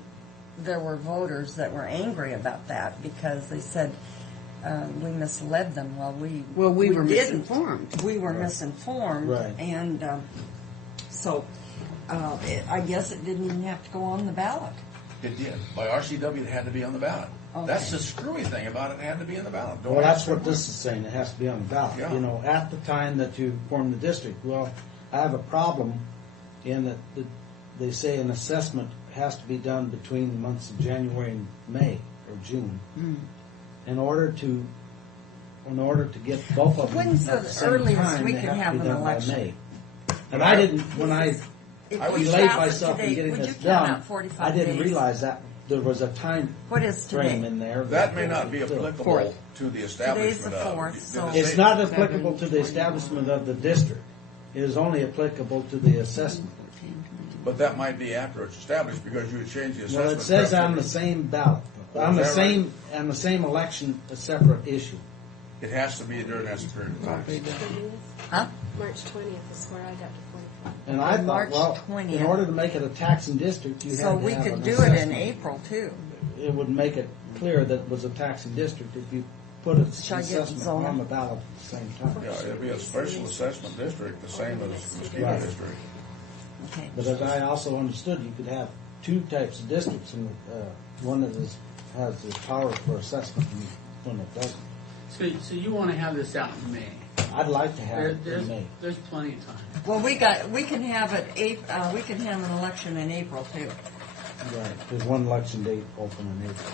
there were voters that were angry about that because they said we misled them. Well, we were didn't. misinformed. We were misinformed, Right. and so I guess it didn't even have to go on the ballot. It did. By RCW, it had to be on the ballot. Okay. That's the screwy thing about it. It had to be in the ballot. Don't Well, that's ask what for this is saying, it has to be on the ballot. Yeah. You know, at the time that you form the district. Well, I have a problem in that they say an assessment has to be done between the months of January and May, or June. In order to get both of them When's at the the same earliest time, we they can have have to be an done election? by May. And I didn't, when I If I we delayed pass it myself in today, getting would this you count done, out 45 I didn't days? realize that there was a time What is today? frame in there. That may not be Still. applicable to the establishment the of. 4th, Did so- it It's say- not applicable to the establishment of the district. It is only applicable to the assessment. But that might be after it's established because you would change the assessment. Well, it says on the criteria. same ballot, Oh, on the is that same, on the same election, a separate issue. It has to be during that period of time. Huh? March 20th is where I got to 45. And I thought, March well, 20th. in order to make it a taxing district, you had to So have we an could do it in assessment. April too. It would make it clear that it was a taxing district if you put an Shall I get assessment Zona? on the ballot at the same time. Yeah, it'd be a special assessment district, the same as mosquito Right. district. Okay. But as I also understood, you could have two types of districts, and one that has the power for assessment and one that doesn't. So you want to have this out in May? I'd like to have it in There's, May. there's plenty of time. Well, we can have we can have an election in April too. Right, there's one election date open in April.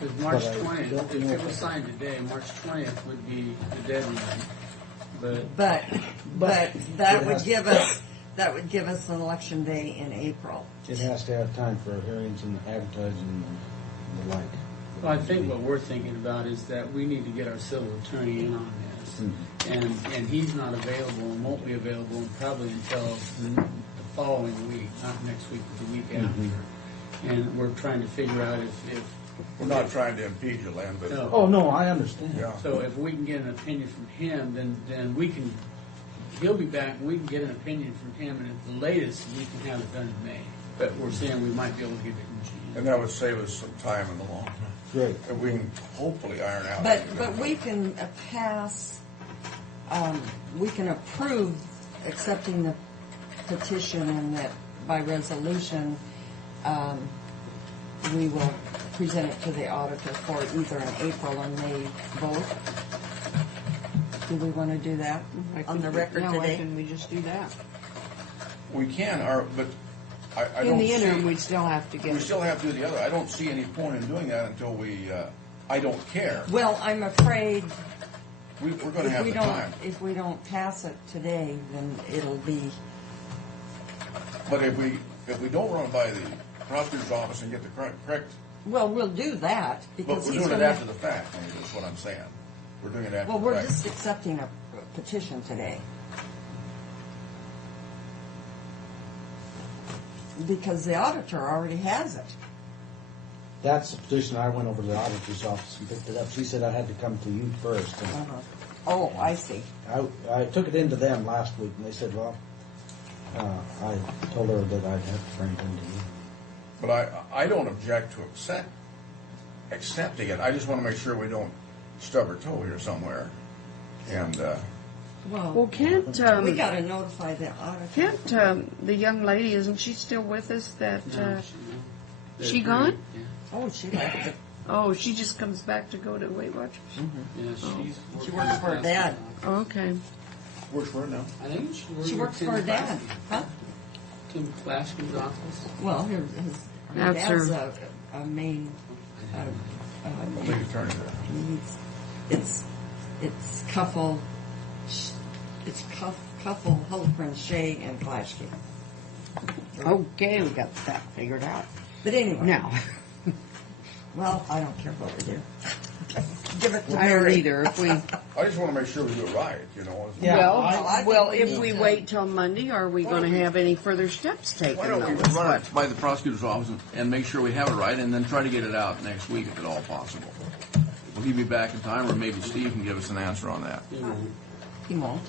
Because March But I 20th, don't if know it if was signed today, March 20th would be the deadline. But But But that it would has- give us an election day in April. It has to have time for hearings and advertising and the like. well, I think what we're thinking about is that we need to get our civil attorney in on this. And he's not available and won't be available probably until the following week, not next week, but the week after. And we're trying to figure out if We're not trying to impede you, Len, but. No. Oh, no, I understand. Yeah. So if we can get an opinion from him, then we can, he'll be back, we can get an opinion from him, and at the latest, we can have it done in May. But we're saying we might be able to get it in June. And that would save us some time in the long run. Great. And we can hopefully iron out. But we can pass. We can approve accepting the petition, and that by resolution, we will present it to the auditor for either an April or May vote. Do we want to do that on the record Now, why today? couldn't we just do that? We can, but I In don't the see. interim, we'd still have to We get. still have to do the other. I don't see any point in doing that until we, I don't care. Well, I'm afraid We're going to have the time. if we don't pass it today, then it'll be. But if we don't run by the prosecutor's office and get the correct, Well, we'll do that but because we're he's doing it going after the fact, maybe is what I'm saying. We're doing it after Well, the we're fact. just accepting a petition today. Because the auditor already has it. that's the petition. I went over to the auditor's office and picked it up. She said I had to come to you first. And Oh, I see. I took it into them last week, and they said, well, I told her that I'd have to bring it into you. But I don't object to accepting it. I just want to make sure we don't stub our toe here somewhere. And Well, can't we got to notify the auditor. can't the young lady, isn't she still with us? That she gone? Oh, she left it. Oh, she just comes back to go to Weight Watchers. Yeah, She works for her dad. Okay. works for her now. I think She works for her dad. Huh? Tim Clashman's office. Well, her That's dad's her. a main. Big attorney there. It's Cuffle. It's Cuffle, Hullford, Shea, and Flashkey. Okay, we got that figured out. But anyway. Now. Well, I don't care what we do. Give it to I don't Mary. either. If we I just want to make sure we do it right, you know. well, if we wait till Monday, are we going to have any further steps taken? Why don't we though? run it by the prosecutor's office and make sure we have it right, and then try to get it out next week if at all possible. Will he be back in time, or maybe Steve can give us an answer on that? He won't.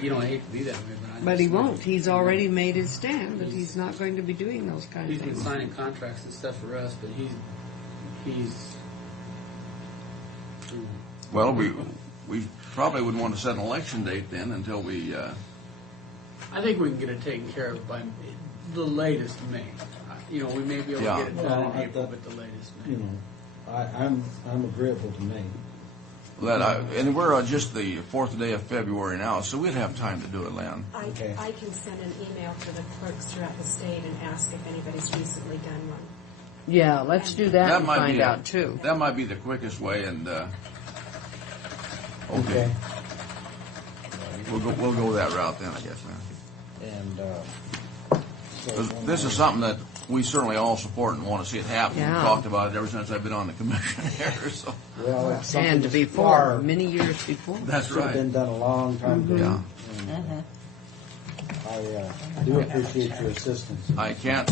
You don't hate to be that way, But he won't. He's already made his stand that he's not going to be doing those kind of He's been things. signing contracts and stuff for us, but he's. Well, we probably would want to set an election date then until we. I think we can get it taken care of by the latest May. You know, we may be able Yeah. to get it done Well, in April, but the latest May. You know, I'm agreeable to me. And we're on just the 4th day of February now, so we'd have time to do it, Len. I can send an email to the clerks throughout the state and ask if anybody's recently done one. Yeah, let's do that and find out too. That might be the quickest way, and Okay. We'll go that route then, I guess. Man. And 'Cause this is something that we certainly all support and want to see it happen. Yeah. We've talked about it ever since I've been on the commission here. So. Well, it's something And that's before, far- many years before. That's should have right. been done a long time ago. Yeah. And, I do appreciate your assistance. I can't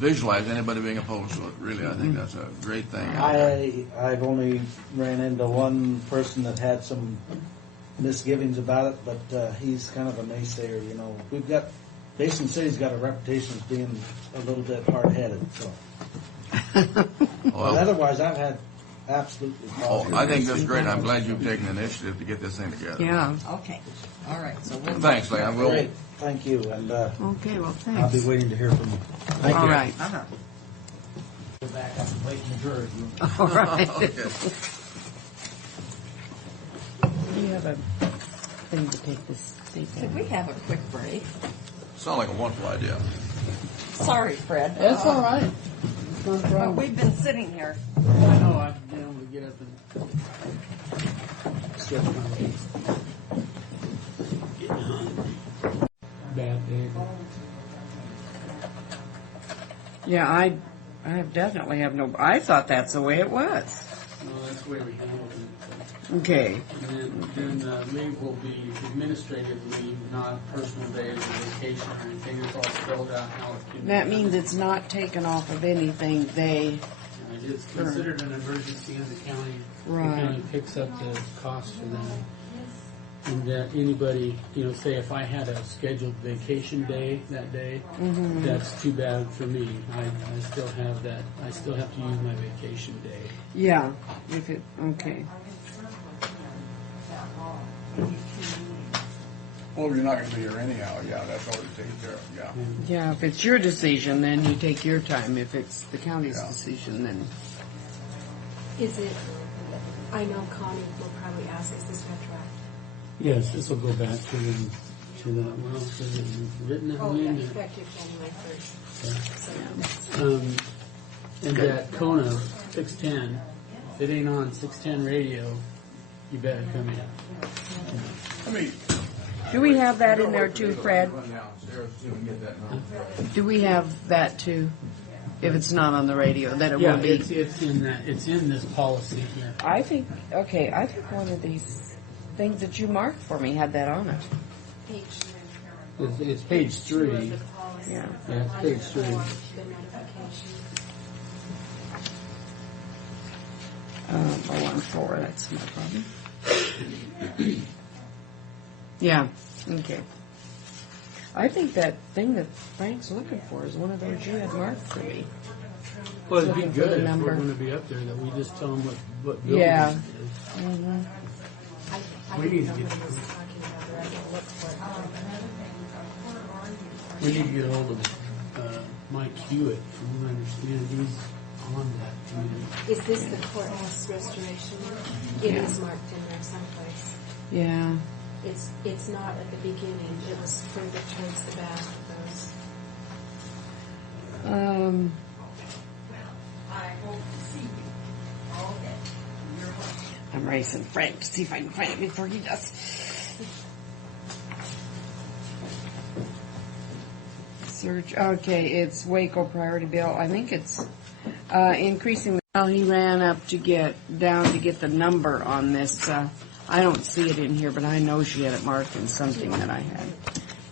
visualize anybody being opposed to it. Really, I think that's a great thing. I've only ran into one person that had some misgivings about it, but he's kind of a naysayer. You know, Basin City's got a reputation as being a little bit hard-headed. So, but otherwise, I've had absolutely. I think that's great. I'm glad you've taken the initiative to get this thing together. Yeah. Okay. All right. So Thanks, Leon. Great. Thank you. And Okay, well, thanks. I'll be waiting to hear from you. Thank All you. right. Go back up and wait and heard you. All right. Okay. We have a thing to take this thing. Could we have a quick break? Sounds like a wonderful idea. Sorry, Fred. That's all right. It's not a But problem. we've been sitting here. I know I've been able to get up and stretch my legs. Getting hungry. Bad day. Yeah, I definitely have no. I thought that's the way it was. No, that's the way we handled it. Okay. And then leave will be administrative leave, not personal days or vacation or anything. It's all spelled out how it can. That be means done. it's not taken off of anything they. It's considered an emergency in the county. Right. The county picks up the cost for that. And that anybody, say if I had a scheduled vacation day that day, Mhm. that's too bad for me. I still have that. I still have to use my vacation day. Yeah. If it. Okay. Well, if you're not going to be here anyhow, yeah, that's already taken care of, yeah. Yeah. If it's your decision, then you take your time. If it's the county's decision, then. Is it, I know Connie will probably ask, is this retroactive? Yes, this will go back to the well, so it's written that Oh, way. yeah, and- effective January 1st. So, And that Kona 610, if it ain't on 610 radio, you better come in. Do we have that in there too, Fred? Run downstairs, see if we can get that number. Do we have that too? If it's not on the radio, that it Yeah, will be. it's in that. It's in this policy here. I think. Okay, I think one of these things that you marked for me had that on it. page It's page 3. of the policy. Yeah. Yeah, it's page 3. The notification. on 4, that's no problem. Yeah, okay. I think that thing that Frank's looking for is one of those you had marked for me. Well, it'd be Looking for the good if number. we're going to be up there that we just tell them what building Yeah. it is. Mm-hmm. We need to get we need to get hold of Mike Hewitt. From what I understand, he's on that committee. Is this the courthouse restoration? It is marked in there someplace. Yeah. It's not at the beginning. It was further towards the back of those. I'm racing Frank to see if I can find it before he does. Search. Okay, it's Waco priority bill. I think it's increasing. Well, he ran up to get down to get the number on this. I don't see it in here, but I know she had it marked in something that I had.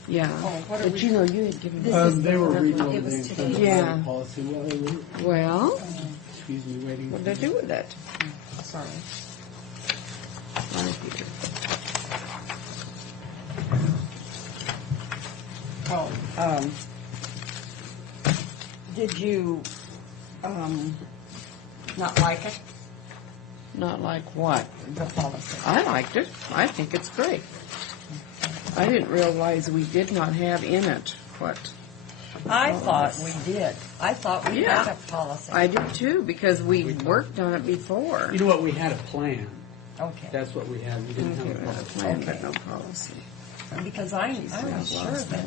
Yeah, but you know, you had given me. They were reading over the incentive Yeah. policy. Well, excuse me, waiting. what did they do with it? Sorry. Oh, Did you not like it? not like what? The policy. I liked it. I think it's great. I didn't realize we did not have in it what. I thought we did. I thought we Yeah. had a policy. I did too, because we worked on it before. You know what? We had a plan. Okay. That's what we had. We didn't Okay, have a we had a policy. plan, Okay. but no policy. Because I was sure that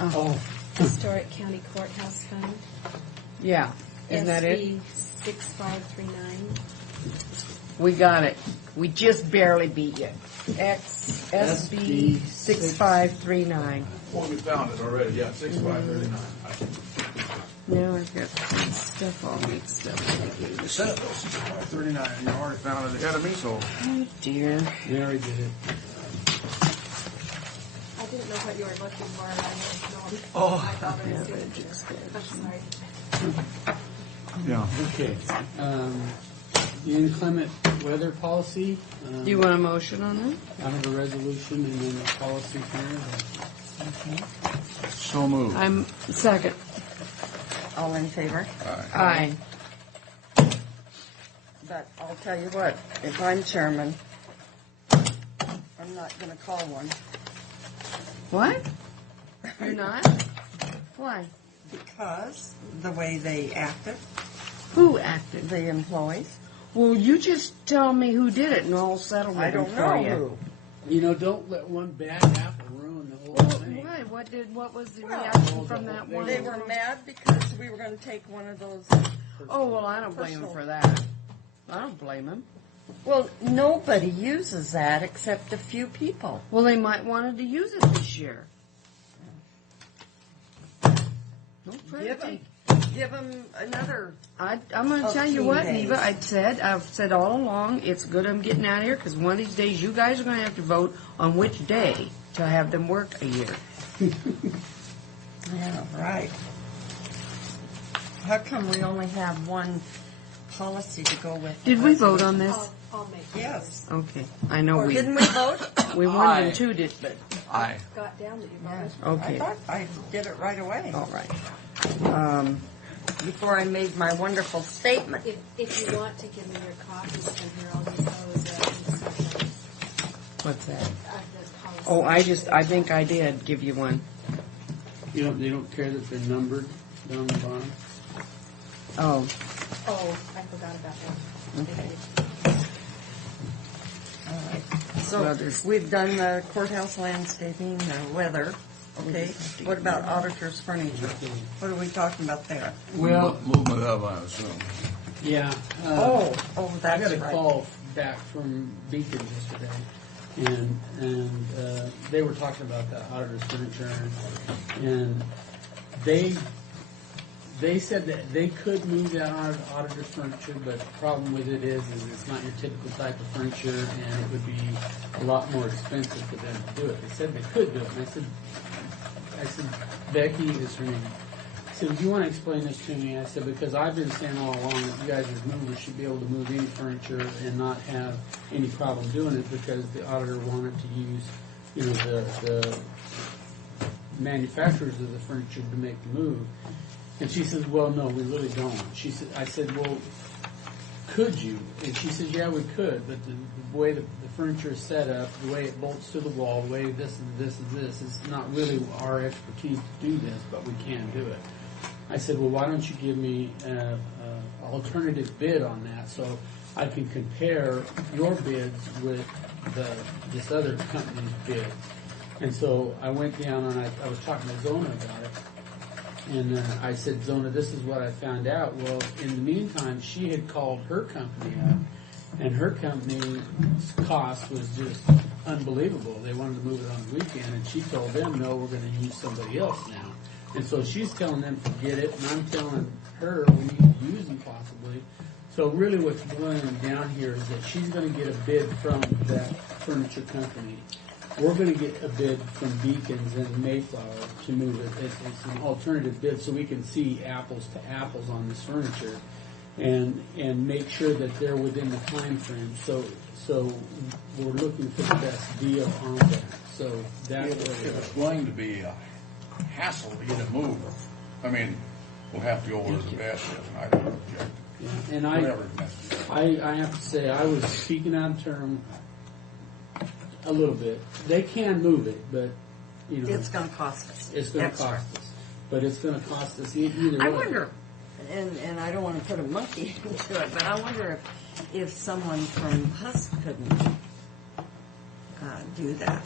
Oh, Historic County Courthouse Fund. yeah. Isn't that it? SB 6539. We got it. We just barely beat you. SB 6539. Well, we found it already, yeah, 6539. Now I've got some stuff all mixed up. The Senate Bill 6539, you already found it ahead of me, so. Oh dear. Mary did it. I didn't know what you were looking for, and I didn't know. Oh. I thought I was doing it. I'm sorry. Yeah. Okay. The inclement weather policy. Do you want a motion on that? I have a resolution and then a policy here. So moved. I'm second. all in favor. Aye. But I'll tell you what, if I'm chairman, I'm not going to call one. What? You're not? Why? Because the way they acted, Who acted? the employees. Well, you just tell me who did it, and I'll settle with I them don't for know you. who. You know, don't let one bad apple ruin the whole Well, thing. why? What was the reaction from that one? They were mad because we were going to take one of those. Oh, well, I don't blame him Personal. for that. I don't blame him. Well, nobody uses that except a few people. Well, they might wanted to use it this year. Give them another. I'm going to Of tell you 10 what, days. Neva. I've said all along, it's good I'm getting out of here because one of these days you guys are going to have to vote on which day to have them work a year. Yeah, right. How come we only have one policy to go with? Did we vote on this? I'll make it. Yes. Okay, I know we Didn't we vote? we one Aye. and two did, but Aye. Got down that you voted. okay, I thought I did it right away. all right. Before I made my wonderful statement. If you want to give me your copies from here, I'll use those What's that? the policy. Oh, I think I did give you one. They don't care that they're numbered down the bottom. Oh, Oh, I forgot about that. okay. All right. So Well, there's- we've done the courthouse landscaping, weather. Okay. What about auditor's furniture? What are we talking about there? Well, Movement of, I assume. yeah. Oh, I that's got a right. call back from Beacon yesterday, and they were talking about the auditor's furniture, and they said that they could move that auditor's furniture, but the problem with it is it's not your typical type of furniture, and it would be a lot more expensive for them to do it. They said they could do it, and I said, Becky is her name, said, "Do you want to explain this to me?" I said, "Because I've been saying all along that you guys as movers should be able to move any furniture and not have any problem doing it because the auditor wanted to use, the manufacturers of the furniture to make the move." And she says, "Well, no, we really don't." I said, "Well, could you?" And she says, "Yeah, we could, but the way the furniture is set up, the way it bolts to the wall, the way this and this and this, is not really our expertise to do this, but we can do it." I said, "Well, why don't you give me an alternative bid on that so I can compare your bids with this other company's bid?" And so I went down and I was talking to Zona about it. And I said, "Zona, this is what I found out." Well, in the meantime, she had called her company up, and her company's cost was just unbelievable. They wanted to move it on the weekend, and she told them, "No, we're going to use somebody else now." And so she's telling them, "Forget it," and I'm telling her we need to use them possibly. So really what's boiling down here is that she's going to get a bid from that furniture company. We're going to get a bid from Beacons and Mayflower to move it. It's an alternative bid so we can see apples to apples on this furniture and make sure that they're within the time frame. So we're looking for the best deal on that. So that's if it's going to be a hassle to get it moved, I mean, we'll have to go where the best is, and I don't object. Yeah, and Whatever is necessary. I have to say, I was speaking out of term a little bit. They can move it, but it's going to cost us. It's going to cost us, but it's going to cost us either way. I wonder, and I don't want to put a monkey into it, but I wonder if someone from Husk couldn't do that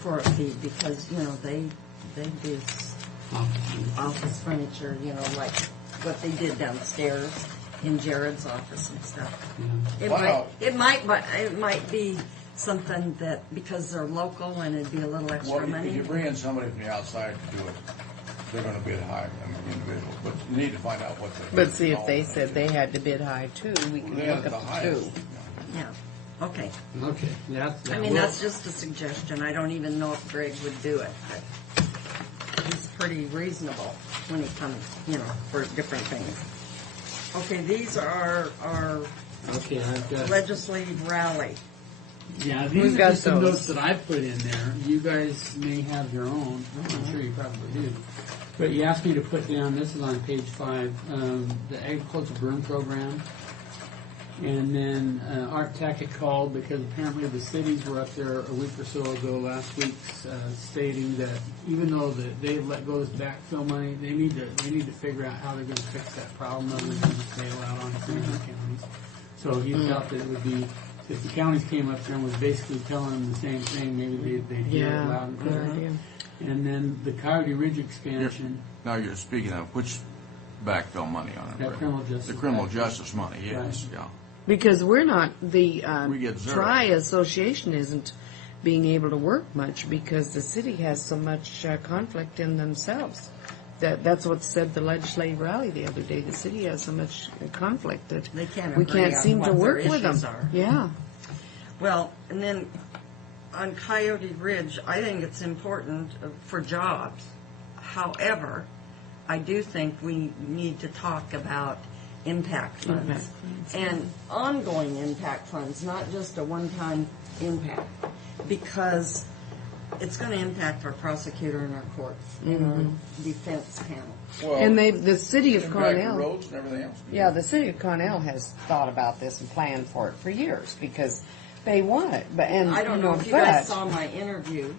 for a fee, because they do office furniture, like what they did downstairs in Jared's office and stuff. Yeah. It might be something that, because they're local and it'd be a little extra money. If you bring in somebody from the outside to do it, they're going to bid high on the individual. But you need to find out what the. But see, if they said they had to bid high too, we can They look had the up to highest. two. Yeah. Okay. Okay. I mean, that's just a suggestion. I don't even know if Greg would do it, but he's pretty reasonable when it comes, for different things. Okay, these are our I've got legislative rally. Yeah, Who's these are got just some those? notes that I put in there. You guys may have your own. I'm sure you probably do. But you asked me to put down, this is on page 5, the agriculture burn program. And then Art Tech had called because apparently the cities were up there a week or so ago last week stating that even though they let go this backfill money, they need to figure out how they're going to fix that problem other than just bail out on the counties. So he felt that it would be, if the counties came up there and was basically telling them the same thing, maybe they'd hear it loud and clear. And then the Coyote Ridge expansion. Now you're speaking of which backfill money on it? That right? criminal justice The criminal backfill. justice money, yes, Right. yeah. Because we're not, the We get zero. Tri Association isn't being able to work much because the city has so much conflict in themselves. That's what said the legislative rally the other day. The city has so much conflict that They can't we agree can't on seem what to their work with them. issues are. Yeah. Well, and then on Coyote Ridge, I think it's important for jobs. However, I do think we need to talk about impact funds Impact funds. and ongoing impact funds, not just a one-time impact, because it's going to impact our prosecutor and our courts and our defense panel. And the city of impact the Cornell, roads and everything else. yeah, the city of Cornell has thought about this and planned for it for years because they want it. But and I don't know if you guys saw my interview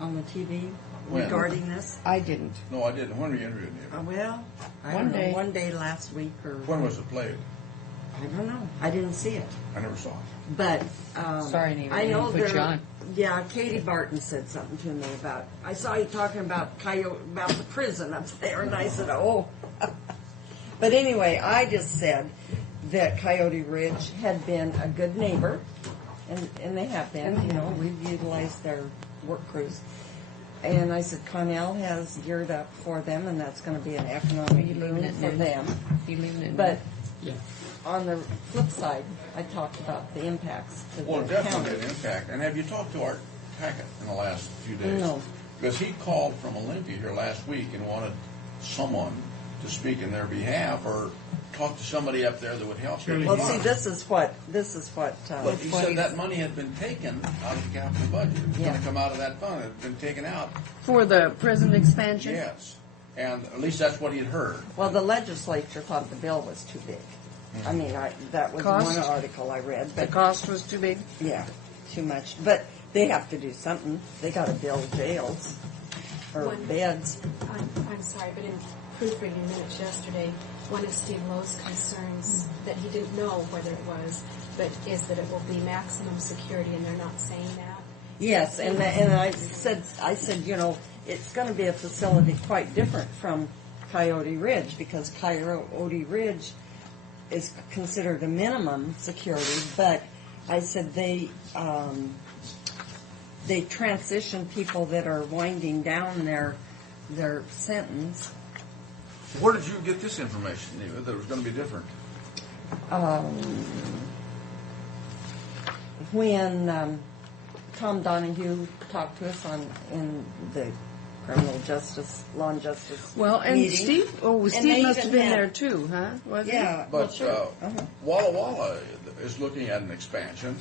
on the TV When? regarding this. I didn't. No, I didn't. When were you interviewing you? Well, I One don't know, day. one day last week or... When was it played? I don't know. I didn't see it. I never saw it. But Sorry, Neva, I know didn't put you there. on. Yeah, Katie Barton said something to me about. I saw you talking about about the prison up there, and I said, "Oh." But anyway, I just said that Coyote Ridge had been a good neighbor, and they have been. You know, we've utilized their work crews. And I said, Cornell has geared up for them, and that's going to be an economic boom for them. But on the flip side, I talked about the impacts to Well, the definitely county. an impact. And have you talked to Art Tackett in the last few days? No. Because he called from Olympia here last week and wanted someone to speak in their behalf or talk to somebody up there that would help him. Well, see, this is what. But he said that money had been taken out of the capital budget. It was going to come out of that fund. It had been taken out. For the prison expansion? Yes. And at least that's what he had heard. Well, the legislature thought the bill was too big. I mean, that was Cost? one article I read. But The cost was too big? Yeah, too much. But they have to do something. They got to build jails or beds. I'm sorry, but in proofreading minutes yesterday, one of Steve Lowe's concerns that he didn't know whether it was, but is that it will be maximum security, and they're not saying that. Yes, and I said, it's going to be a facility quite different from Coyote Ridge, because Coyote Ridge is considered a minimum security, but I said they transition people that are winding down their sentence. Where did you get this information, Neva, that it was going to be different? When Tom Donahue talked to us in the criminal justice, law and justice meeting. Steve must have been there too, huh? Was he? But Walla Walla is looking at an expansion,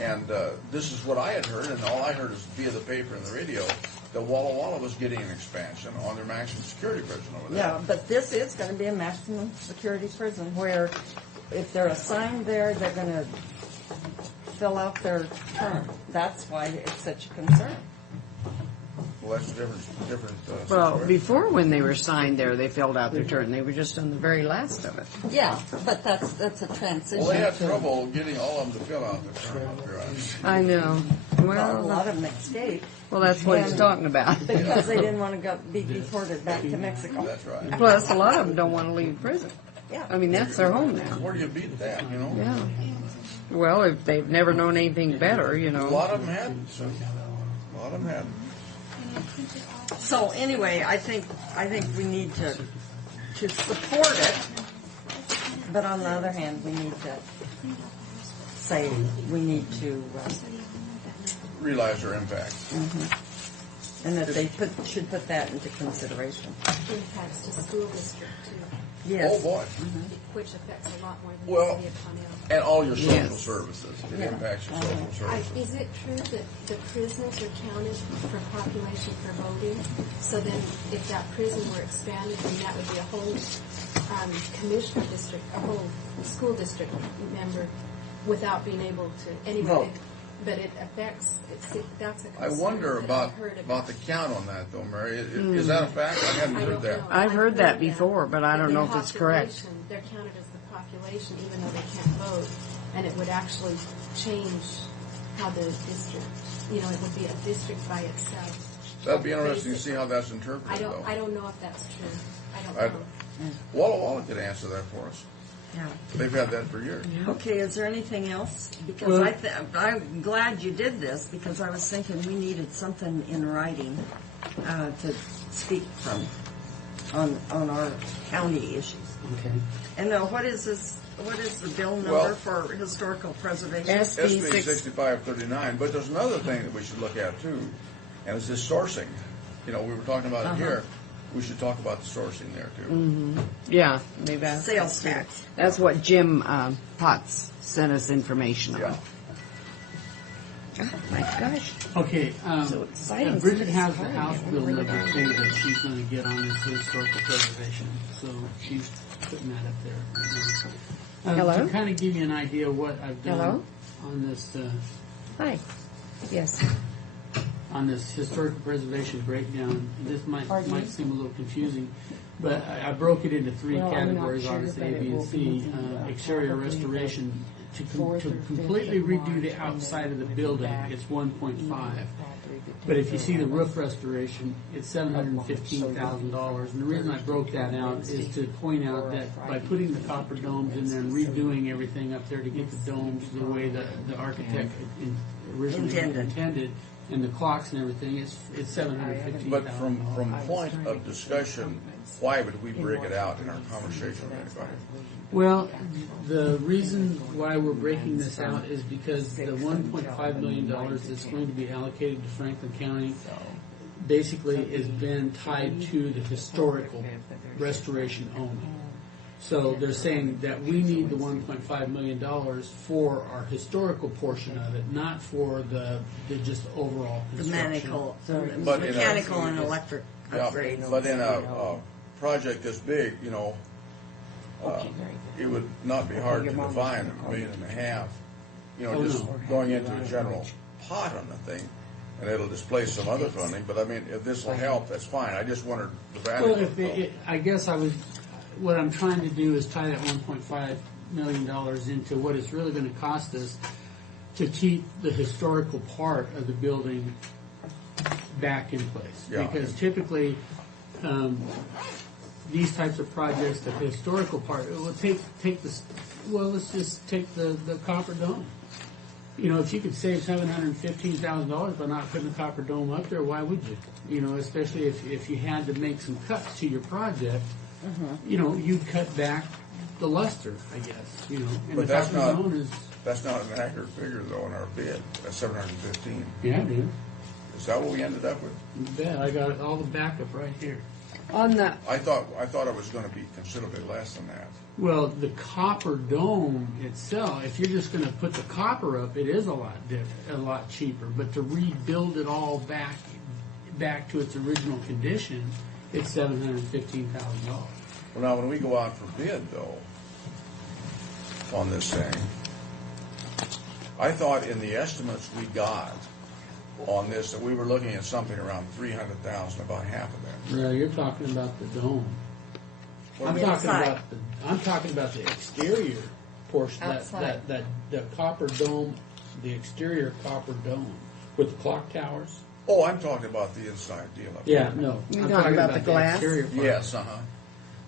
and this is what I had heard, and all I heard is via the paper and the radio, that Walla Walla was getting an expansion on their maximum security prison over there. Yeah, but this is going to be a maximum security prison where if they're assigned there, they're going to fill out their term. That's why it's such a concern. Well, that's a different Well, situation. before when they were signed there, they filled out their term. They were just on the very last of it. Yeah, but that's a transition. Well, they had trouble getting all of them to fill out the term up here. I know. Well, a lot of them escaped. Well, that's what he's talking about. Because they didn't want to be deported back to Mexico. That's right. Plus, a lot of them don't want to leave prison. Yeah. I mean, that's their home now. Where do you beat that, you know? Yeah. Well, if they've never known anything better, you know. A lot of them hadn't. So. A lot of them hadn't. So anyway, I think we need to support it, but on the other hand, we need to say we need to realize their impact. And that they should put that into consideration. Impacts to school district too. Yes. Oh boy. Which affects a lot more than Well, the city of Connell. and all your social services. It impacts your social services. Is it true that the prisoners are counted for population for voting? So then, if that prison were expanded, then that would be a whole commissioner district, a whole school district member, without being able to anyway. Vote. But it affects. That's a I concern wonder that about I've heard about the count on that, though, Mary. Is that a fact? I hadn't heard that. I've heard that before, but I don't know if it's correct. Population, they're counted as the population, even though they can't vote, and it would actually change how the district. It would be a district by itself. That'd be interesting to see how that's interpreted, I don't know if that's true. I don't know. Walla Walla could answer that for us. Yeah. They've had that for years. Okay, is there anything else? Because I'm glad you did this, because I was thinking we needed something in writing to speak from on our county issues. Okay. And what is this? What is the bill number Well, for historical preservation? SB 6539. But there's another thing that we should look at too, and it's this sourcing. We were talking about it here. We should talk about the sourcing there too. Mm-hmm. Yeah, maybe that's Sales tax. That's what Jim Potts sent us information on. Oh my gosh! Okay, So exciting. Bridget has the House Bill number 2 that she's going to get on this historical preservation, so she's putting that up there. Right now. Hello? To kind of give you an idea of what I've done Hello? on this. Hi. Yes. On this historical preservation breakdown, this might seem a little confusing, but I broke it into three categories, obviously A, B, and C. Exterior restoration, to completely redo the outside of the building, it's 1.5. But if you see the roof restoration, it's $715,000. And the reason I broke that out is to point out that by putting the copper domes in there and redoing everything up there to get the domes the way the architect originally intended, and the clocks and everything, it's $715,000. But from point of discussion, why would we break it out in our conversation with anybody? Well, the reason why we're breaking this out is because the $1.5 million that's going to be allocated to Franklin County, basically has been tied to the historical restoration only. So they're saying that we need the $1.5 million for our historical portion of it, not for the just overall construction. But in a- Mechanical and electric Yeah, upgrades. but in a project this big, it would not be hard to define $1.5 million, Oh, just no. going into a general pot on the thing, and it'll displace some other funding. But I mean, if this will help, that's fine. I just wondered the value. Well, I guess what I'm trying to do is tie that $1.5 million into what it's really going to cost us to keep the historical part of the building back in place. Yeah. Because typically, these types of projects, the historical part, it will take this. Well, let's just take the copper dome. If you could save $715,000 by not putting the copper dome up there, why would you? Especially if you had to make some cuts to your project, you'd cut back the luster, I guess. And But the that's copper not dome is. that's not an accurate figure though in our bid. That's 715. Yeah, dude. Is that what we ended up with? You bet. I got all the backup right here. On that, I thought it was going to be considerably less than that. Well, the copper dome itself, if you're just going to put the copper up, it is a lot cheaper. But to rebuild it all back to its original condition, it's $715,000. Well, now when we go out for bid though on this thing, I thought in the estimates we got on this that we were looking at something around $300,000, about half of that. No, you're talking about the dome. What I'm do you mean? talking about the exterior portion, Outside. that the copper dome, the exterior copper dome with the clock towers. Oh, I'm talking about the inside deal. Up Yeah, there. no. You're I'm talking about the glass? exterior part. Yes,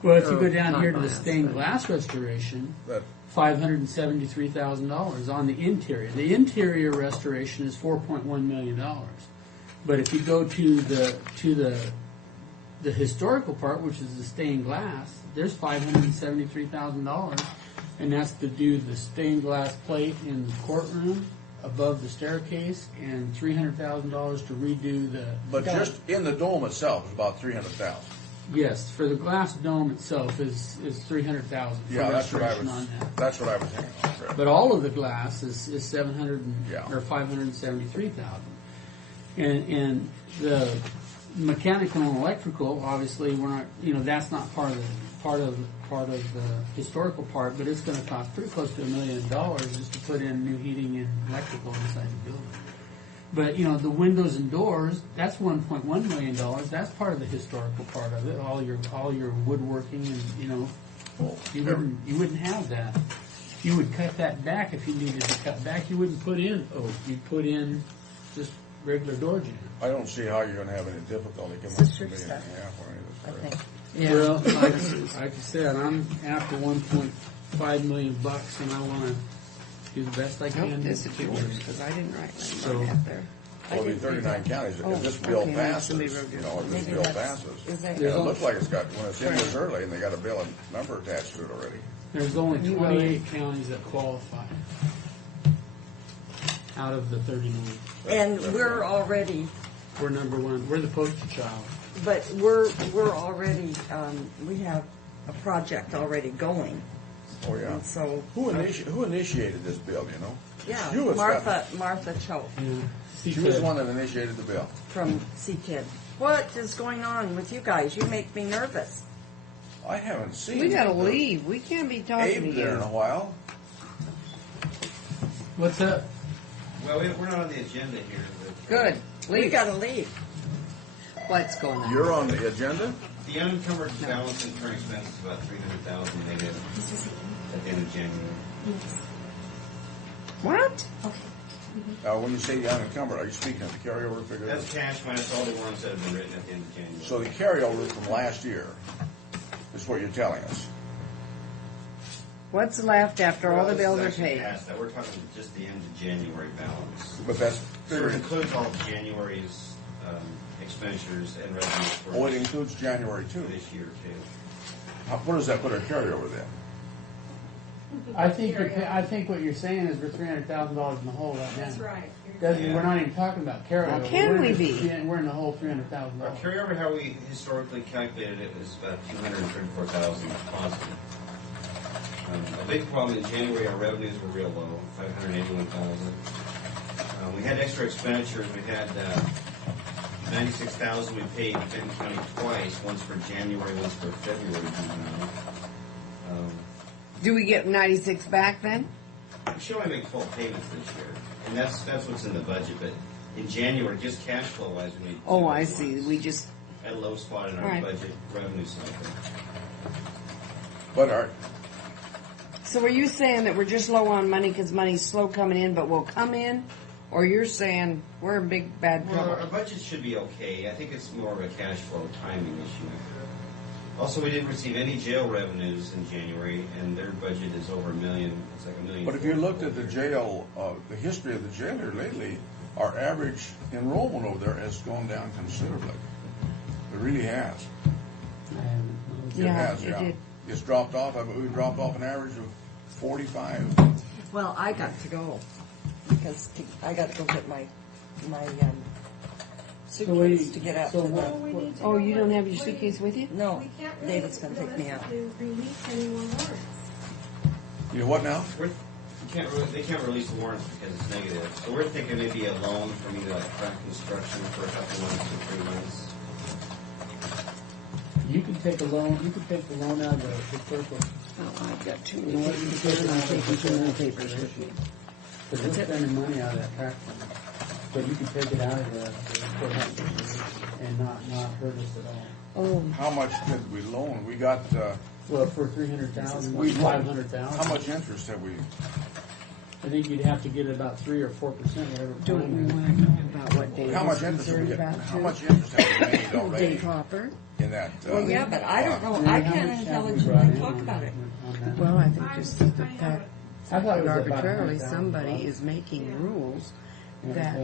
Well, if you Or go down not here to the glass, stained but- glass restoration, That $573,000 on the interior. The interior restoration is $4.1 million. But if you go to the historical part, which is the stained glass, there's $573,000, and that's to do the stained glass plate in the courtroom above the staircase, and $300,000 to redo the. But just in the dome itself is about $300,000. Yes, for the glass dome itself is $300,000. Yeah, that's what I on was. that. That's what I was hanging on. Fred. But all of the glass is Yeah. or $573,000, and the mechanical and electrical, obviously we're not, that's not part of the historical part, but it's going to cost pretty close to $1 million just to put in new heating and electrical inside the building. But the windows and doors, that's $1.1 million. That's part of the historical part of it. All your woodworking and you wouldn't have that. You would cut that back if you needed to cut back. You wouldn't put in oak. You'd put in just regular door jam. I don't see how you're going to have any difficulty coming up with $1.5 million on any of this. Yeah. Well, like I said, I'm after $1.5 million, and I want to do the best I can. Nope, this is yours, because I didn't write So- mine out there. Well, the 39 counties, if this bill passes, if this bill passes, it looks like it's got, when it's in this early, and they got a bill and number attached to it already. There's only 28 counties that qualify out of the 39. And we're already, We're number one. We're the poster child. but we're already, we have a project already going. Oh, yeah. And so, Who initiated this bill, you know? yeah, You, it's got- Martha Cho She was the one that initiated the bill. from CKID. What is going on with you guys? You make me nervous. I haven't seen. We gotta leave. We can't be talking Abe to there in a you. while. What's up? Well, we're not on the agenda here. Good. We Leave. gotta leave. What's going on? You're on the agenda? The unencumbered balance in current expense is about $300,000 negative at the end of January. What? When you say unencumbered, are you speaking of the carryover figure? That's cash minus all the warrants that have been written at the end of January. So the carryover from last year is what you're telling us. What's left after all the Well, bills this are is actually paid? past that. We're talking just the end of January balance. But that's So it includes all of January's expenditures and revenues for Oh, it includes January too. this year too. What does that put our carryover then? I think what you're saying is we're $300,000 in the hole right now. That's right. We're not even talking about carryover. How can We're we just- be? We're in the whole $300,000. Our carryover, how we historically calculated it, was about 234,000 positive. A big problem in January, our revenues were real low, 581,000. We had extra expenditures. We had 96,000 we paid Benton County twice, once for January, once for February. Do we get 96 back then? We should only make full payments this year, and that's what's in the budget. But in January, just cash flow wise, we made. Oh, I see. We just at a low spot in our Right. budget revenue cycle. But So are you saying that we're just low on money because money's slow coming in, but will come in? Or you're saying we're in big, bad Well, trouble? our budget should be okay. I think it's more of a cash flow timing issue. Also, we didn't receive any jail revenues in January, and their budget is over $1 million. It's like $1 million. But if you looked at the jail, the history of the jail here lately, our average enrollment over there has gone down considerably. It really has. It has, yeah. did. It's dropped off. We dropped off an average of 45. Well, I got to go because I got to go get my suitcase to get out to the. Oh, you don't have your suitcase with you? No, David's going to take me out. You know what now? They can't release the warrants because it's negative. So we're thinking maybe a loan for me to like track construction for a couple months to 3 months. You can take a loan. You can take the loan out of the purple. Oh, I've got too You many know what? You can papers. take it I'm out of the taking too many purple. papers with me. Because we're spending money out of that tract fund. But you can take it out of the courthouse and not hurt us at all. Oh. How much did we loan? We got. Well, for 300,000, we 500,000. How much interest have we? I think you'd have to get about 3 or 4%, whatever. Don't we want to know about what Dave How much is interest have we concerned got? about, How too? much interest have we made already? Dave Hopper. In that. Well, yeah, but I don't know. I can't intelligently talk about it. Well, I think just the fact I thought it that was about arbitrarily $100,000. somebody is making rules that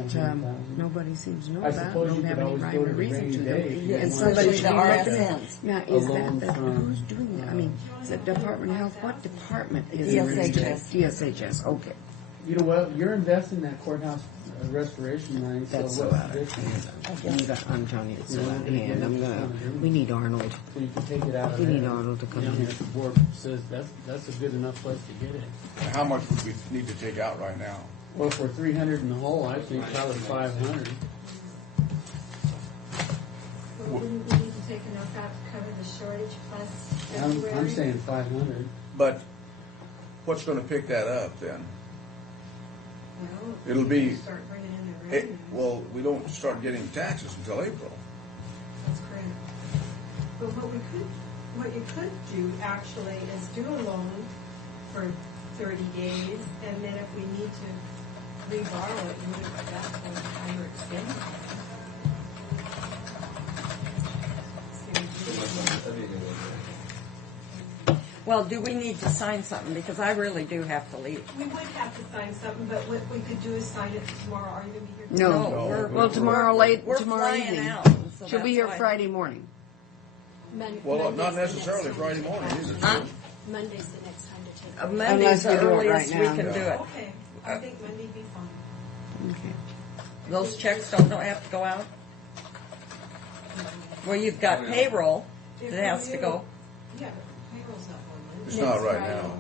nobody seems to know I about, suppose don't you have could any always rhyme go or to the reason rainy to day them. if you And want. somebody should be Especially looking the at. RSNs. Now, A is loan that from- who's doing that? I mean, is it Department of Health? What department is DSHS. it? DSHS, okay. You know what? You're investing that courthouse restoration money. That's so so what's out the of difference? I'm telling you, it's so You're out not of gonna get hand. it. We need Arnold. So you can take it out of We there. need Arnold to come You know, in. if the board says that's a good enough place to get it. How much would we need to take out right now? Well, for 300 in the hole, I think probably 500. Well, wouldn't we need to take enough out to cover the shortage plus I'm February? saying 500. But what's going to pick that up then? Well, It'll be. start bringing in the revenue. Well, we don't start getting taxes until April. That's correct. But what you could do actually is do a loan for 30 days, and then if we need to reborrow it, you would at that point higher expense. Well, do we need to sign something? Because I really do have to leave. We would have to sign something, but what we could do is sign it tomorrow. Are you going to be here? No. we're- Well, tomorrow we're tomorrow flying evening. out, so She'll be that's here why. Friday morning. Well, not necessarily Friday morning either. Huh? Monday's the next time to take it. Monday's Unless the we do it right earliest we now. can do it. Okay, I think Monday'd be fine. Okay. Those checks don't have to go out? Well, you've got payroll If that has we to do- go. Yeah, but payroll's not one Monday. It's not right now.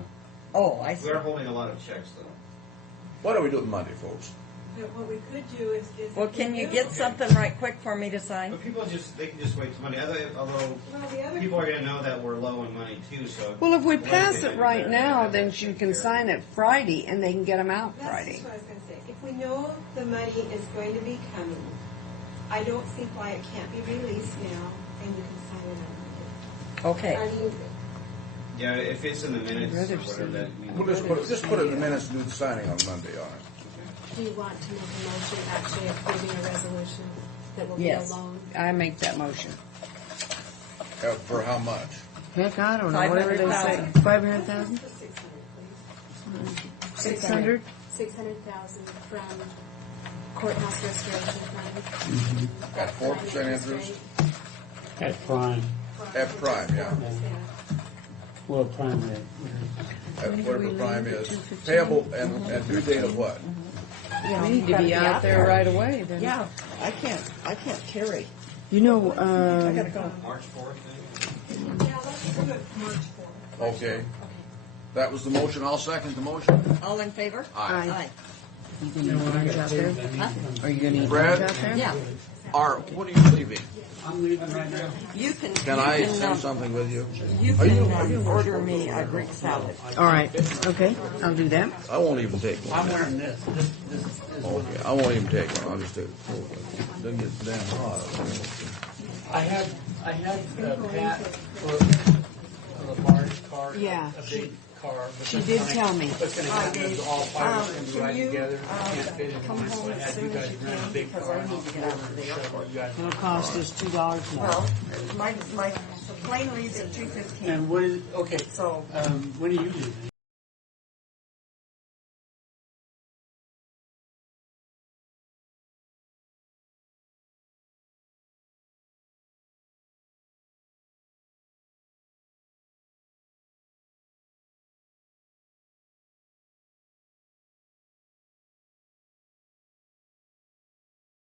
Oh, I see. We're holding a lot of checks though. Why don't we do it Monday, folks? But what we could do is. Well, if we can you do- get something right quick for me to sign? But people they can just wait till Monday. Although Well, the other. people are going to know that we're low in money too. So Well, if we Like pass they it do right that, now, they then have to she take can care sign it Friday, and they can get them out That's Friday. just what I was going to say. If we know the money is going to be coming, I don't see why it can't be released now, and you can sign it on Monday. Okay. I mean, Yeah, if it's in the minutes I'd rather or whatever see- that means. We'll just put it in the minutes and do the signing on Monday on it. Do you want to make a motion actually approving a resolution that will be a Yes, loan? I make that motion. For how much? Heck, I don't know, whatever they say. 500,000. 500,000? for 600, please. 600? 600,000 from courthouse restoration fund. At 4% interest? At prime. At prime, yeah. Well, prime rate. Whatever prime is, payable and due date of what? Yeah, we need to be out there right away. Then. Yeah, I can't carry. You know, I gotta go. March 4th. Yeah, let's do it March 4th. Okay. That was the motion. I'll second the motion. All in favor? Aye. You gonna eat lunch out there? Are you gonna eat Brad? lunch out there? Yeah. When are you leaving? I'm leaving right now. You can. Can I send something with you? You can order me a Greek salad. All right. Okay, I'll do that. I won't even take one. I'm wearing this. This is Okay, I won't even take one. I'll just do it. Doesn't get damn hot. I had Pat put a large car, Yeah, a big car. But she did tell me. What's going to happen is all five of them ride together. Can't fit in come one, so home I had as you soon guys as you rent a can, big because car. I need to get out to the airport. It'll cost us $2 more. Well, my plane leaves at 2:15. And what is, okay, So when are you leaving?